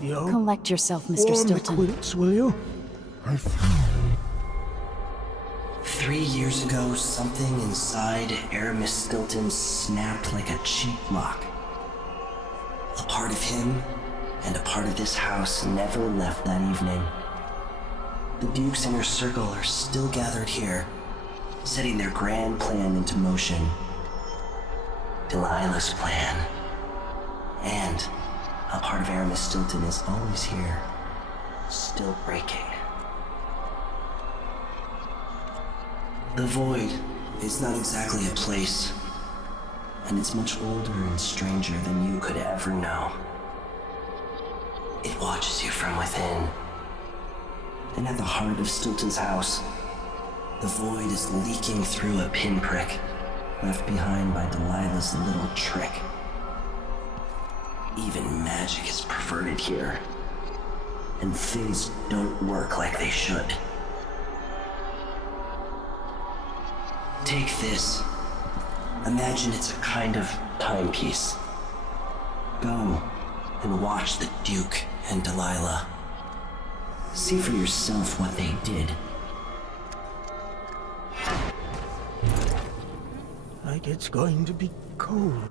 Yo, Collect yourself, Mr. warm the Stilton. quilts, will you? 3 years ago, something inside Aramis Stilton snapped like a cheap lock. A part of him and a part of this house never left that evening. The Duke's inner circle are still gathered here, setting their grand plan into motion. Delilah's plan. And a part of Aramis Stilton is always here, still breaking. The Void is not exactly a place, and it's much older and stranger than you could ever know. It watches you from within. And at the heart of Stilton's house, the Void is leaking through a pinprick left behind by Delilah's little trick. Even magic is perverted here, and things don't work like they should. Take this. Imagine it's a kind of timepiece. Go and watch the Duke and Delilah. See for yourself what they did. Like it's going to be cold.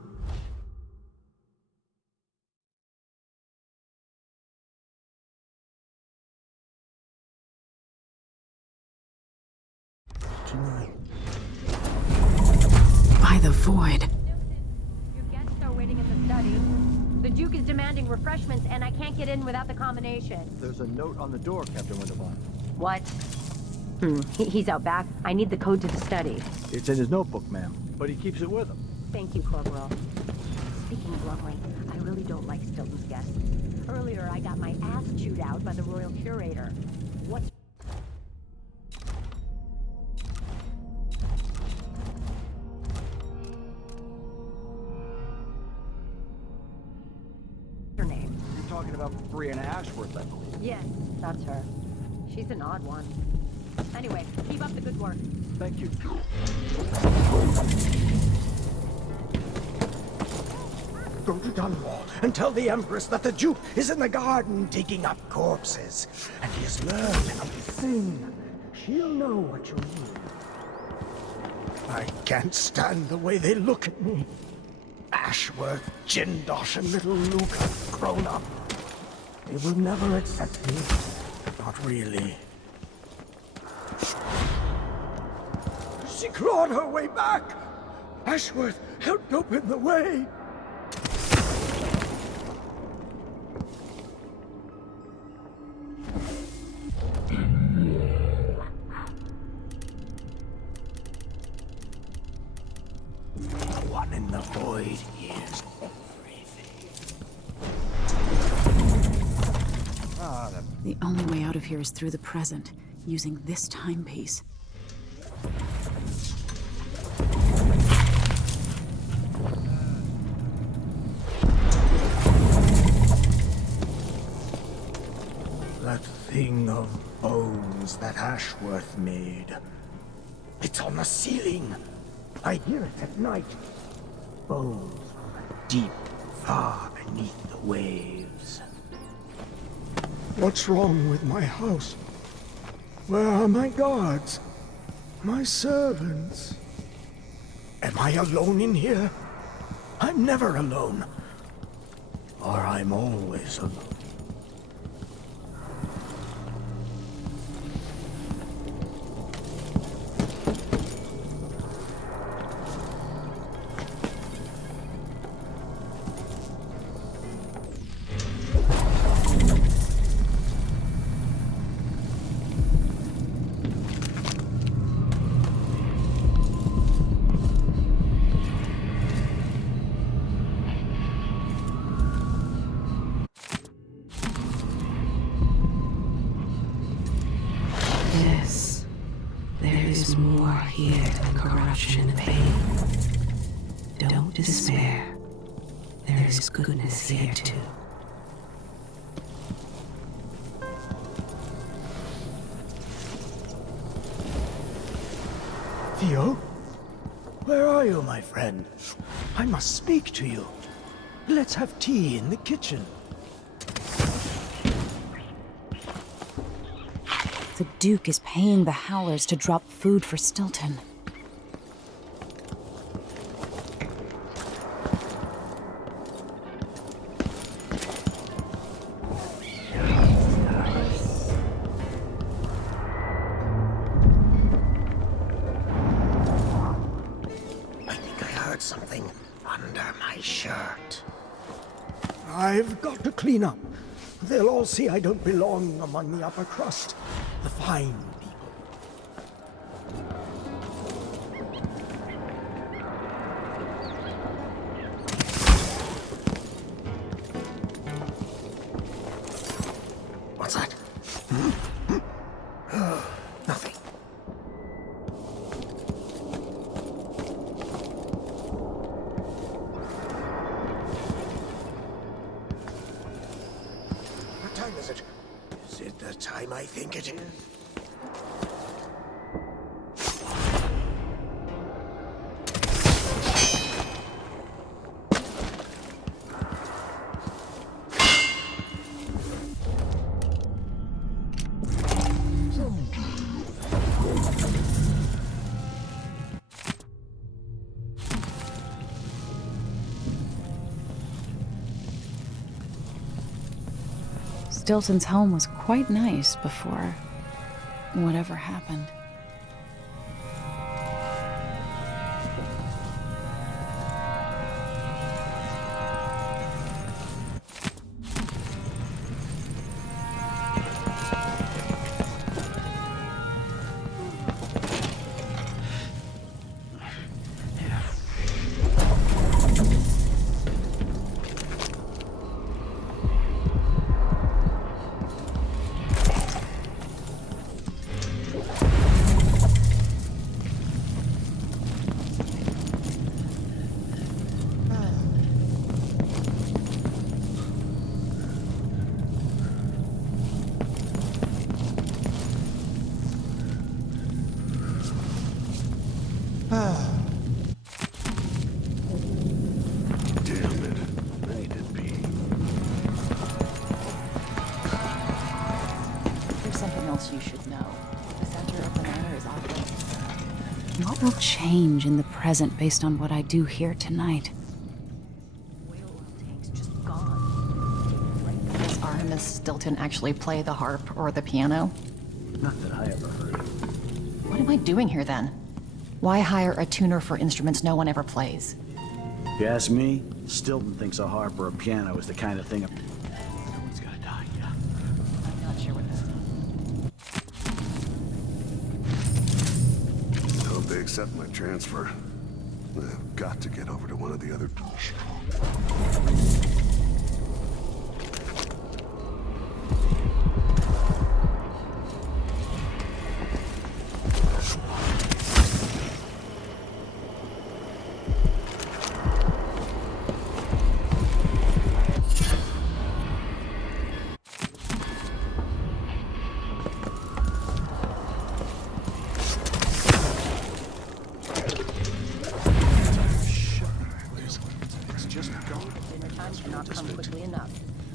Tonight. By the Void. Your guests are waiting in the study. The Duke is demanding refreshments, and I can't get in without the combination. There's a note on the door, Captain Winterborn. What? He's out back. I need the code to the study. It's in his notebook, ma'am, but he keeps it with him. Thank you, Corporal. Speaking bluntly, I really don't like Stilton's guests. Earlier, I got my ass chewed out by the Royal Curator. What's... her name? You're talking about Brianna Ashworth, I believe. Yes, that's her. She's an odd one. Anyway, keep up the good work. Thank you. Go to Dunwall and tell the Empress that the Duke is in the garden digging up corpses. And he has learned how to sing. She'll know what you mean. I can't stand the way they look at me. Ashworth, Jindosh, and little Luke have grown up. They will never accept me. Not really. She clawed her way back! Ashworth helped open the way! The one in the Void hears everything. The only way out of here is through the present, using this timepiece. That thing of bones that Ashworth made. It's on the ceiling. I hear it at night. Bones from deep, far beneath the waves. What's wrong with my house? Where are my guards? My servants? Am I alone in here? I'm never alone. Or I'm always alone. There's more here than corruption and pain. Don't despair. There is goodness here too. Theo? Where are you, my friend? I must speak to you. Let's have tea in the kitchen. the Duke is paying the Howlers to drop food for Stilton. I think I heard something under my shirt. I've got to clean up. They'll all see I don't belong among the upper crust. The fine people. What's that? Oh, nothing. What time is it? Is it the time I think it is? Stilton's home was quite nice before whatever happened. You should know. The center of the matter is obvious. What will change in the present based on what I do here tonight? Does Artemis Stilton actually play the harp or the piano? Not that I ever heard. What am I doing here then? Why hire a tuner for instruments no one ever plays? If you ask me, Stilton thinks a harp or a piano is the kind of thing a... Someone's gotta die, yeah. I'm not sure what this is. I hope they accept my transfer. I've got to get over to one of the other...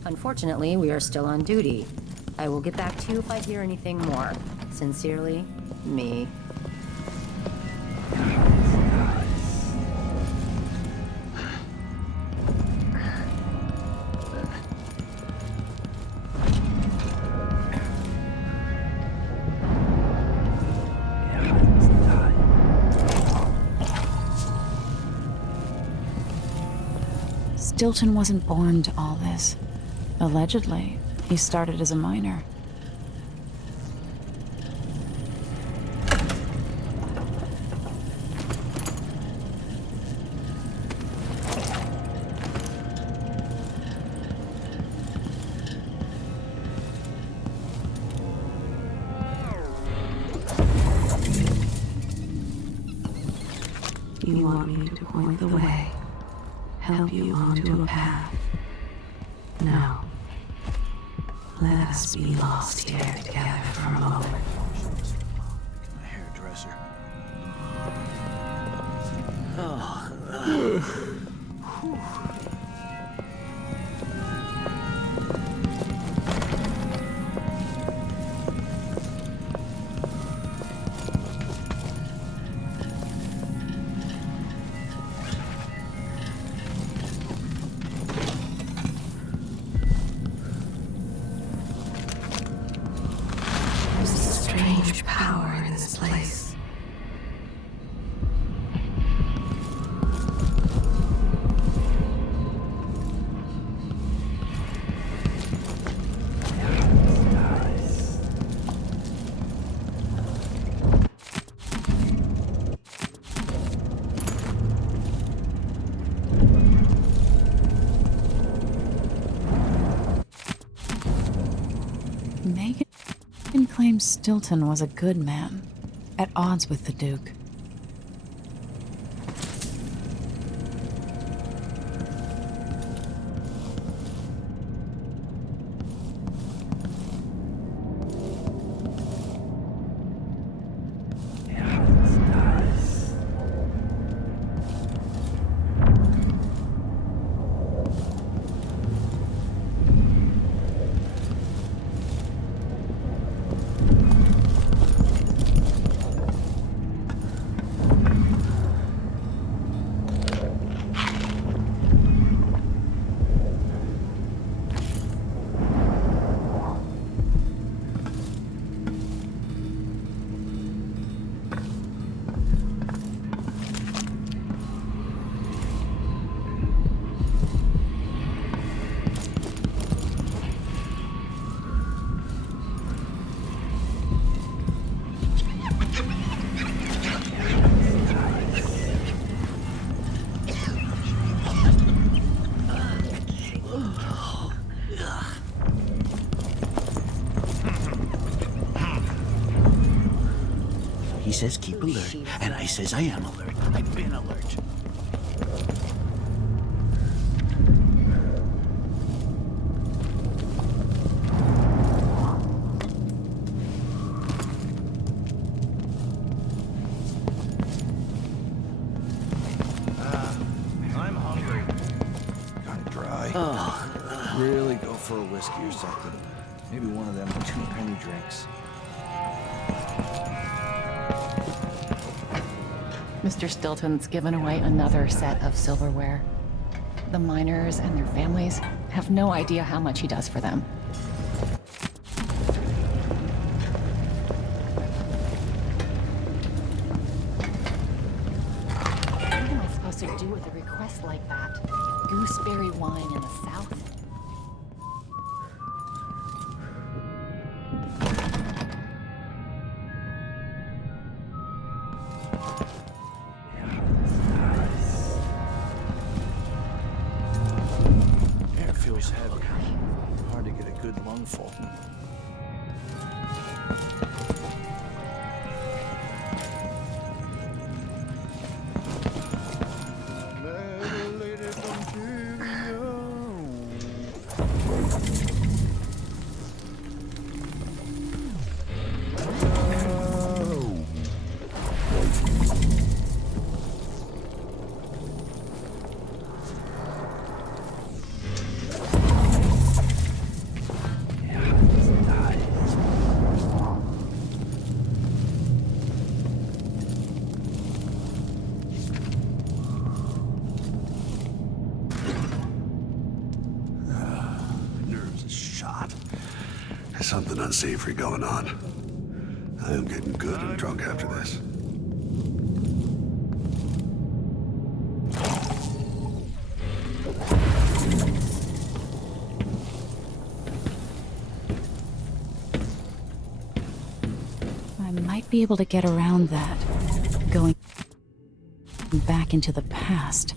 Unfortunately, we are still on duty. I will get back to you if I hear anything more. Sincerely, me. Stilton wasn't born to all this. Allegedly, he started as a miner. You want me to point the way, help you onto a path. Now, let us be lost here together for a moment. My hairdresser. James Stilton was a good man, at odds with the Duke. He says keep alert, and I says I am alert. I've been alert. I'm hungry. Kinda dry. Really go for a whiskey or something. Maybe one of them 2-penny drinks. Mr. Stilton's given away another set of silverware. The miners and their families have no idea how much he does for them. What am I supposed to do with a request like that? Gooseberry wine in the South? Feels heavy. Hard to get a good lungful. Something unsavory going on. I am getting good and drunk after this. I might be able to get around that, going back into the past.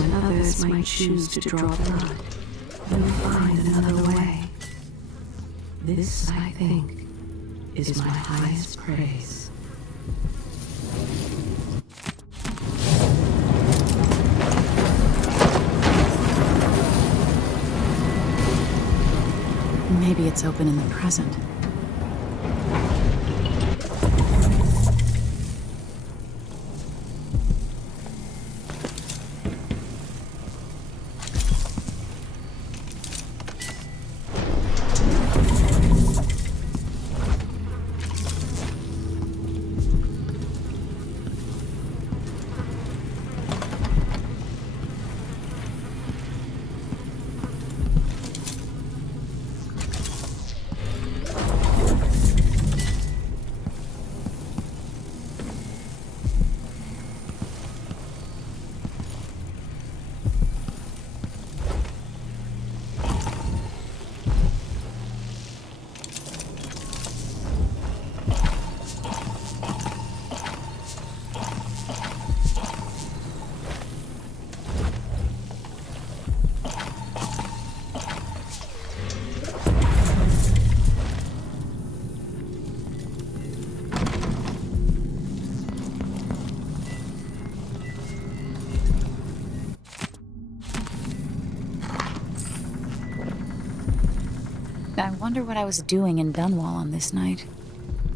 when others might choose to draw blood, you'll find another way. This, I think, is my highest praise. Maybe it's open in the present. I wonder what I was doing in Dunwall on this night.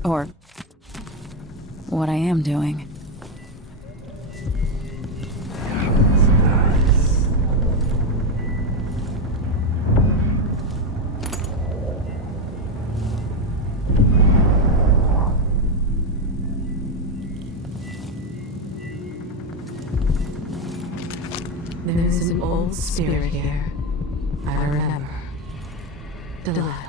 Or what I am doing. There's an old spirit here. I remember. Delilah.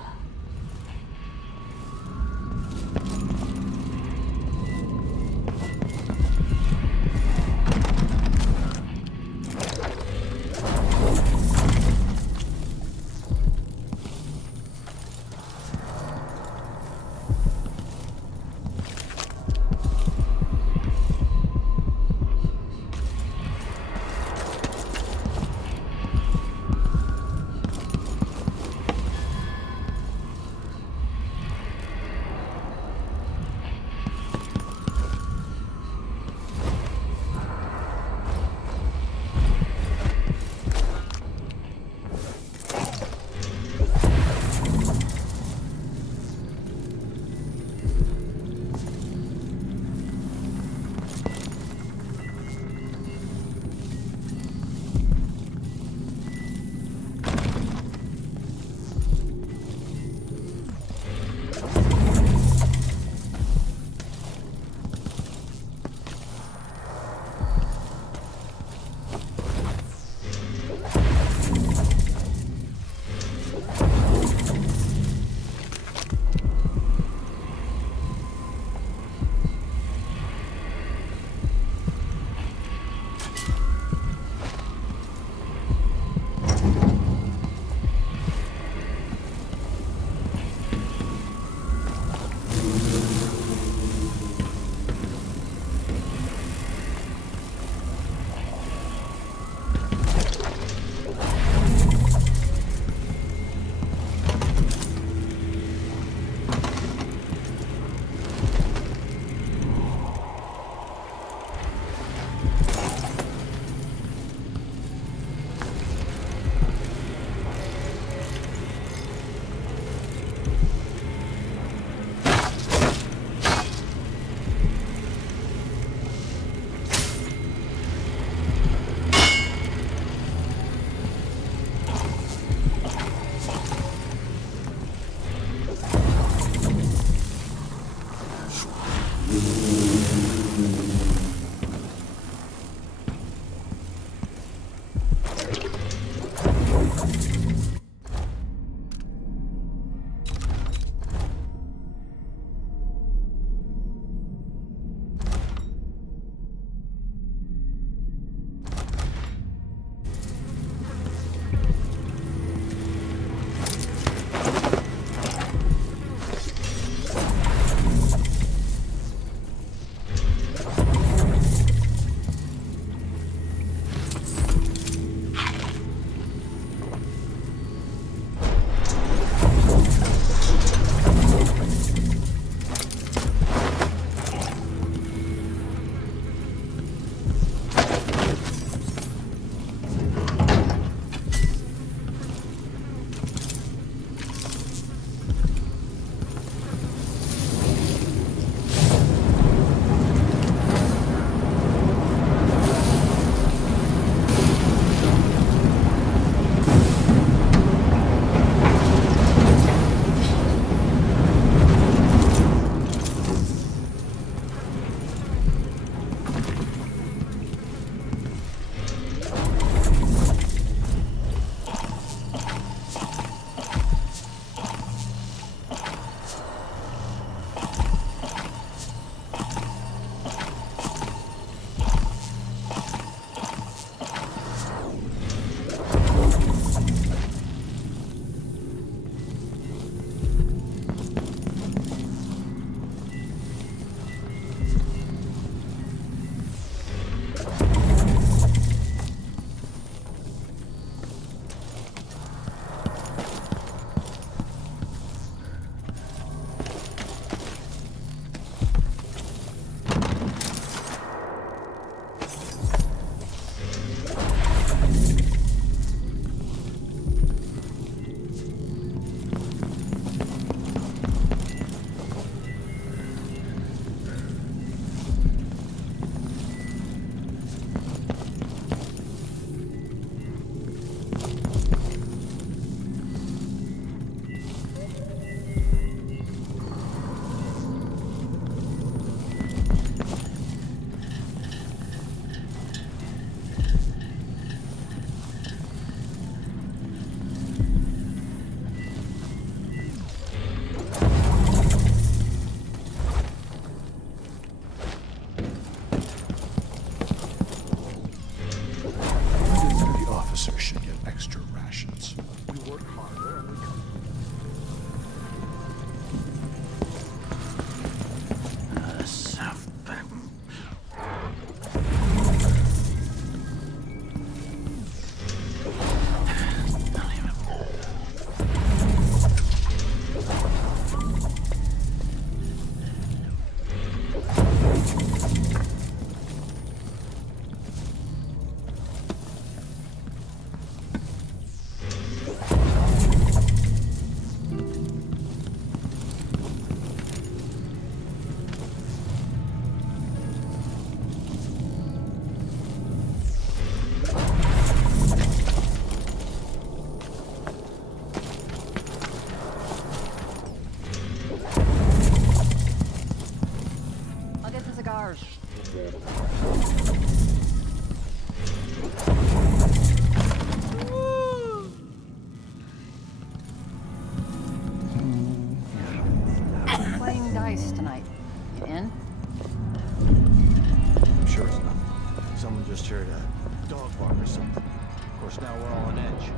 a dog bark or something. Of course, now we're all on edge.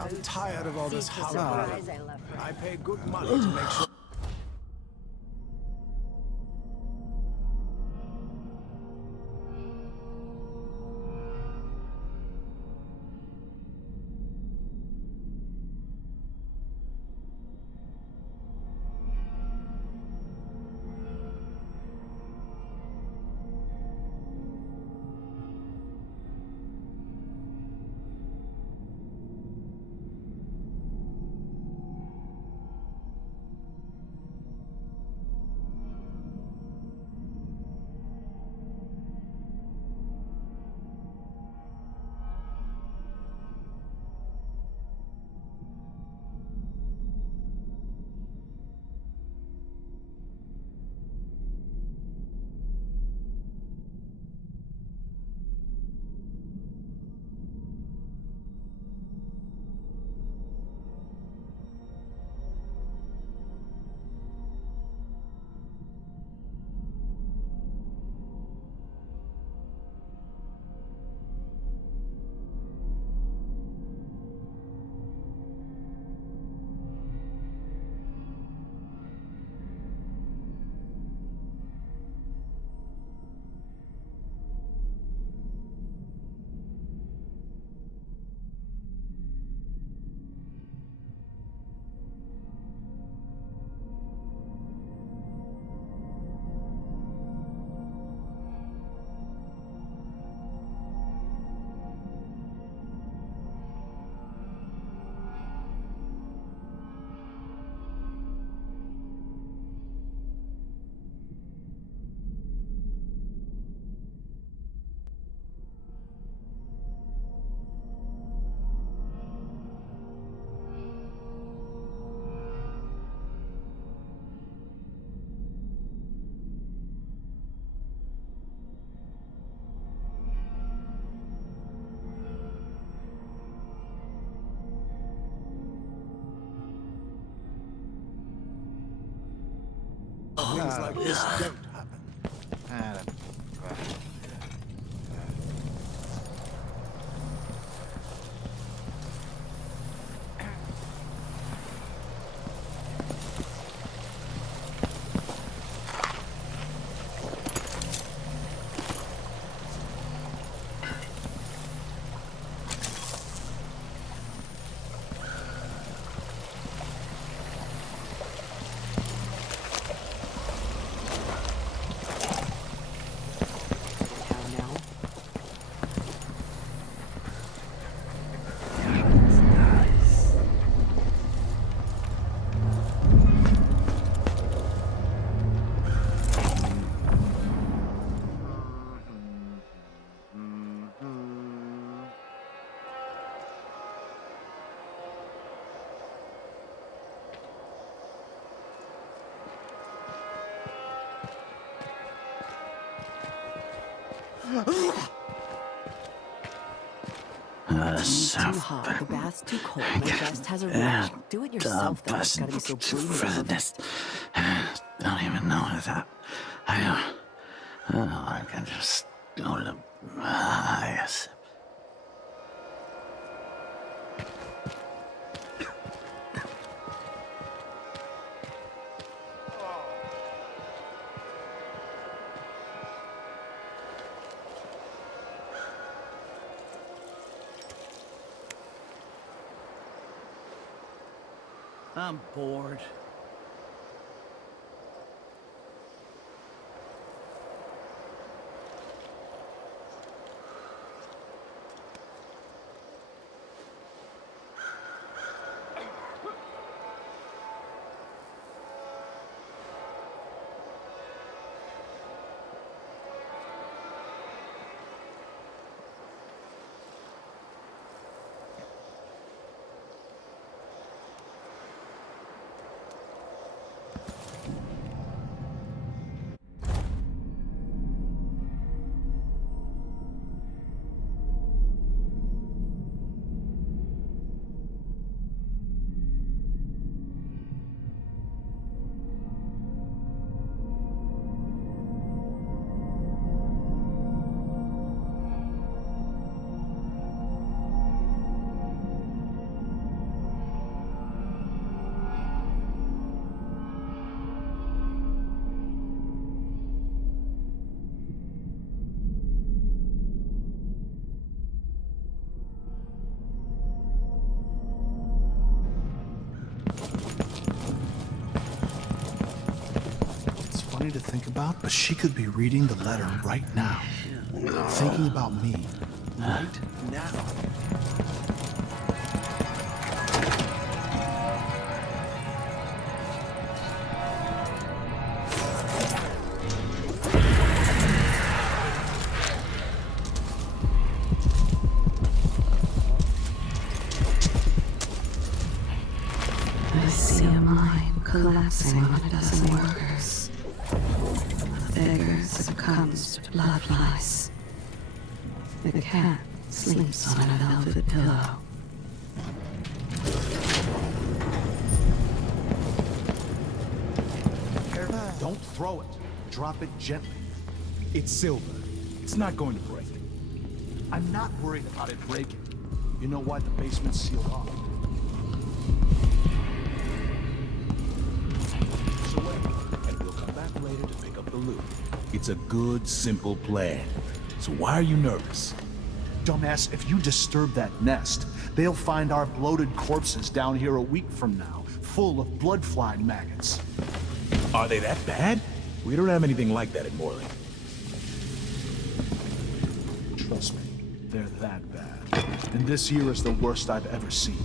I'm tired of all this hollering. I pay good money to make sure. Things like this don't happen. Too hot, the bath's too cold, my chest has a rash. Do it yourself, though. It's gotta be so bleeding. I don't even know that. I don't know. I can just go to. Yes. I'm bored. It's funny to think about, but she could be reading the letter right now. Thinking about me. Right now. I see a mine collapsing on a dozen workers. A beggar succumbs to blood lice. The cat sleeps on a velvet pillow. Don't throw it. Drop it gently. It's silver. It's not going to break. I'm not worried about it breaking. You know why the basement's sealed off. So wait, and we'll come back later to pick up the loot. It's a good, simple plan. So why are you nervous? Dumbass, if you disturb that nest, they'll find our bloated corpses down here a week from now, full of blood fly maggots. Are they that bad? We don't have anything like that in Morley. Trust me, they're that bad. And this year is the worst I've ever seen.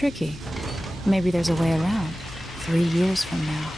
tricky. Maybe there's a way around. 3 years from now.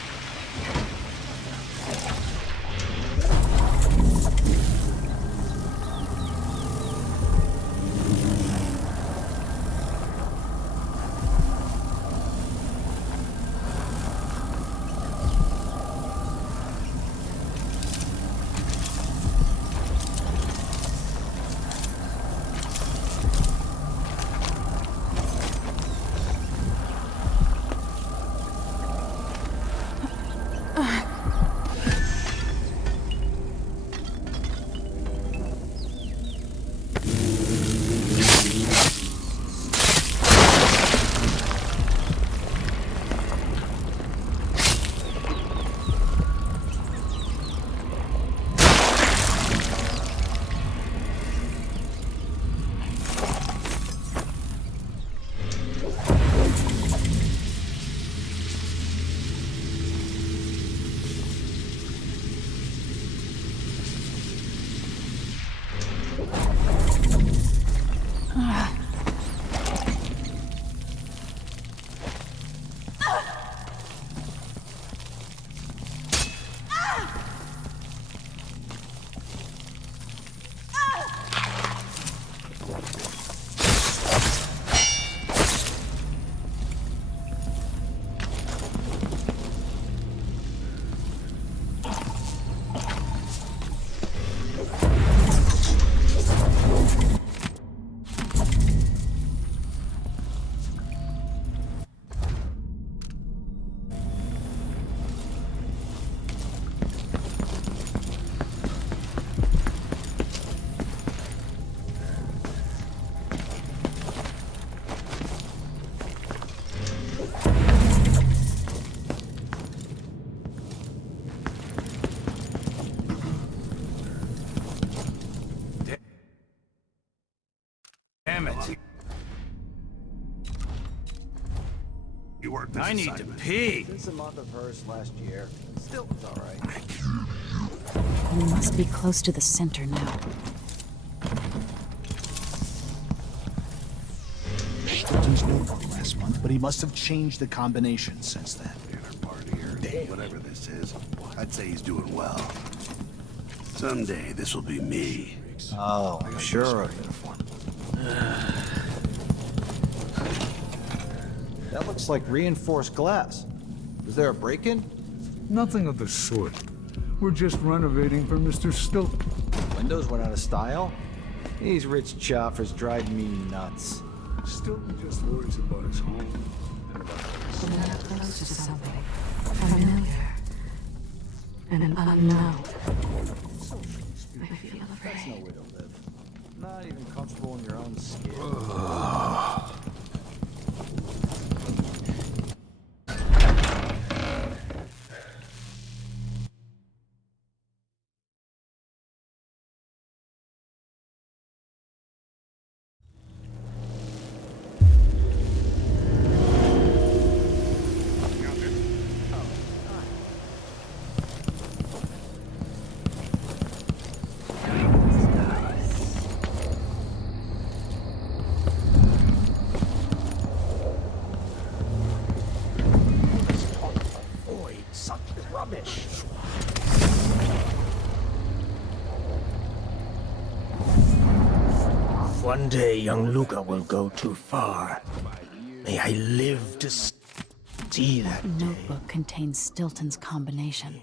Damn it. You worked I need to pee. Since the month of hers last year, still was all right. We must be close to the center now. Stilton's notebook last month, but he must have changed the combination since then. Whatever this is, I'd say he's doing well. Someday, this will be me. Oh, sure. That looks like reinforced glass. Is there a break-in? Nothing of the sort. We're just renovating for Mr. Stilton. Windows went out of style? These rich choppers drive me nuts. Stilton just worries about his home and about us. We're not close to something familiar and unknown. I feel afraid. That's no way to live. Not even comfortable in your own skin. One day, young Luca will go too far. May I live to see that The notebook contains Stilton's combination.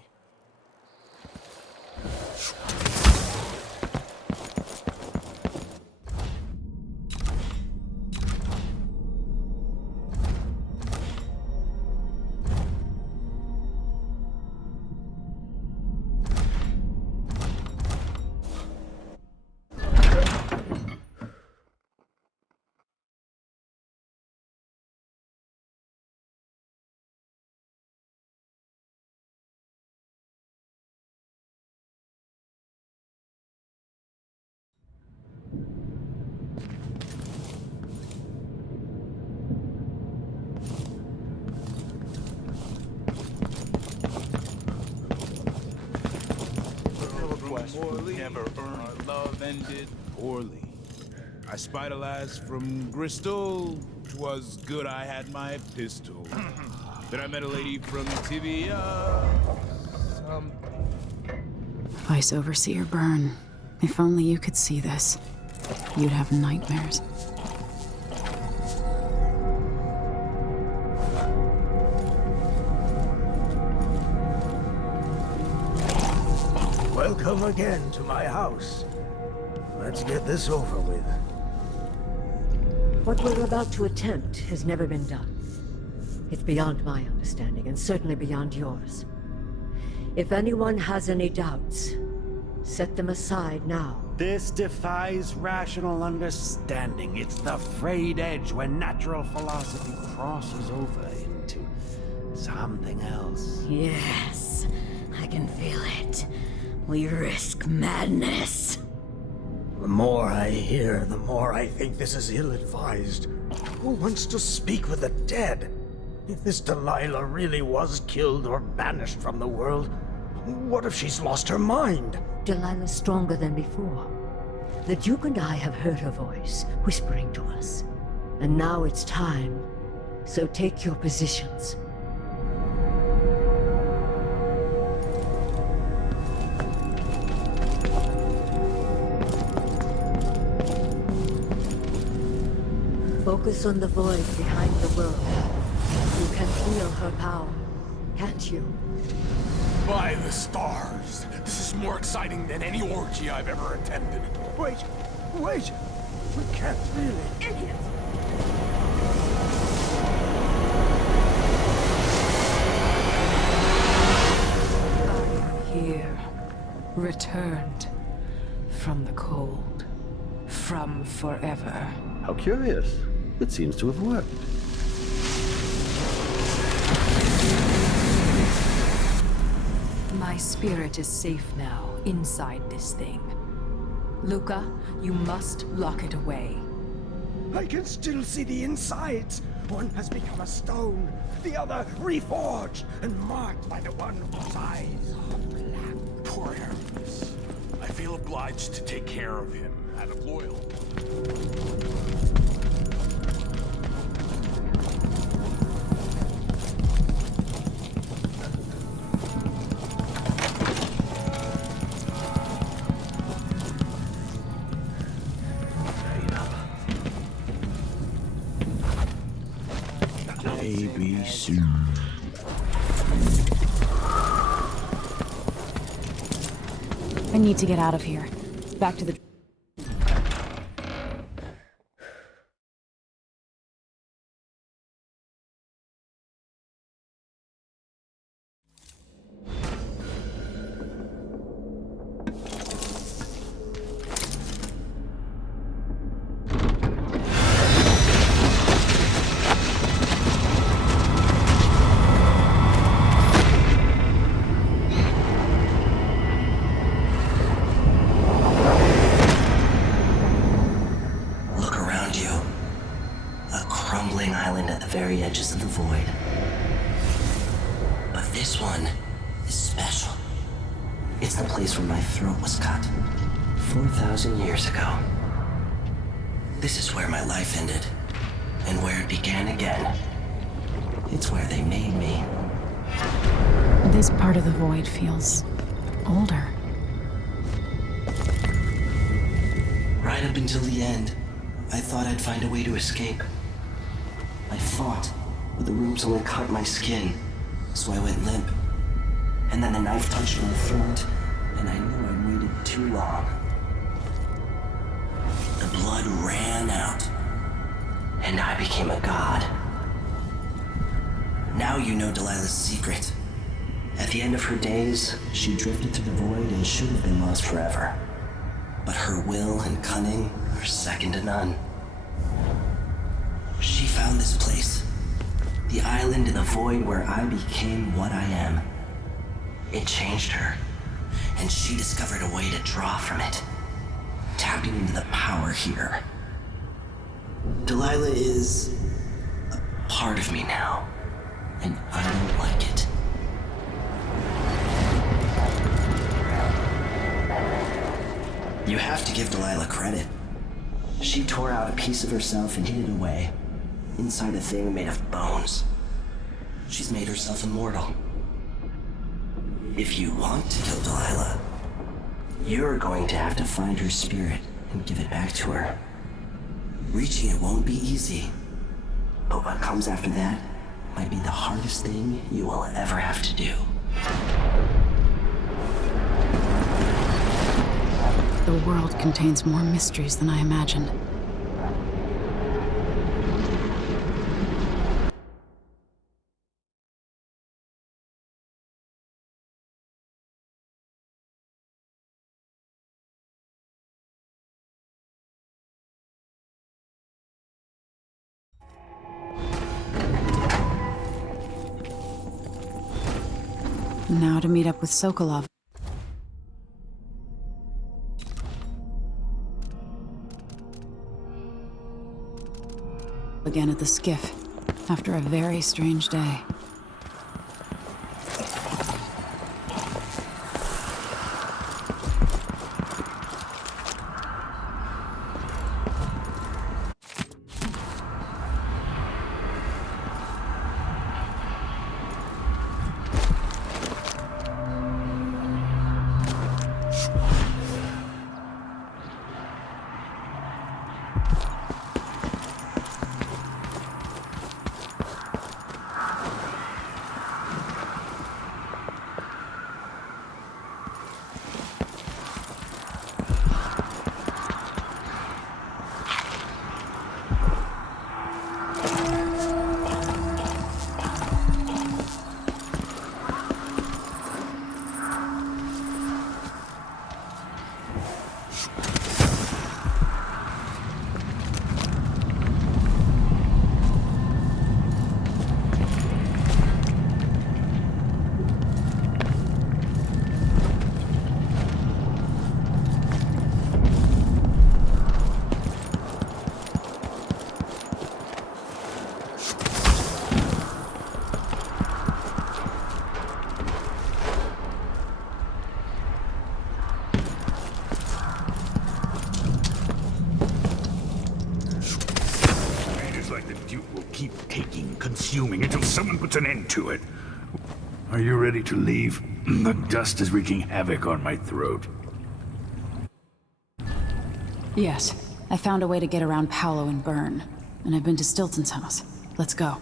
Never earned. Our love ended poorly. I spied a lass from Bristol, 'Twas good I had my pistol. Then I met a lady from Tibia. Vice Overseer Byrne. If only you could see this. You'd have nightmares. Welcome again to my house. Let's get this over with. What we're about to attempt has never been done. It's beyond my understanding, and certainly beyond yours. If anyone has any doubts, set them aside now. This defies rational understanding. It's the frayed edge when natural philosophy crosses over into something else. Yes, I can feel it. We risk madness. The more I hear, the more I think this is ill-advised. Who wants to speak with the dead? If this Delilah really was killed or banished from the world, what if she's lost her mind? Delilah's stronger than before. The Duke and I have heard her voice, whispering to us. And now it's time. So take your positions. Focus on the void behind the world. You can feel her power, can't you? By the stars! This is more exciting than any orgy I've ever attended. Wait! Wait! We can't really... Idiot! I am here, returned from the cold, from forever. How curious. It seems to have worked. My spirit is safe now, inside this thing. Luca, you must lock it away. I can still see the insides. One has become a stone, the other reforged and marked by the one whose eyes are black. Poor Hermes. I feel obliged to take care of him out of loyalty. ABC. I need to get out of here. Back to the... very edges of the void. But this one is special. It's the place where my throat was cut 4,000 years ago. This is where my life ended, and where it began again. It's where they made me. This part of the void feels older. Right up until the end, I thought I'd find a way to escape. I fought, but the ropes only cut my skin, so I went limp. And then the knife touched my throat, and I knew I'd waited too long. The blood ran out, and I became a god. Now you know Delilah's secret. At the end of her days, she drifted through the void and should have been lost forever. But her will and cunning are second to none. She found this place, the island in the void where I became what I am. It changed her, and she discovered a way to draw from it, tapping into the power here. Delilah is a part of me now, and I don't like it. You have to give Delilah credit. She tore out a piece of herself and hid it away. inside a thing made of bones. She's made herself immortal. If you want to kill Delilah, you're going to have to find her spirit and give it back to her. Reaching it won't be easy, but what comes after that might be the hardest thing you will ever have to do. The world contains more mysteries than I imagined. Now to meet up with Sokolov. Again at the skiff, after a very strange day. Consuming until someone puts an end to it. Are you ready to leave? The dust is wreaking havoc on my throat. Yes, I found a way to get around Paolo and Byrne, and I've been to Stilton's house. Let's go.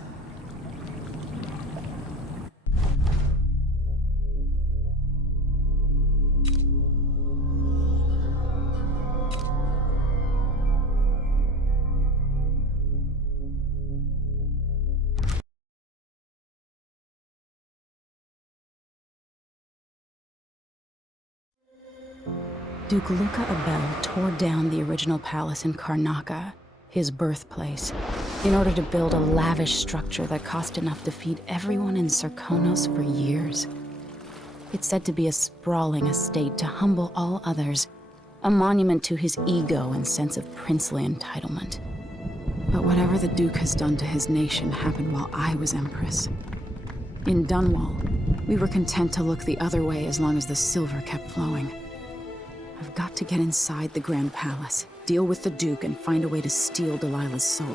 Duke Luca Abel tore down the original palace in Karnaca, his birthplace, in order to build a lavish structure that cost enough to feed everyone in Serkonos for years. It's said to be a sprawling estate to humble all others, a monument to his ego and sense of princely entitlement. But whatever the Duke has done to his nation happened while I was Empress. In Dunwall, we were content to look the other way as long as the silver kept flowing. I've got to get inside the Grand Palace, deal with the Duke, and find a way to steal Delilah's soul.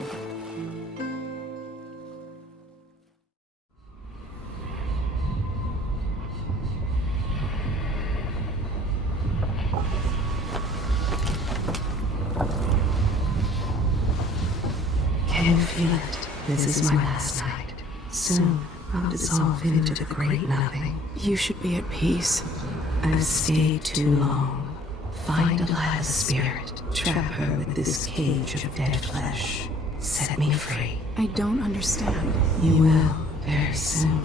Can feel it. This is my last night. Soon, I'll dissolve into the great nothing. You should be at peace. I've stayed too long. Find Delilah's spirit. Trap her with this cage of dead flesh. Set me free. I don't understand. You will, very soon.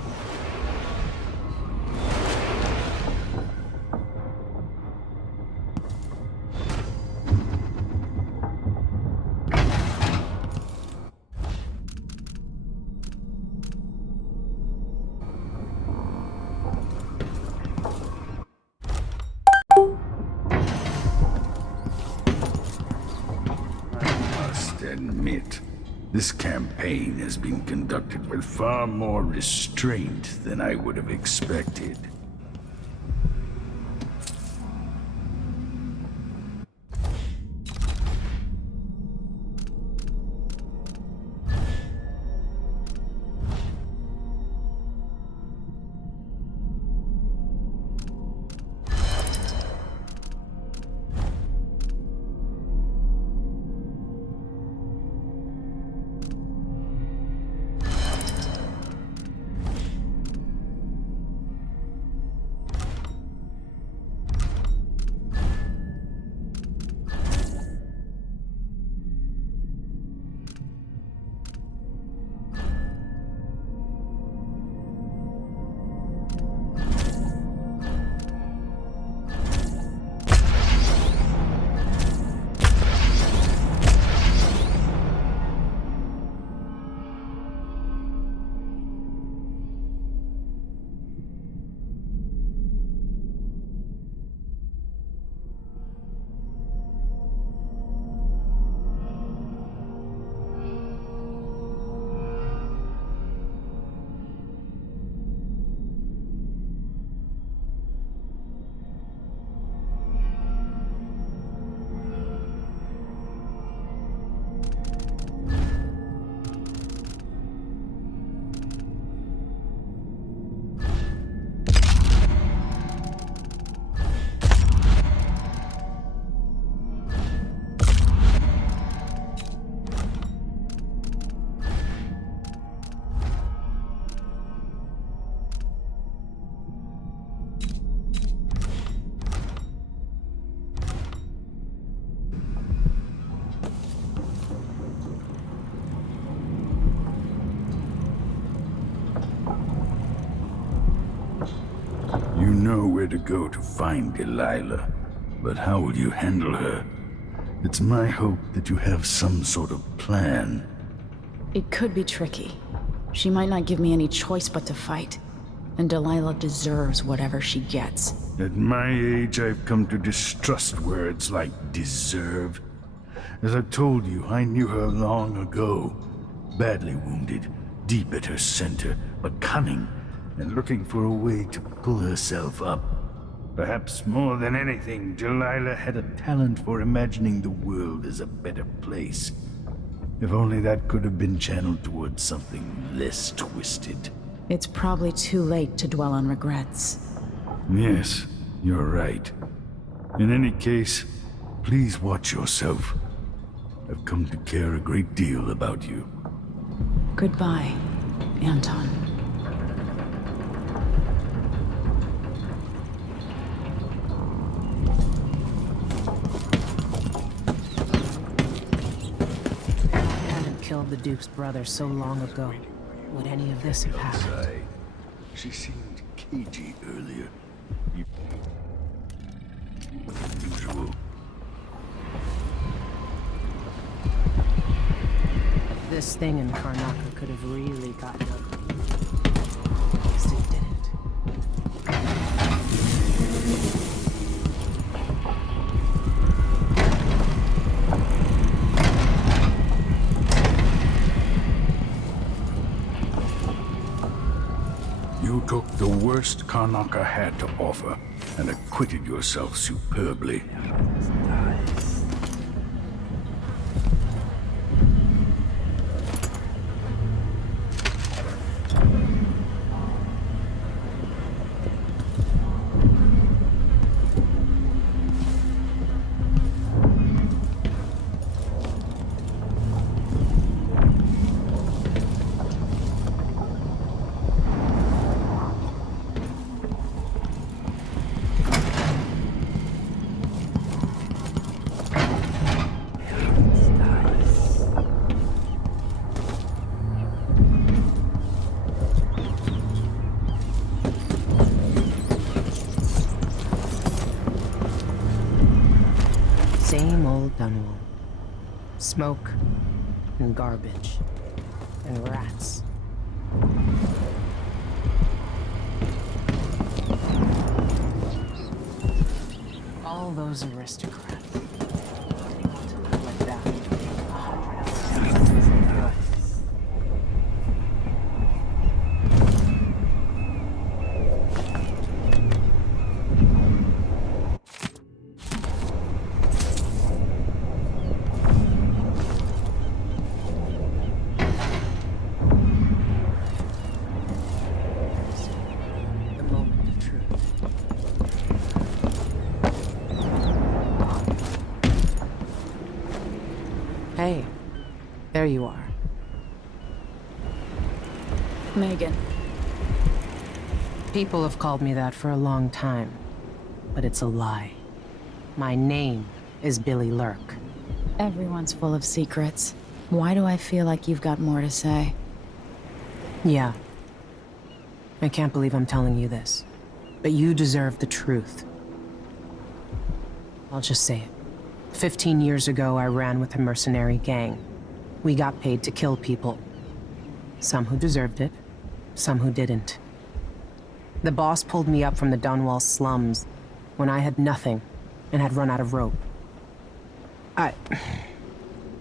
Admit, this campaign has been conducted with far more restraint than I would have expected. know where to go to find Delilah, but how will you handle her? It's my hope that you have some sort of plan. It could be tricky. She might not give me any choice but to fight. And Delilah deserves whatever she gets. At my age, I've come to distrust words like deserve. As I've told you, I knew her long ago. Badly wounded, deep at her center, but cunning, and looking for a way to pull herself up. Perhaps more than anything, Delilah had a talent for imagining the world as a better place. If only that could have been channeled towards something less twisted. It's probably too late to dwell on regrets. Yes, you're right. In any case, please watch yourself. I've come to care a great deal about you. Goodbye, Anton. If I hadn't killed the Duke's brother so long ago, would any of this have happened? She seemed cagey earlier. Unusual. This thing in Karnaca could have really gotten ugly. At least it didn't. You took the worst Karnaca had to offer and acquitted yourself superbly. Same old Dunwall. Smoke, and garbage, and rats. All those aristocrats. They want to live like that. 100 years ago. Hey, there you are. Megan. People have called me that for a long time, but it's a lie. My name is Billy Lurk. Everyone's full of secrets. Why do I feel like you've got more to say? Yeah. I can't believe I'm telling you this, but you deserve the truth. I'll just say it. 15 years ago, I ran with a mercenary gang. We got paid to kill people. Some who deserved it, some who didn't. The boss pulled me up from the Dunwall slums when I had nothing and had run out of rope.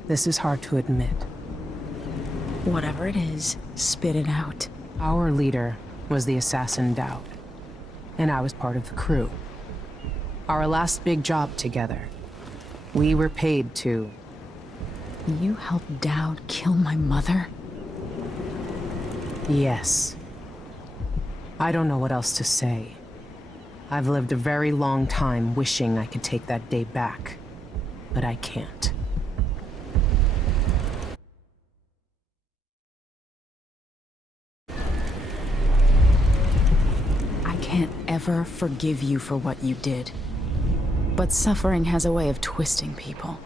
This is hard to admit. Whatever it is, spit it out. Our leader was the assassin Dowd, and I was part of the crew. Our last big job together, we were paid to... You helped Dowd kill my mother? Yes. I don't know what else to say. I've lived a very long time wishing I could take that day back, but I can't. I can't ever forgive you for what you did. But suffering has a way of twisting people.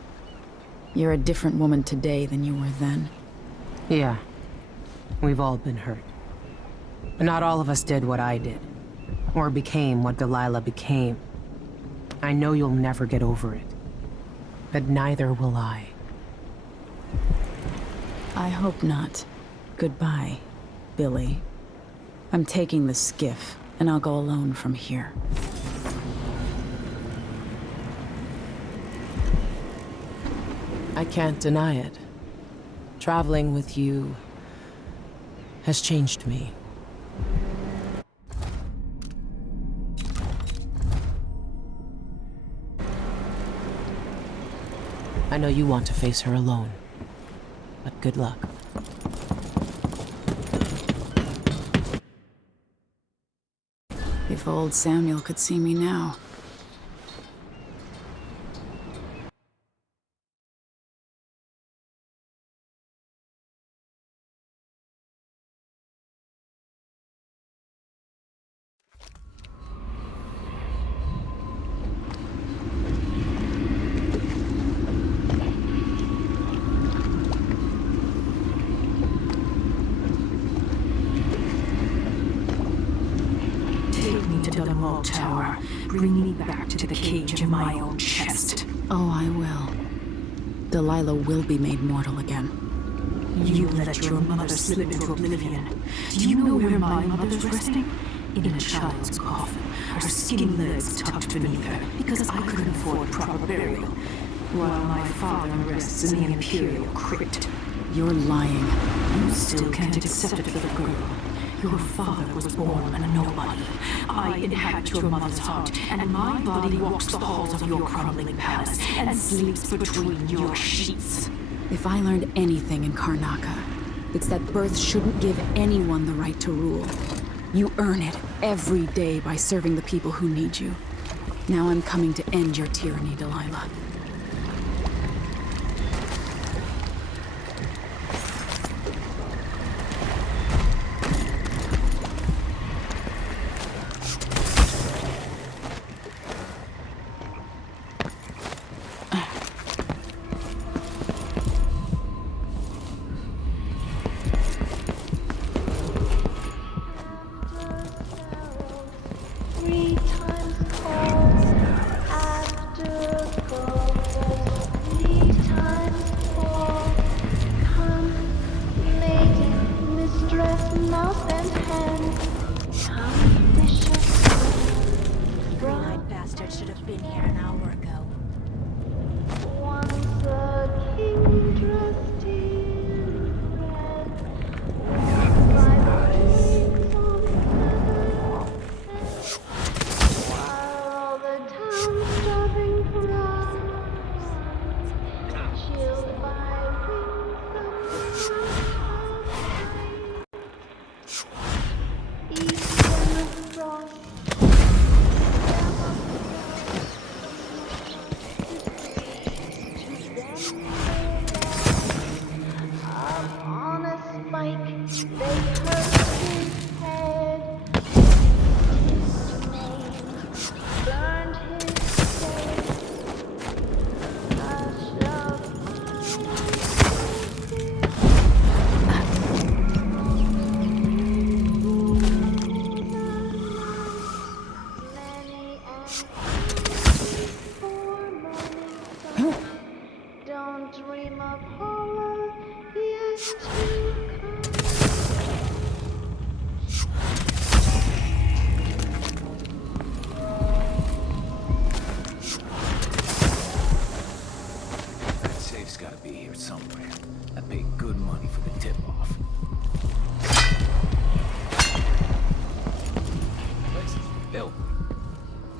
You're a different woman today than you were then. Yeah. We've all been hurt. But not all of us did what I did. Or became what Delilah became. I know you'll never get over it. But neither will I. I hope not. Goodbye, Billy. I'm taking the skiff, and I'll go alone from here. I can't deny it. Traveling with you has changed me. I know you want to face her alone, but good luck. If old Samuel could see me now. Tower. Bring me back to the cage of my own chest. Oh, I will. Delilah will be made mortal again. You let your mother slip into oblivion. Do you know where my mother's resting? In a child's coffin, her skinny legs tucked beneath her, because I couldn't afford proper burial, while my father rests in the Imperial crypt. You're lying. You still can't accept it, little girl. Your father was born a nobody. I inhabit your mother's heart, and my body walks the halls of your crumbling palace and sleeps between your sheets. If I learned anything in Karnaca, it's that birth shouldn't give anyone the right to rule. You earn it every day by serving the people who need you. Now I'm coming to end your tyranny, Delilah.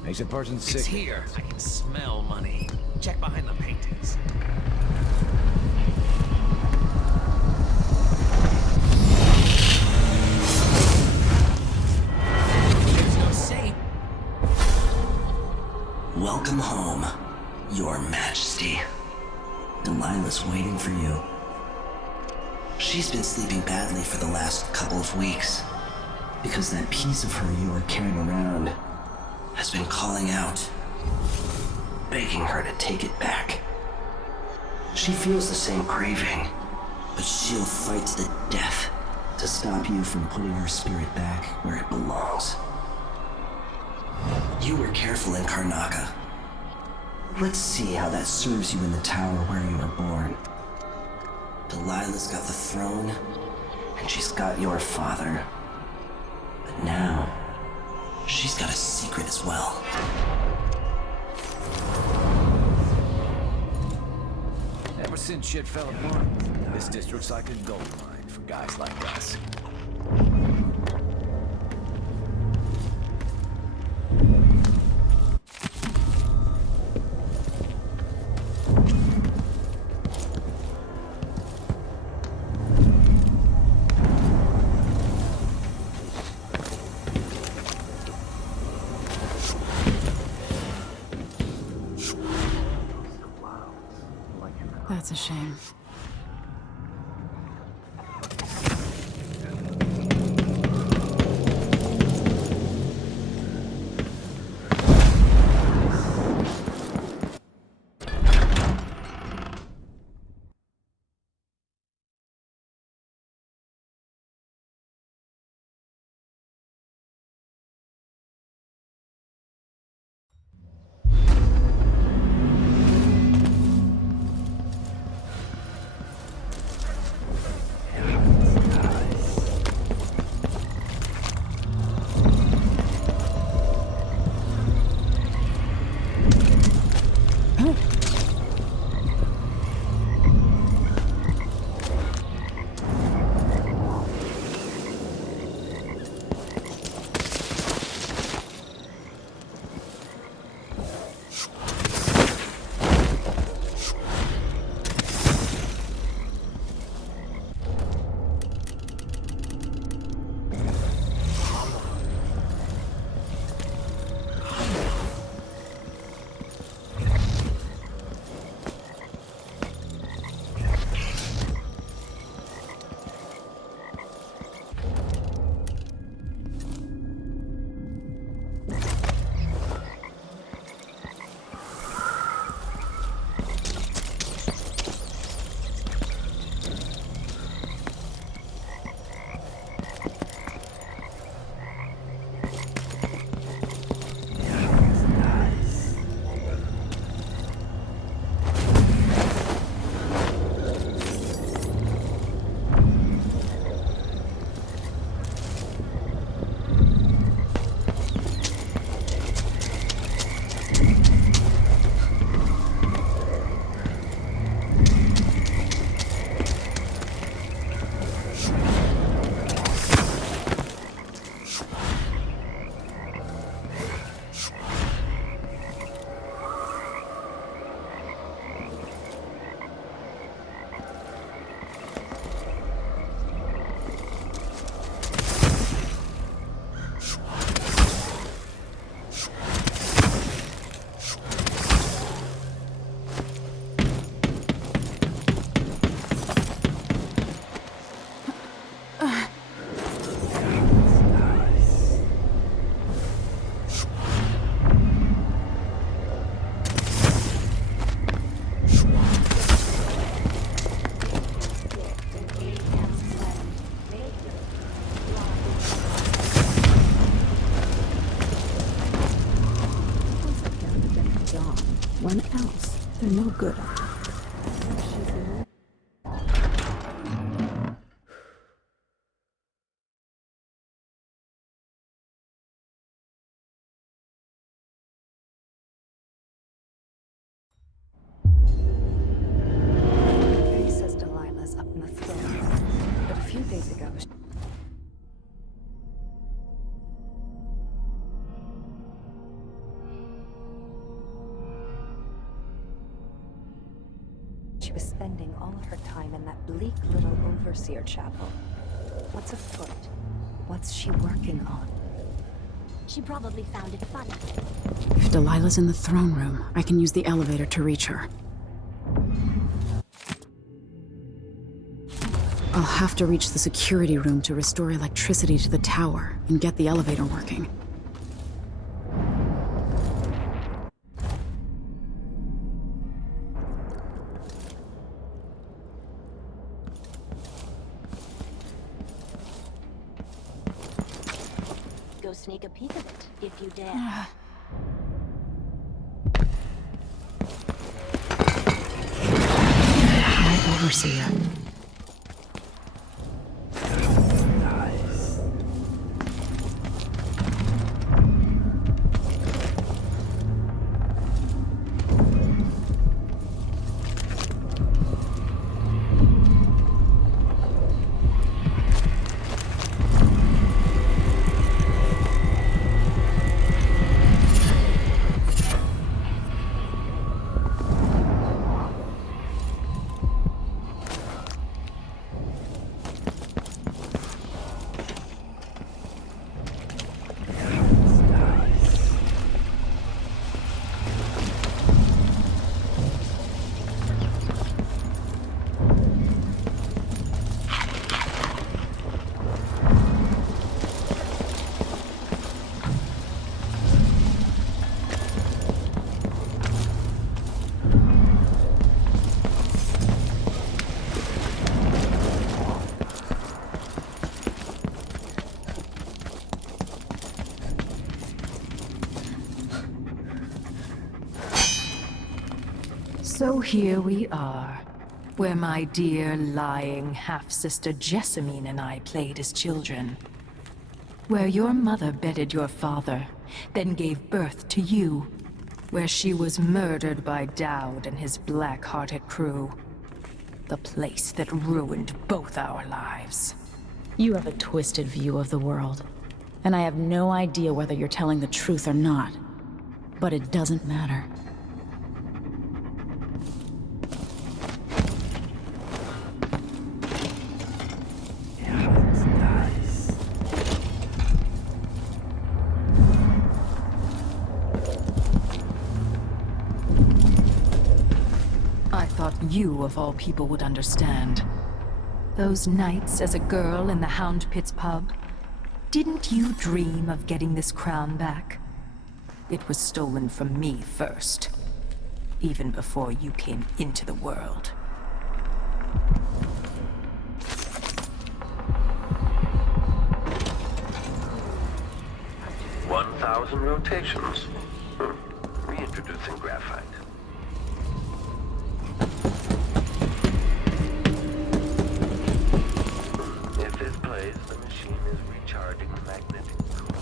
Makes a person sick. It's here. I can smell money. Check behind the paintings. There's no safe. Welcome home, Your Majesty. Delilah's waiting for you. She's been sleeping badly for the last couple of weeks, because that piece of her you were carrying around has been calling out, begging her to take it back. She feels the same craving, but she'll fight to the death to stop you from putting her spirit back where it belongs. You were careful in Karnaca. Let's see how that serves you in the tower where you were born. Delilah's got the throne, and she's got your father. But now, she's got a secret as well. Ever since shit fell apart, this district's like a gold mine for guys like us. That's a shame. One else. They're no good. He says Delilah's up in the throne, but a few days ago, she was spending all of her time in that bleak little overseer chapel. What's afoot? What's she working on? She probably found it funny. If Delilah's in the throne room, I can use the elevator to reach her. I'll have to reach the security room to restore electricity to the tower and get the elevator working. Go sneak a peek of it, if you dare. overseer. So here we are, where my dear lying half-sister Jessamine and I played as children. Where your mother bedded your father, then gave birth to you. Where she was murdered by Dowd and his black-hearted crew. The place that ruined both our lives. You have a twisted view of the world, and I have no idea whether you're telling the truth or not. But it doesn't matter. You, of all people, would understand. Those nights as a girl in the Hound Pit's pub, didn't you dream of getting this crown back? It was stolen from me first, even before you came into the world. 1,000 rotations. Reintroducing graphite. If this plays, the machine is recharging the magnetic field.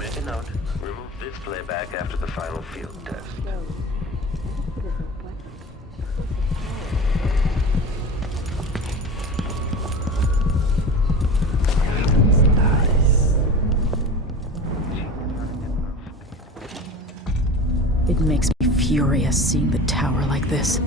Make a note. Remove this playback after the final field test. It makes me furious seeing the tower like this.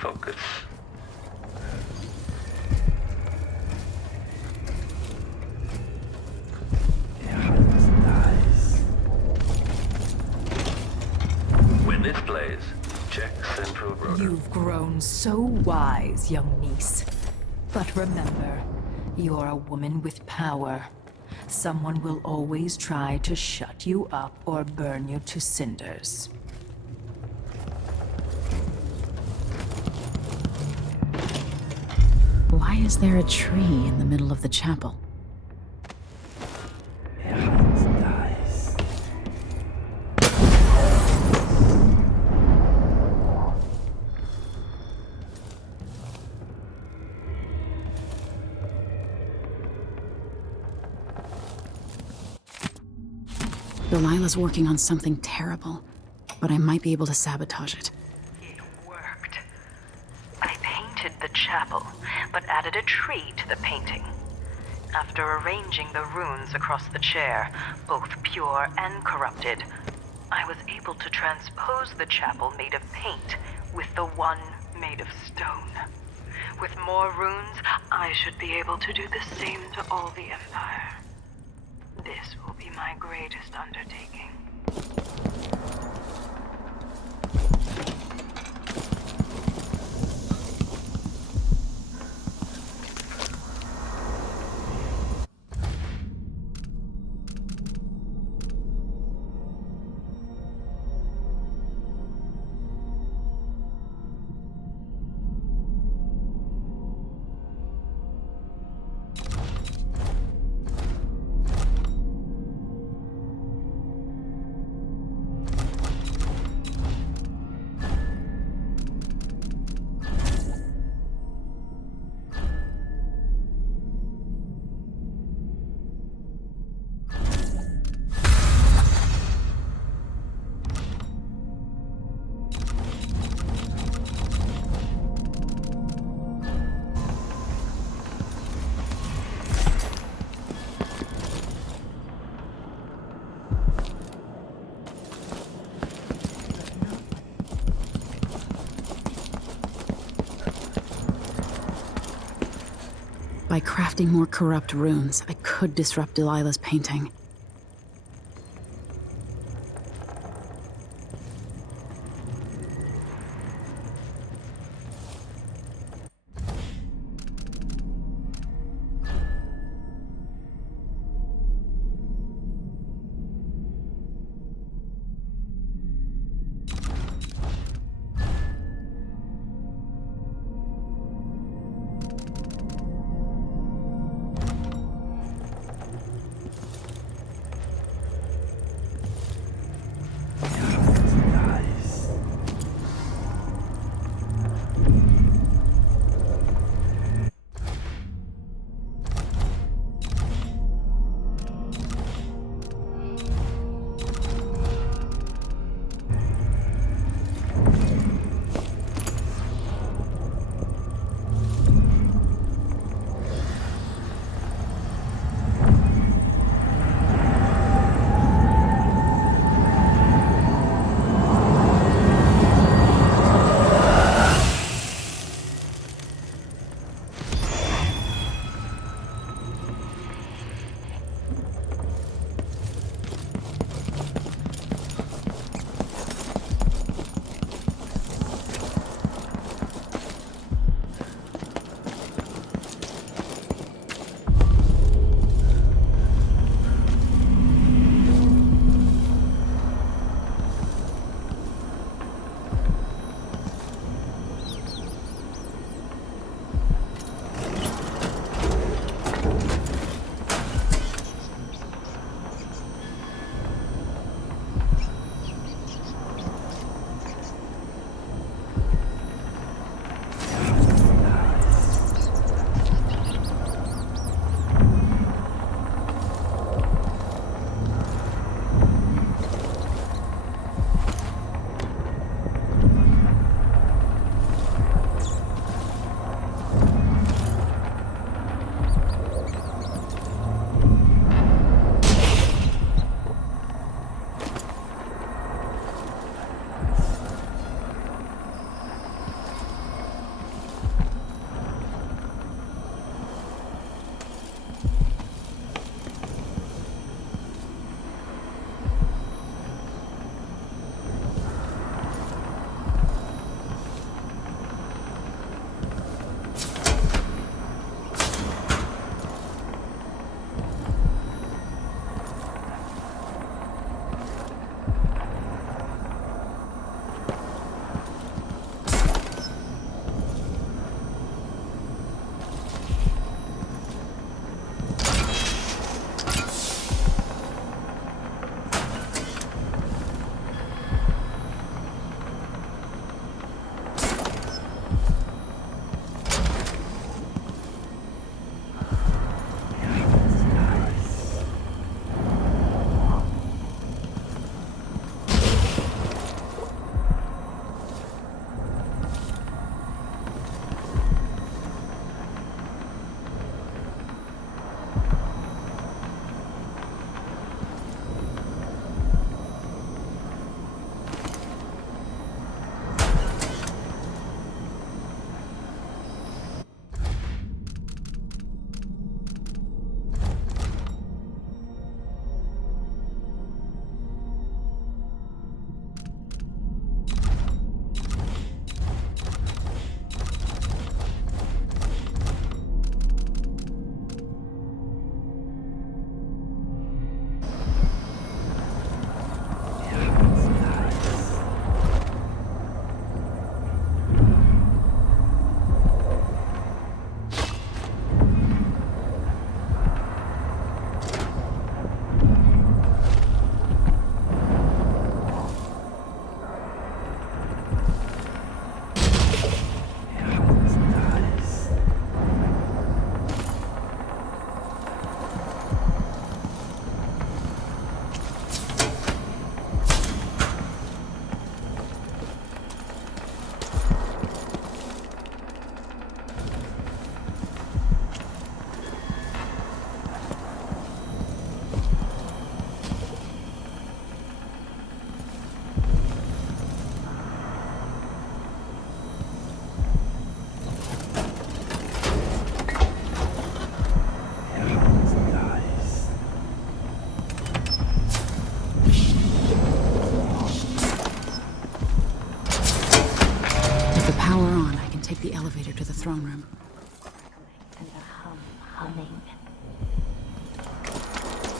Focus. When this plays, check central rotor. You've grown so wise, young niece. But remember, you're a woman with power. Someone will always try to shut you up or burn you to cinders. Why is there a tree in the middle of the chapel? Delilah's working on something terrible, but I might be able to sabotage it. The chapel, but added a tree to the painting. After arranging the runes across the chair, both pure and corrupted, I was able to transpose the chapel made of paint with the one made of stone. With more runes, I should be able to do the same to all the Empire. This will be my greatest undertaking. By crafting more corrupt runes, I could disrupt Delilah's painting. take the elevator to the throne room. And the humming.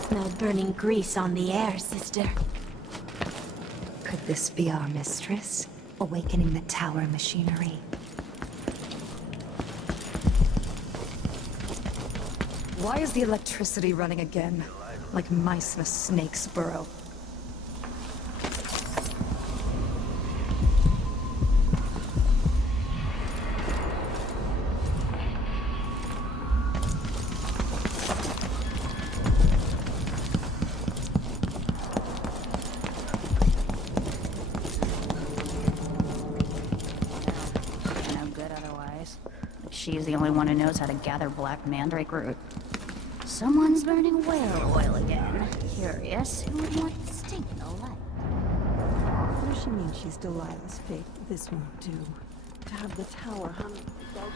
Smell burning grease on the air, sister. Could this be our mistress? Awakening the tower machinery. Why is the electricity running again? Like mice in a snake's burrow. No good otherwise. She's the only one who knows how to gather black mandrake root. Someone's burning whale oil again. Curious, who would want the stinking light? What does she mean she's Delilah's fate? This won't do. To have the tower humming without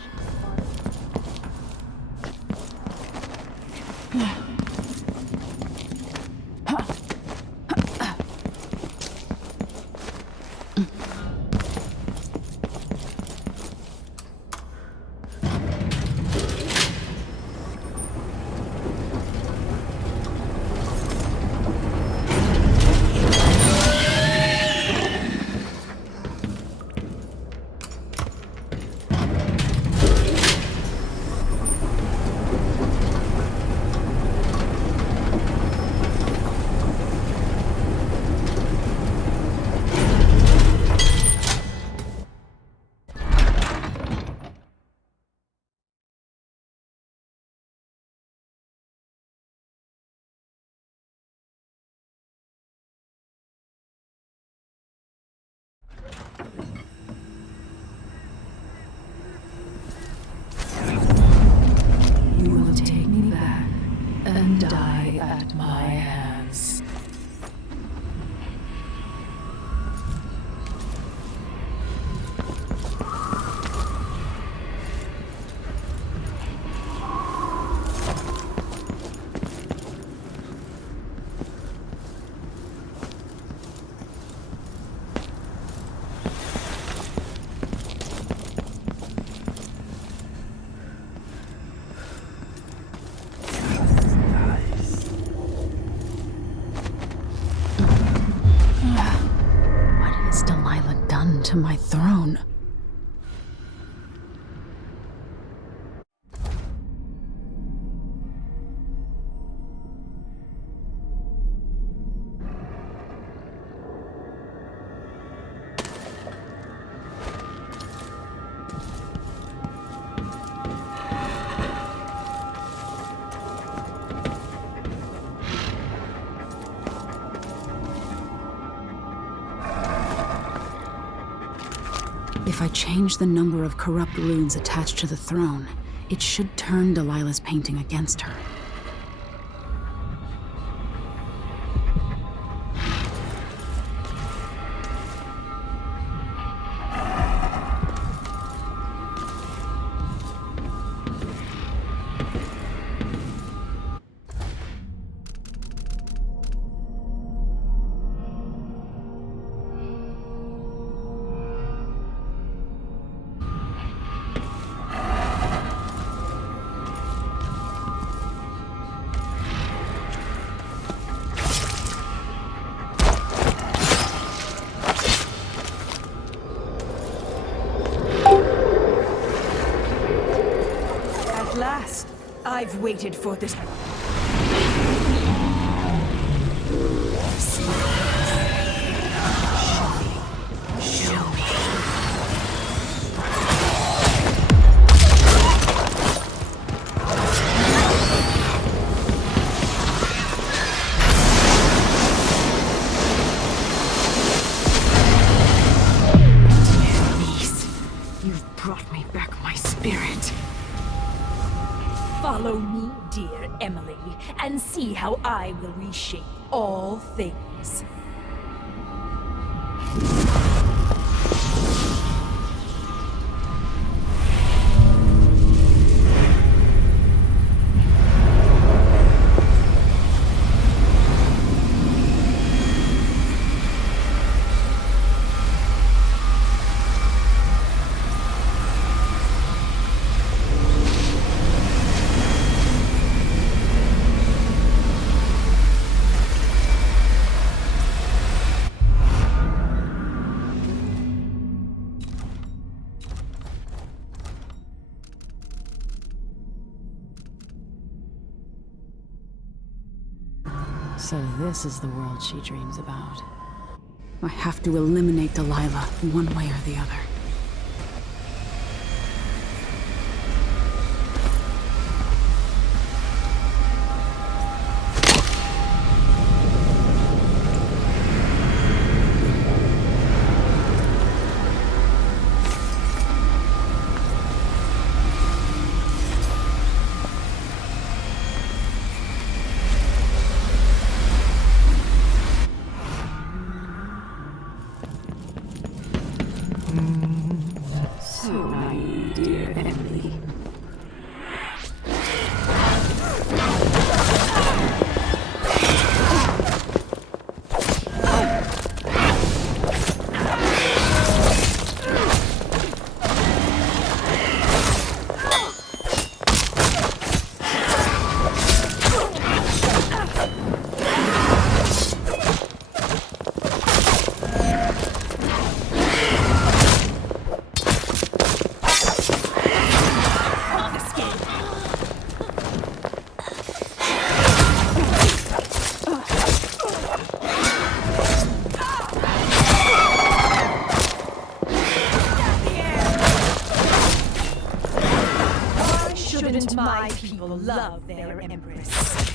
You will take me back and die at my hands. What has Delilah done to my throne? If I change the number of corrupt runes attached to the throne, it should turn Delilah's painting against her. At last, I've waited for this. You've brought me back my spirit. Follow me, dear Emily, and see how I will reshape all things. So this is the world she dreams about. I have to eliminate Delilah, one way or the other. My people love their empress.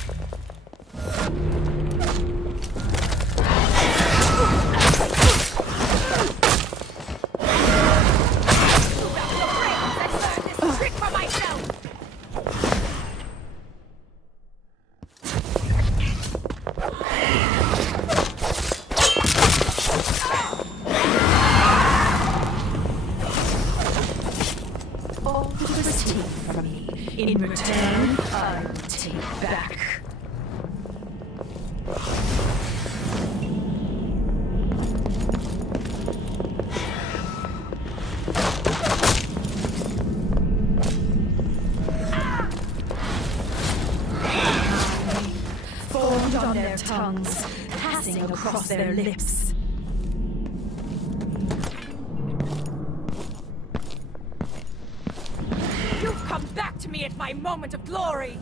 In return, I will take back. Formed on their tongues, passing across their lips. You've come back to me at my moment of glory!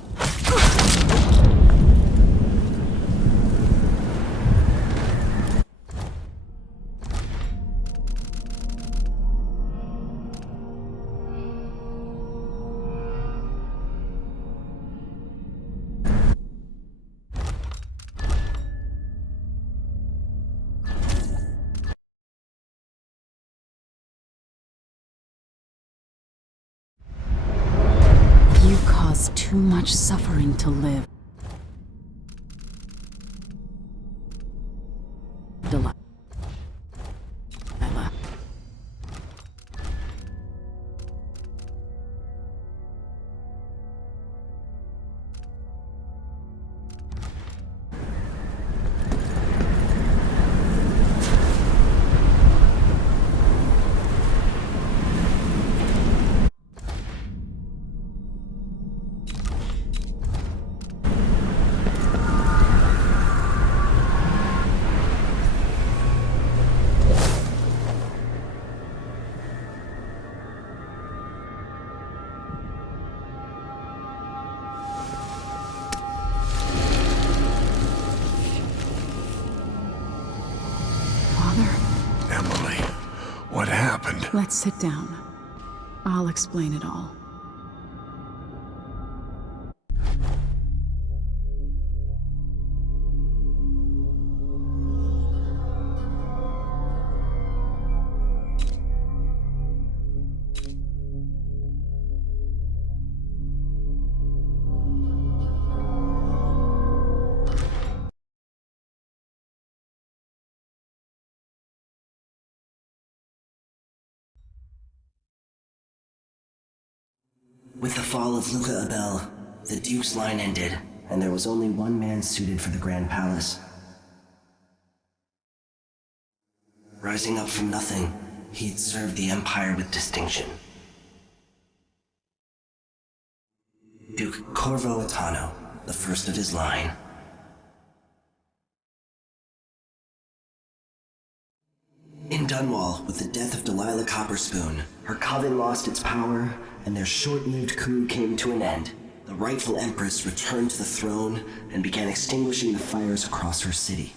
Too much suffering to live. Delilah. What happened? Let's sit down. I'll explain it all. With the fall of Luca Abel, the Duke's line ended, and there was only one man suited for the Grand Palace. Rising up from nothing, he'd served the Empire with distinction. Duke Corvo Attano, the first of his line. In Dunwall, with the death of Delilah Copperspoon, her coven lost its power, and their short-lived coup came to an end. the rightful Empress returned to the throne and began extinguishing the fires across her city.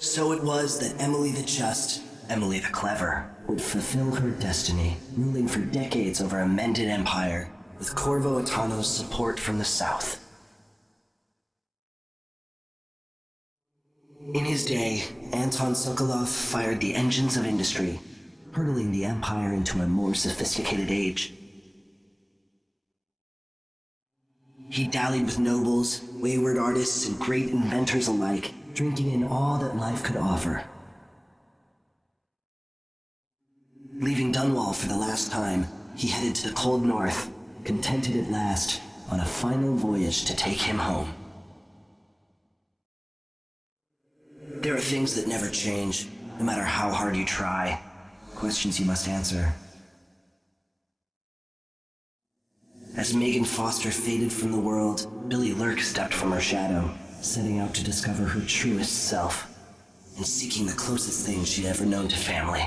So it was that Emily the Just, Emily the Clever, would fulfill her destiny, ruling for decades over a mended empire, with Corvo Attano's support from the south. In his day, Anton Sokolov fired the engines of industry, hurtling the empire into a more sophisticated age. He dallied with nobles, wayward artists, and great inventors alike, drinking in all that life could offer. Leaving Dunwall for the last time, he headed to the cold north, contented at last, on a final voyage to take him home. There are things that never change, no matter how hard you try. Questions you must answer. As Megan Foster faded from the world, Billy Lurk stepped from her shadow, setting out to discover her truest self, and seeking the closest thing she'd ever known to family.